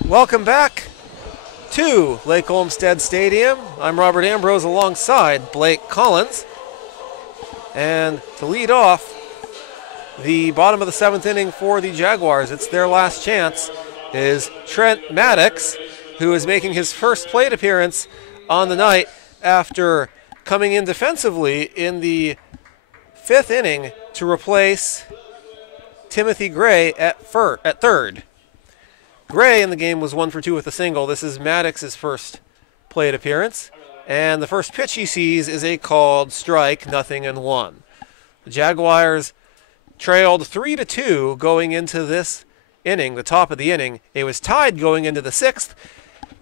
Welcome back to Lake Olmsted Stadium. I'm Robert Ambrose alongside Blake Collins. And to lead off the bottom of the 7th inning for the Jaguars, it's their last chance, is Trent Maddox, who is making his first plate appearance on the night after coming in defensively in the 5th inning to replace Timothy Gray at third. Gray in the game was 1 for 2 with a single. This is Maddox's first plate appearance. And the first pitch he sees is a called strike, 0-1. The Jaguars trailed 3-2 going into this inning, the top of the inning. It was tied going into the 6th.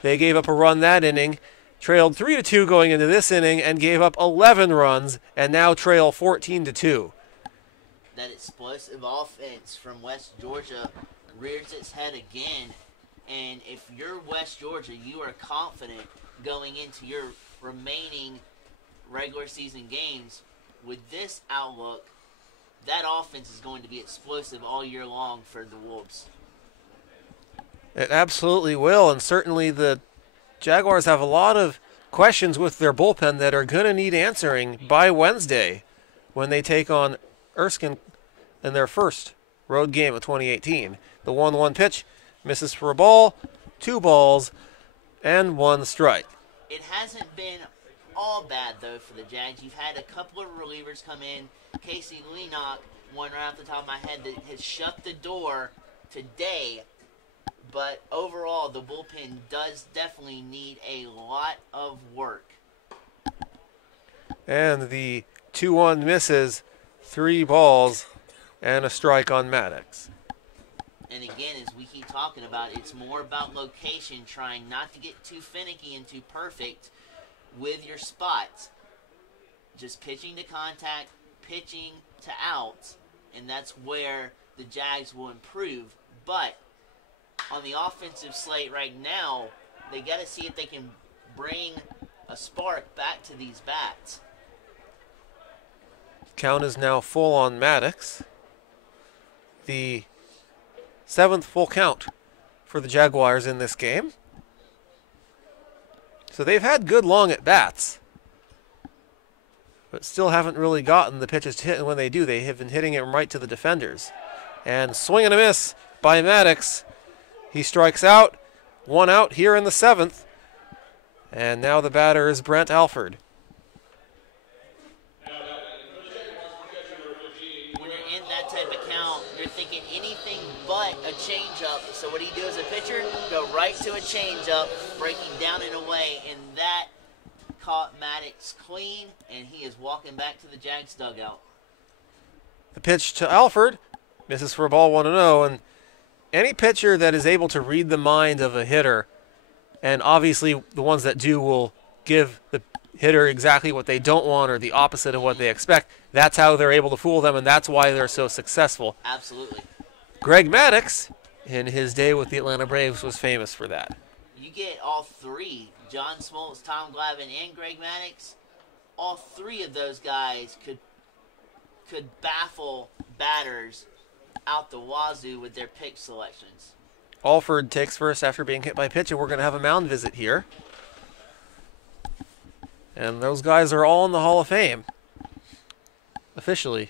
They gave up a run that inning, trailed 3-2 going into this inning, and gave up 11 runs, and now trail 14-2. That explosive offense from West Georgia rears its head again, and if you're West Georgia, you are confident going into your remaining regular season games. With this outlook, that offense is going to be explosive all year long for the Wolves. It absolutely will, and certainly the Jaguars have a lot of questions with their bullpen that are going to need answering by Wednesday when they take on Erskine in their first road game of 2018. The 1-1 pitch misses for a ball, 2 balls, and 1 strike. It hasn't been all bad, though, for the Jags. You've had a couple of relievers come in. Casey Leenock, one right off the top of my head, that has shut the door today. But overall, the bullpen does definitely need a lot of work. And the 2-1 misses, 3 balls, and a strike on Maddox. And again, as we keep talking about, it's more about location, trying not to get too finicky and too perfect with your spots. Just pitching to contact, pitching to outs, and that's where the Jags will improve. But on the offensive slate right now, they got to see if they can bring a spark back to these bats. Count is now full on Maddox. The 7th full count for the Jaguars in this game. So they've had good long at-bats, but still haven't really gotten the pitches to hit, and when they do, they have been hitting it right to the defenders. And swing and a miss by Maddox. He strikes out, 1 out here in the 7th, and now the batter is Brent Alford. When you're in that type of count, you're thinking anything but a changeup. So what do you do as a pitcher? Go right to a changeup, breaking down and away, and that caught Maddox clean, and he is walking back to the Jags dugout. The pitch to Alford misses for a ball, 1-0, and any pitcher that is able to read the mind of a hitter, and obviously the ones that do will give the hitter exactly what they don't want or the opposite of what they expect. That's how they're able to fool them, and that's why they're so successful. Absolutely. Greg Maddox, in his day with the Atlanta Braves, was famous for that. You get all three, John Smoltz, Tom Glavine, and Greg Maddox. All three of those guys could baffle batters out the wazoo with their pick selections. Alford takes first after being hit by a pitch, and we're going to have a mound visit here. And those guys are all in the Hall of Fame, officially.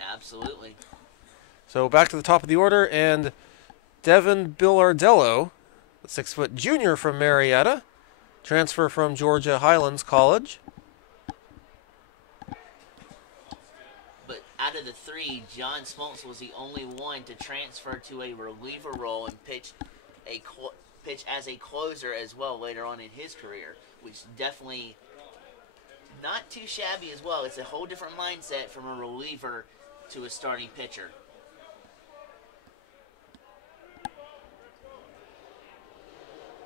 Absolutely. So back to the top of the order, and Devin Billardello, the 6-foot junior from Marietta, transfer from Georgia Highlands College. But out of the three, John Smoltz was the only one to transfer to a reliever role and pitch as a closer as well later on in his career, which definitely not too shabby as well. It's a whole different mindset from a reliever to a starting pitcher.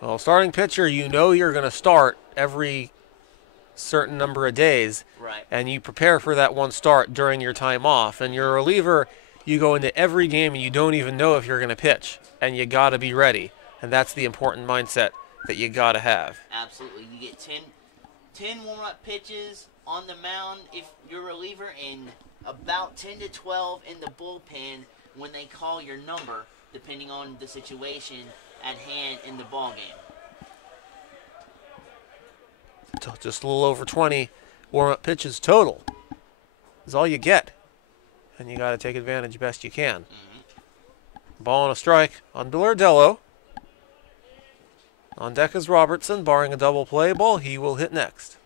Well, starting pitcher, you know you're going to start every certain number of days. Right. And you prepare for that one start during your time off. And you're a reliever, you go into every game and you don't even know if you're going to pitch. And you got to be ready. And that's the important mindset that you got to have. Absolutely. You get 10 warm-up pitches on the mound if you're a reliever, and about 10 to 12 in the bullpen when they call your number, depending on the situation at hand in the ball game. Just a little over 20 warm-up pitches total is all you get, and you got to take advantage best you can. Ball and a strike on Bilardello. On deck is Robertson, barring a double play ball. He will hit next.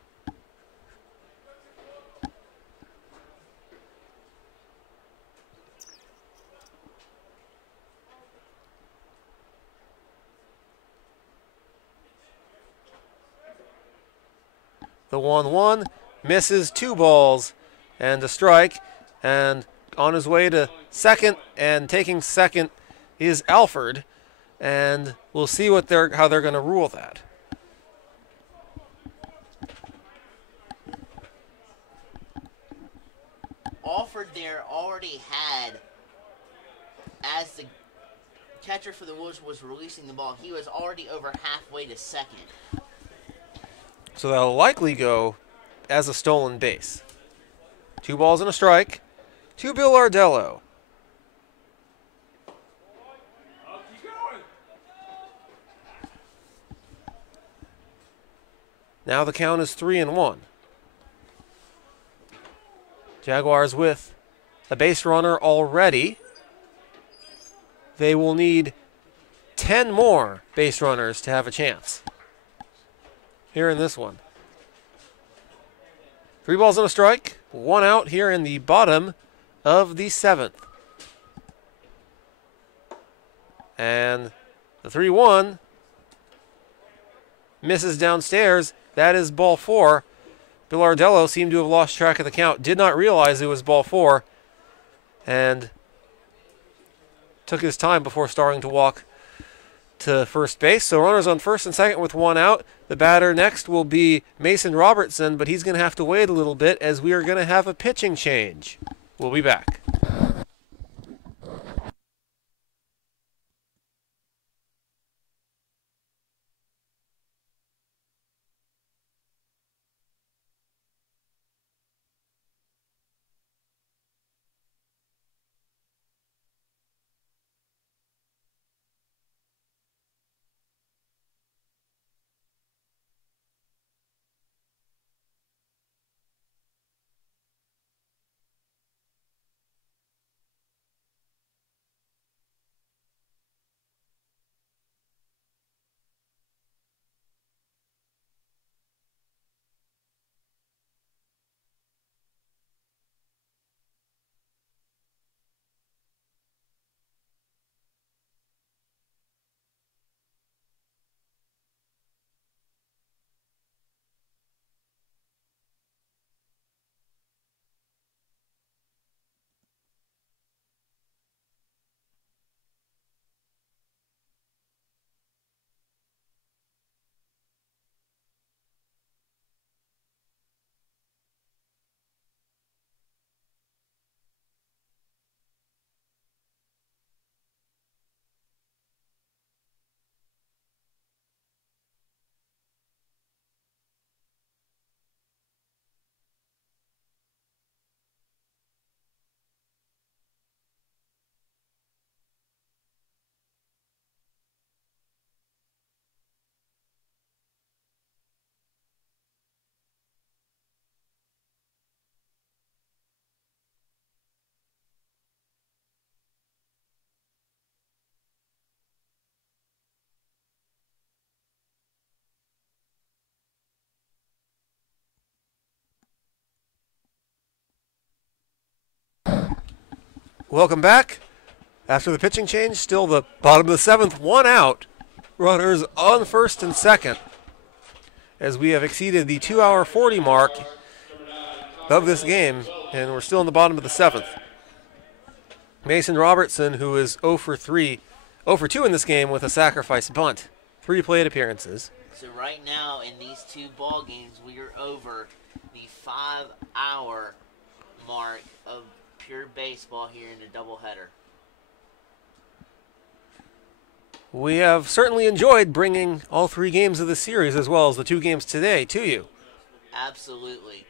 The 1-1 misses, 2 balls and a strike, and on his way to second and taking second is Alford, and we'll see how they're going to rule that. Alford there already had, as the catcher for the Wolves was releasing the ball, he was already over halfway to second. So that'll likely go as a stolen base. 2 balls and a strike to Bilardello. Now the count is 3-1. Jaguars with a base runner already. They will need 10 more base runners to have a chance here in this one. 3 balls and a strike, 1 out here in the bottom of the 7th. And the 3-1 misses downstairs. That is ball 4. Bilardello seemed to have lost track of the count, did not realize it was ball 4, and took his time before starting to walk to first base. So runners on first and second with 1 out. The batter next will be Mason Robertson, but he's going to have to wait a little bit as we are going to have a pitching change. We'll be back. Welcome back. After the pitching change, still the bottom of the 7th, 1 out. Runners on first and second, as we have exceeded the 2-hour 40 mark of this game, and we're still in the bottom of the 7th. Mason Robertson, who is 0 for 2 in this game with a sacrifice bunt. 3 plate appearances. So right now in these 2 ball games, we are over the 5-hour mark of pure baseball here in the doubleheader. We have certainly enjoyed bringing all 3 games of the series, as well as the 2 games today, to you. Absolutely.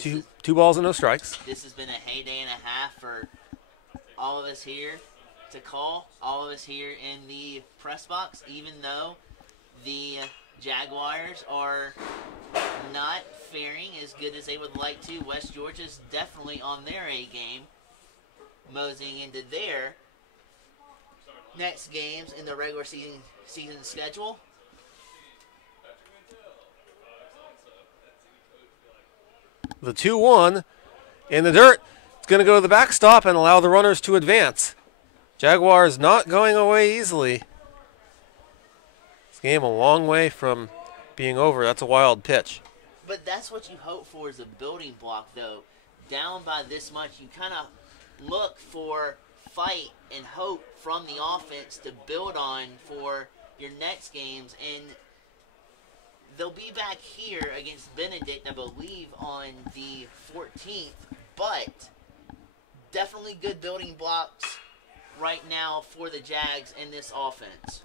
Two balls and no strikes. This has been a heyday and a half for all of us here. to call, all of us here in the press box, even though the Jaguars are not faring as good as they would like to. West Georgia's definitely on their A game, moseying into their next games in the regular season schedule. The 2-1 in the dirt. It's going to go to the backstop and allow the runners to advance. Jaguars not going away easily. This game a long way from being over. That's a wild pitch. But that's what you hope for as a building block, though. Down by this much, you kind of look for fight and hope from the offense to build on for your next games. And they'll be back here against Benedict, I believe, on the 14th. But definitely good building blocks right now for the Jags in this offense.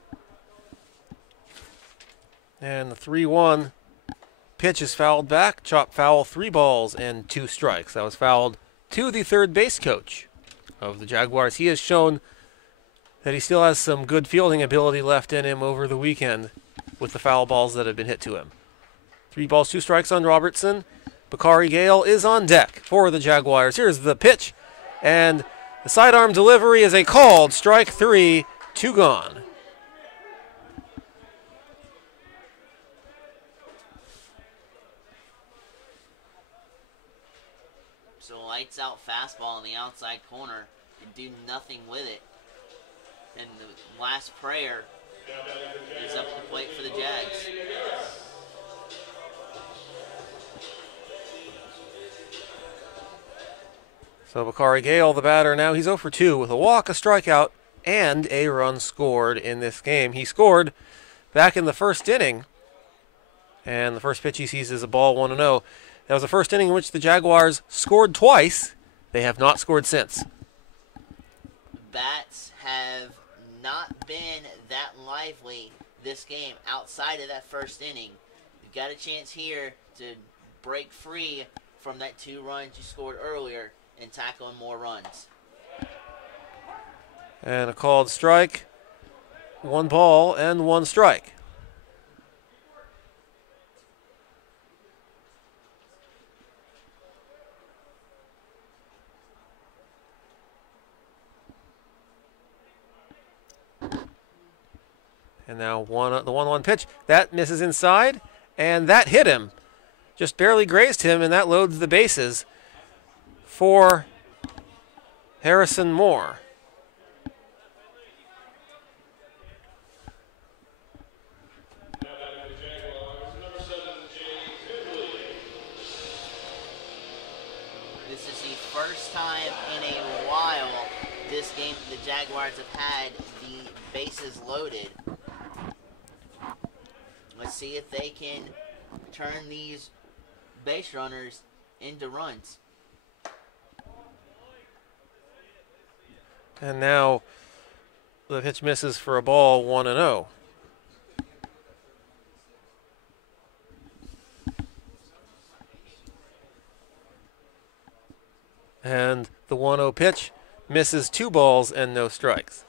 And the 3-1 pitch is fouled back. Chop foul, 3 balls and 2 strikes. That was fouled to the third base coach of the Jaguars. He has shown that he still has some good fielding ability left in him over the weekend with the foul balls that have been hit to him. 3 balls, 2 strikes on Robertson. Bakari Gale is on deck for the Jaguars. Here's the pitch, and the sidearm delivery is a called strike 3, 2 gone. So lights out fastball on the outside corner and do nothing with it. And the last prayer is up at the plate for the Jags. So Bakari Gale, the batter now, he's 0 for 2 with a walk, a strikeout, and a run scored in this game. He scored back in the first inning, and the first pitch he sees is a ball 1-0. That was the first inning in which the Jaguars scored twice. They have not scored since. Bats have not been that lively this game outside of that first inning. You got a chance here to break free from that 2 runs you scored earlier and tack on more runs. And a called strike, 1 ball and 1 strike. And now the 1-1 pitch. That misses inside, and that hit him. Just barely grazed him, and that loads the bases for Harrison Moore. This is the first time in a while this game the Jaguars have had the bases loaded. Let's see if they can turn these base runners into runs. And now the pitch misses for a ball, 1-0. And the 1-0 pitch misses 2 balls and no strikes.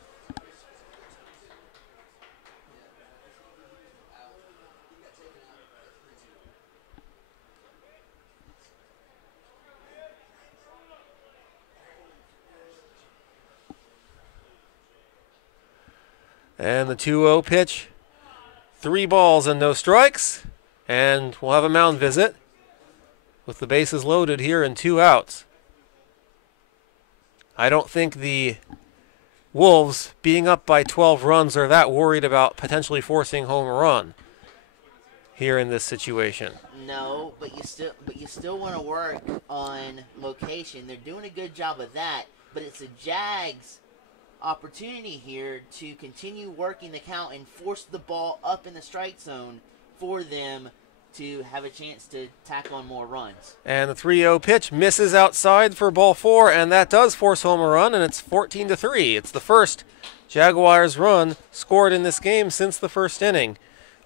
And the 2-0 pitch, 3 balls and no strikes. And we'll have a mound visit with the bases loaded here and 2 outs. I don't think the Wolves, being up by 12 runs, are that worried about potentially forcing home a run here in this situation. No, but you still want to work on location. They're doing a good job of that, but it's the Jags' opportunity here to continue working the count and force the ball up in the strike zone for them to have a chance to tack on more runs. And the 3-0 pitch misses outside for ball 4, and that does force home a run, and it's 14-3. It's the first Jaguars run scored in this game since the first inning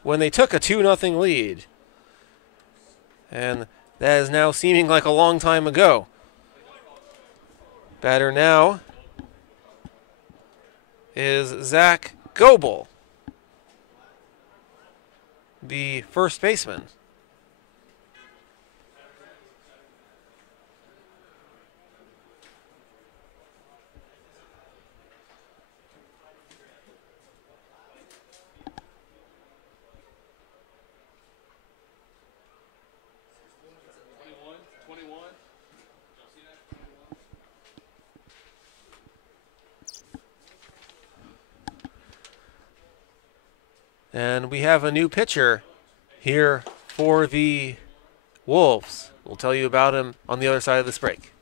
when they took a 2-0 lead. And that is now seeming like a long time ago. Batter now is Zach Goebel, the first baseman. And we have a new pitcher here for the Wolves. We'll tell you about him on the other side of this break.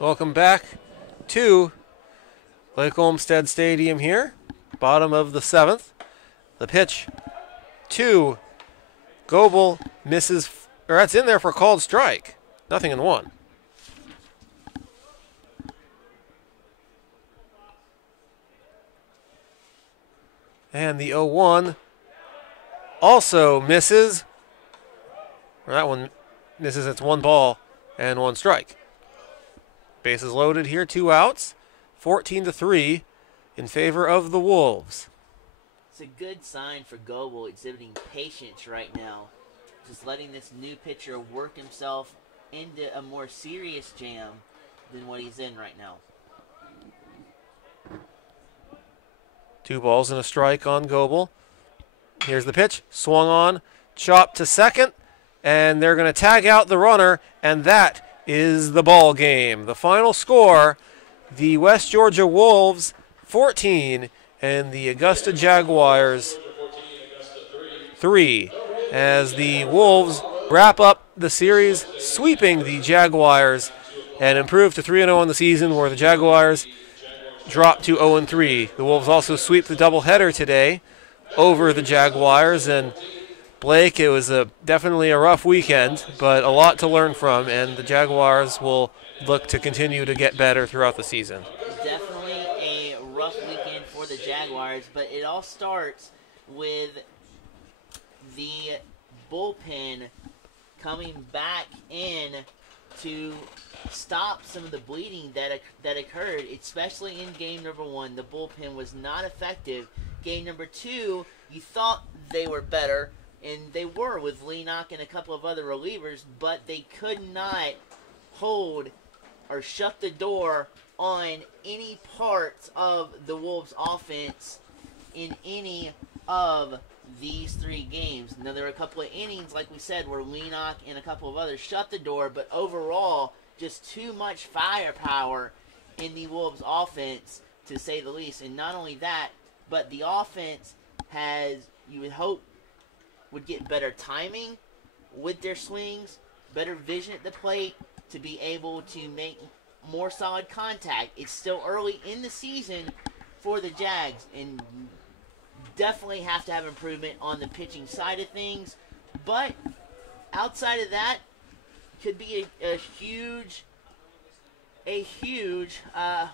Welcome back to Lake Olmsted Stadium here, bottom of the 7th. The pitch to Goebel misses, or that's in there for a called strike. 0-1. And the 0-1 also misses. Or that one misses. It's 1 ball and 1 strike. Bases loaded here, 2 outs, 14-3 in favor of the Wolves. It's a good sign for Goebel exhibiting patience right now. Just letting this new pitcher work himself into a more serious jam than what he's in right now. 2 balls and a strike on Goebel. Here's the pitch, swung on, chopped to second, and they're going to tag out the runner, and that is the ball game. The final score, the West Georgia Wolves 14 and the Augusta Jaguars 3, as the Wolves wrap up the series, sweeping the Jaguars and improve to 3-0 on the season, where the Jaguars drop to 0-3. The Wolves also sweep the doubleheader today over the Jaguars, and Blake, it was definitely a rough weekend, but a lot to learn from, and the Jaguars will look to continue to get better throughout the season. Definitely a rough weekend for the Jaguars, but it all starts with the bullpen coming back in to stop some of the bleeding that occurred, especially in game number 1. The bullpen was not effective. Game number 2, you thought they were better, and they were with Leenock and a couple of other relievers, but they could not hold or shut the door on any parts of the Wolves' offense in any of these 3 games. Now, there were a couple of innings, like we said, where Leenock and a couple of others shut the door, but overall, just too much firepower in the Wolves' offense, to say the least. And not only that, but the offense has, you would hope, would get better timing with their swings, better vision at the plate to be able to make more solid contact. It's still early in the season for the Jags, and definitely have to have improvement on the pitching side of things. But outside of that, could be a huge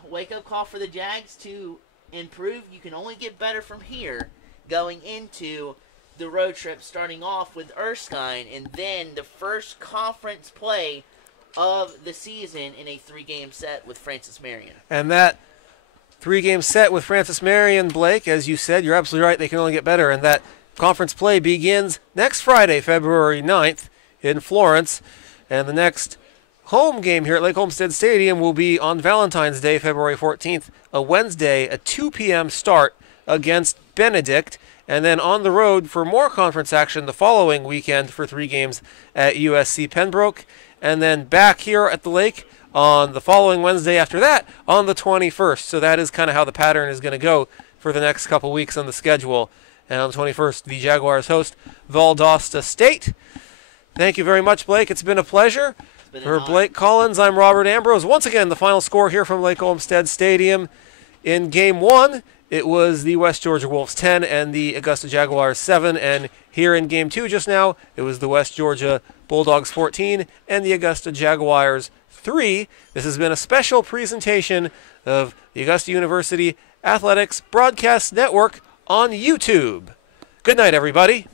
wake-up call for the Jags to improve. You can only get better from here going into the road trip, starting off with Erskine, and then the first conference play of the season in a 3-game set with Francis Marion. And that 3-game set with Francis Marion, Blake, as you said, you're absolutely right, they can only get better. And that conference play begins next Friday, February 9th in Florence. And the next home game here at Lake Homestead Stadium will be on Valentine's Day, February 14th, a Wednesday, a 2 p.m. start against Benedict. And then on the road for more conference action the following weekend for 3 games at USC Pembroke. And then back here at the lake on the following Wednesday after that on the 21st. So that is kind of how the pattern is going to go for the next couple weeks on the schedule. And on the 21st, the Jaguars host Valdosta State. Thank you very much, Blake. It's been a pleasure. For Blake Collins, I'm Robert Ambrose. Once again, the final score here from Lake Olmsted Stadium. In Game 1, it was the West Georgia Wolves 10 and the Augusta Jaguars 7. And here in Game 2 just now, it was the West Georgia Bulldogs 14 and the Augusta Jaguars 3. This has been a special presentation of the Augusta University Athletics Broadcast Network on YouTube. Good night, everybody.